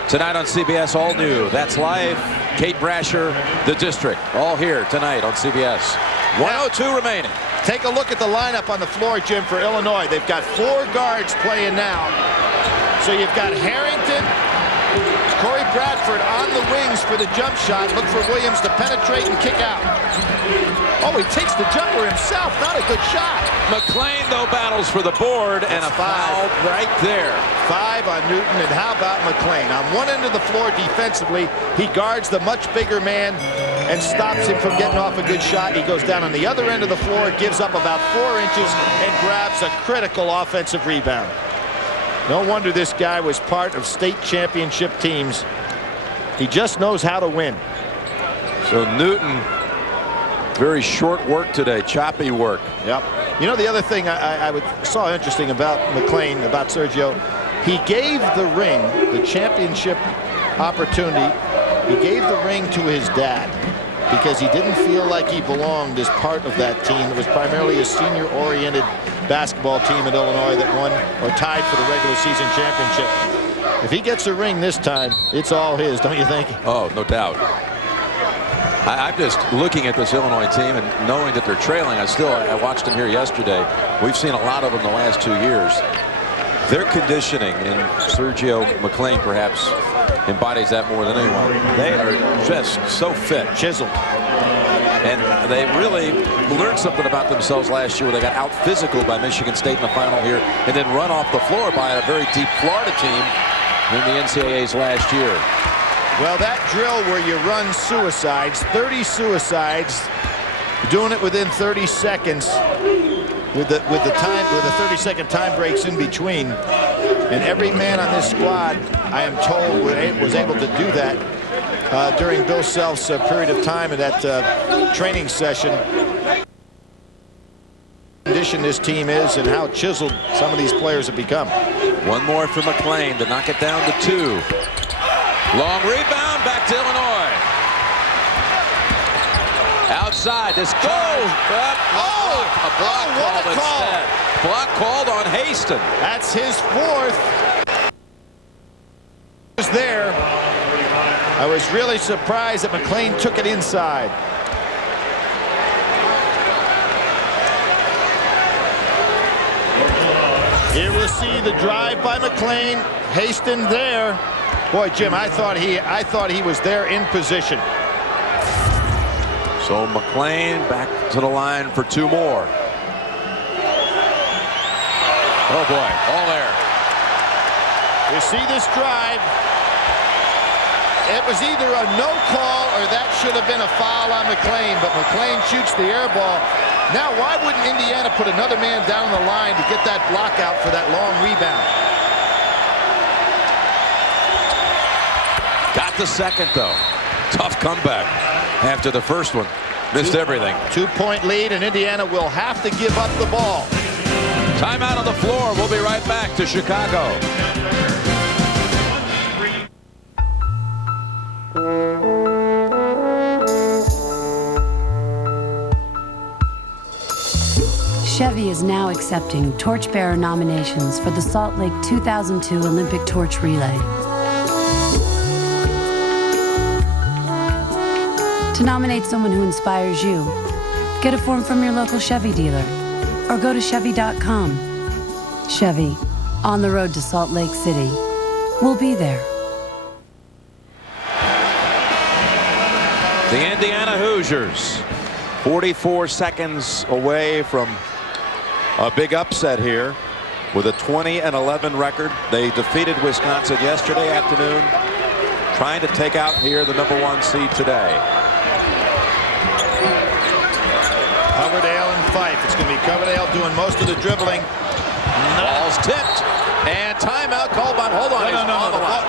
Tonight on CBS, all new. That's Life. Kate Brasher, The District. All here tonight on CBS. 1:02 remaining. Take a look at the lineup on the floor, Jim, for Illinois. They've got 4 guards playing now. So you've got Harrington, Corey Bradford on the wings for the jump shot. Look for Williams to penetrate and kick out. Oh, he takes the jumper himself. Not a good shot. McClain, though, battles for the board, and a foul right there. 5 on Newton, and how about McClain? On one end of the floor defensively, he guards the much bigger man and stops him from getting off a good shot. He goes down on the other end of the floor, gives up about 4 inches, and grabs a critical offensive rebound. No wonder this guy was part of state championship teams. He just knows how to win. So Newton, very short work today, choppy work. Yep. You know, the other thing I saw interesting about McClain, about Sergio, he gave the ring, the championship opportunity, he gave the ring to his dad because he didn't feel like he belonged as part of that team. It was primarily a senior-oriented basketball team at Illinois that won or tied for the regular season championship. If he gets a ring this time, it's all his, don't you think? Oh, no doubt. I'm just looking at this Illinois team and knowing that they're trailing. I watched them here yesterday. We've seen a lot of them the last 2 years. Their conditioning, and Sergio McClain perhaps embodies that more than anyone. They are just so fit. Chiseled. And they really learned something about themselves last year where they got out physical by Michigan State in the final here and then run off the floor by a very deep Florida team in the NCAAs last year. Well, that drill where you run suicides, 30 suicides, doing it within 30 seconds with the 30-second time breaks in between. And every man on this squad, I am told, was able to do that during Bill Self's period of time in that training session. Condition this team is and how chiseled some of these players have become. One more for McClain to knock it down to 2. Long rebound, back to Illinois. Outside, this goes up. A block called instead. Block called on Haston. That's his 4th. Was there. I was really surprised that McClain took it inside. Here we'll see the drive by McClain. Haston there. Boy, Jim, I thought he was there in position. So McClain back to the line for 2 more. Oh boy, all there. You see this drive. It was either a no call or that should have been a foul on McClain, but McClain shoots the air ball. Now, why wouldn't Indiana put another man down the line to get that block out for that long rebound? Got the second, though. Tough comeback after the first one. Missed everything. 2-point lead, and Indiana will have to give up the ball. Timeout on the floor. We'll be right back to Chicago. Chevy is now accepting torchbearer nominations for the Salt Lake 2002 Olympic Torch Relay. To nominate someone who inspires you, get a form from your local Chevy dealer or go to Chevy.com. Chevy, on the road to Salt Lake City. We'll be there. The Indiana Hoosiers, 44 seconds away from a big upset here with a 20-11 record. They defeated Wisconsin yesterday afternoon, trying to take out here the #1 seed today. Coverdale and Fife. It's going to be Coverdale doing most of the dribbling. Ball's tipped, and timeout called on. Hold on,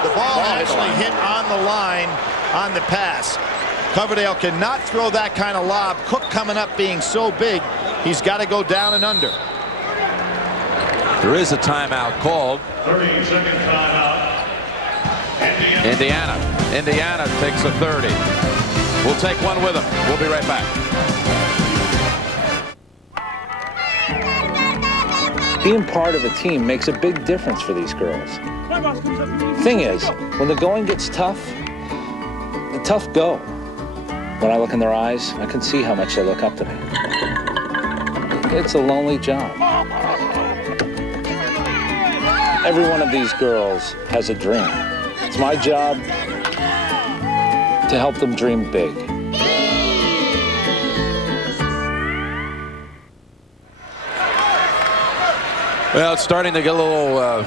The ball actually hit on the line on the pass. Coverdale cannot throw that kind of lob. Cook coming up being so big, he's got to go down and under. There is a timeout called. 30-second timeout. Indiana takes a 30. We'll take one with them. We'll be right back. Being part of a team makes a big difference for these girls. Thing is, when the going gets tough, the tough go. When I look in their eyes, I can see how much they look up to me. It's a lonely job. Every one of these girls has a dream. It's my job to help them dream big. Well, it's starting to get a little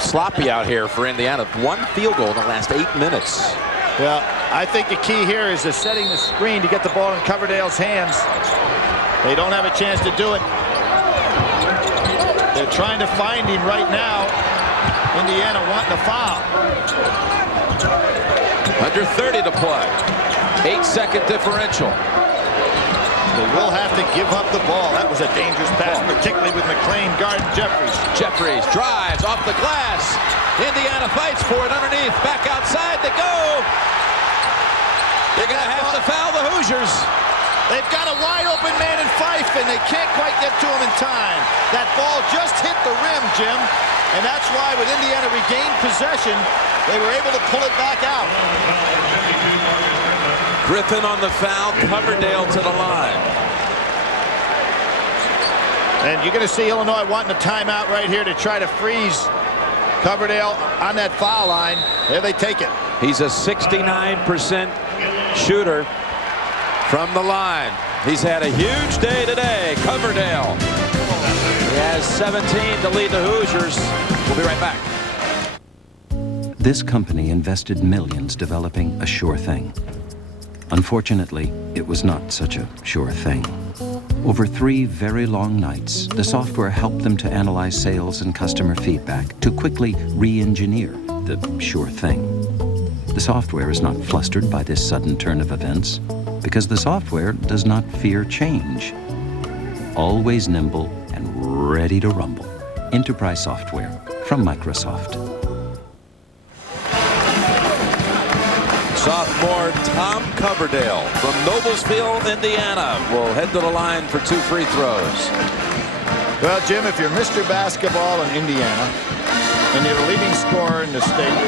sloppy out here for Indiana. One field goal in the last 8 minutes. Well, I think the key here is setting the screen to get the ball in Coverdale's hands. They don't have a chance to do it. They're trying to find him right now. Indiana wanting a foul. Under 30 to play. 8-second differential. They will have to give up the ball. That was a dangerous pass, particularly with McLean guarding Jeffries. Jeffries drives off the glass. Indiana fights for it underneath. Back outside to go. They're going to have to foul the Hoosiers. They've got a wide open man in Fife, and they can't quite get to him in time. That ball just hit the rim, Jim, and that's why when Indiana regained possession, they were able to pull it back out. Griffin on the foul, Coverdale to the line. And you're going to see Illinois wanting a timeout right here to try to freeze Coverdale on that foul line. There they take it. He's a 69% shooter from the line. He's had a huge day today. Coverdale. He has 17 to lead the Hoosiers. We'll be right back. This company invested millions developing a sure thing. Unfortunately, it was not such a sure thing. Over 3 very long nights, the software helped them to analyze sales and customer feedback to quickly re-engineer the sure thing. The software is not flustered by this sudden turn of events because the software does not fear change. Always nimble and ready to rumble. Enterprise software from Microsoft. Sophomore Tom Coverdale from Noblesville, Indiana, will head to the line for 2 free throws. Well, Jim, if you're Mr. Basketball in Indiana and you're the leading scorer in the state,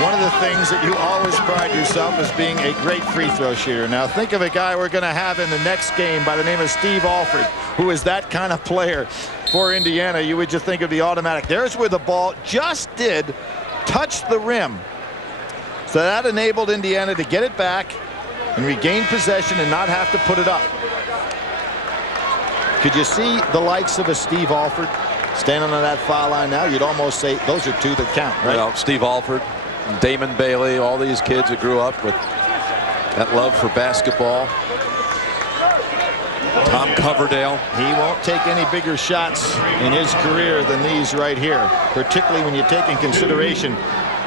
one of the things that you always pride yourself as being a great free throw shooter. Now, think of a guy we're going to have in the next game by the name of Steve Alford, who is that kind of player for Indiana. You would just think of the automatic. There's where the ball just did touch the rim. So that enabled Indiana to get it back and regain possession and not have to put it up. Could you see the likes of a Steve Alford standing on that foul line now? You'd almost say those are 2 that count, right? Well, Steve Alford, Damon Bailey, all these kids that grew up with that love for basketball. Tom Coverdale. He won't take any bigger shots in his career than these right here, particularly when you take in consideration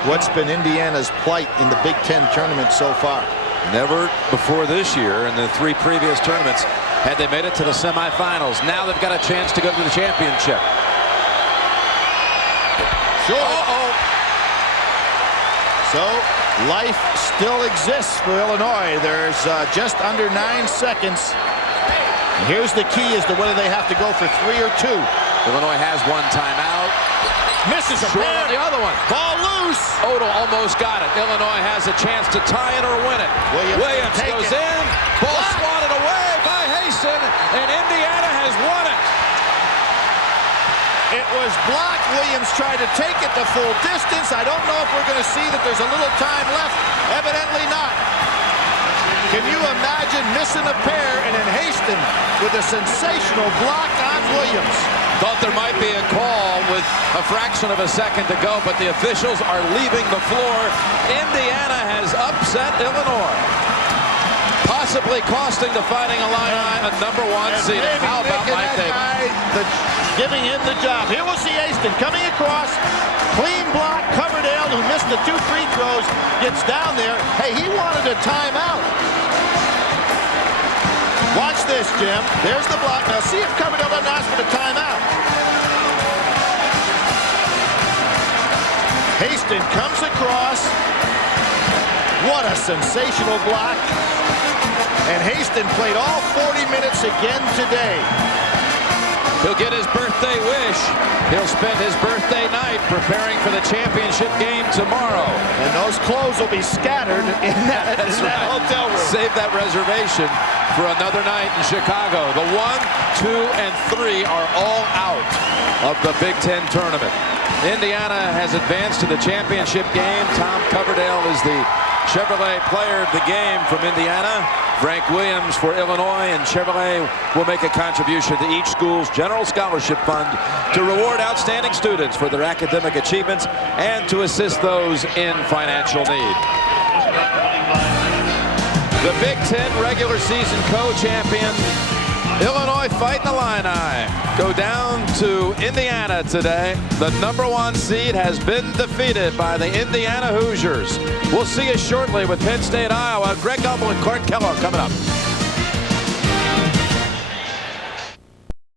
what's been Indiana's plight in the Big Ten tournament so far. Never before this year in the 3 previous tournaments had they made it to the semifinals. Now they've got a chance to go to the championship. So life still exists for Illinois. There's just under 9 seconds. And here's the key as to whether they have to go for 3 or 2. Illinois has one timeout. Misses a Short pair. on the other one. Ball loose. Odell almost got it. Illinois has a chance to tie it or win it. Williams goes in. Ball swatted away by Haston, and Indiana has won it. It was blocked. Williams tried to take it the full distance. I don't know if we're going to see that there's a little time left. Evidently not. Can you imagine missing a pair and then Haston with a sensational block on Williams? Thought there might be a call with a fraction of a second to go, but the officials are leaving the floor. Indiana has upset Illinois, possibly costing the Fighting Illini a #1 seed. How about Mike Davis? Giving him the job. Here we'll see Haston coming across. Clean block. Coverdale, who missed the 2 free throws, gets down there. Hey, he wanted a timeout. Watch this, Jim. There's the block. Now see if Coverdale doesn't ask for the timeout. Haston comes across. What a sensational block. And Haston played all 40 minutes again today. He'll get his birthday wish. He'll spend his birthday night preparing for the championship game tomorrow. And those clothes will be scattered in that hotel room. Save that reservation for another night in Chicago. The 1, 2, and 3 are all out of the Big Ten tournament. Indiana has advanced to the championship game. Tom Coverdale is the Chevrolet player of the game from Indiana. Frank Williams for Illinois, and Chevrolet will make a contribution to each school's general scholarship fund to reward outstanding students for their academic achievements and to assist those in financial need. The Big Ten regular season co-champion Illinois Fighting Illini go down to Indiana today. The #1 seed has been defeated by the Indiana Hoosiers. We'll see you shortly with Penn State, Iowa. Greg Gumbel and Clark Kellogg coming up.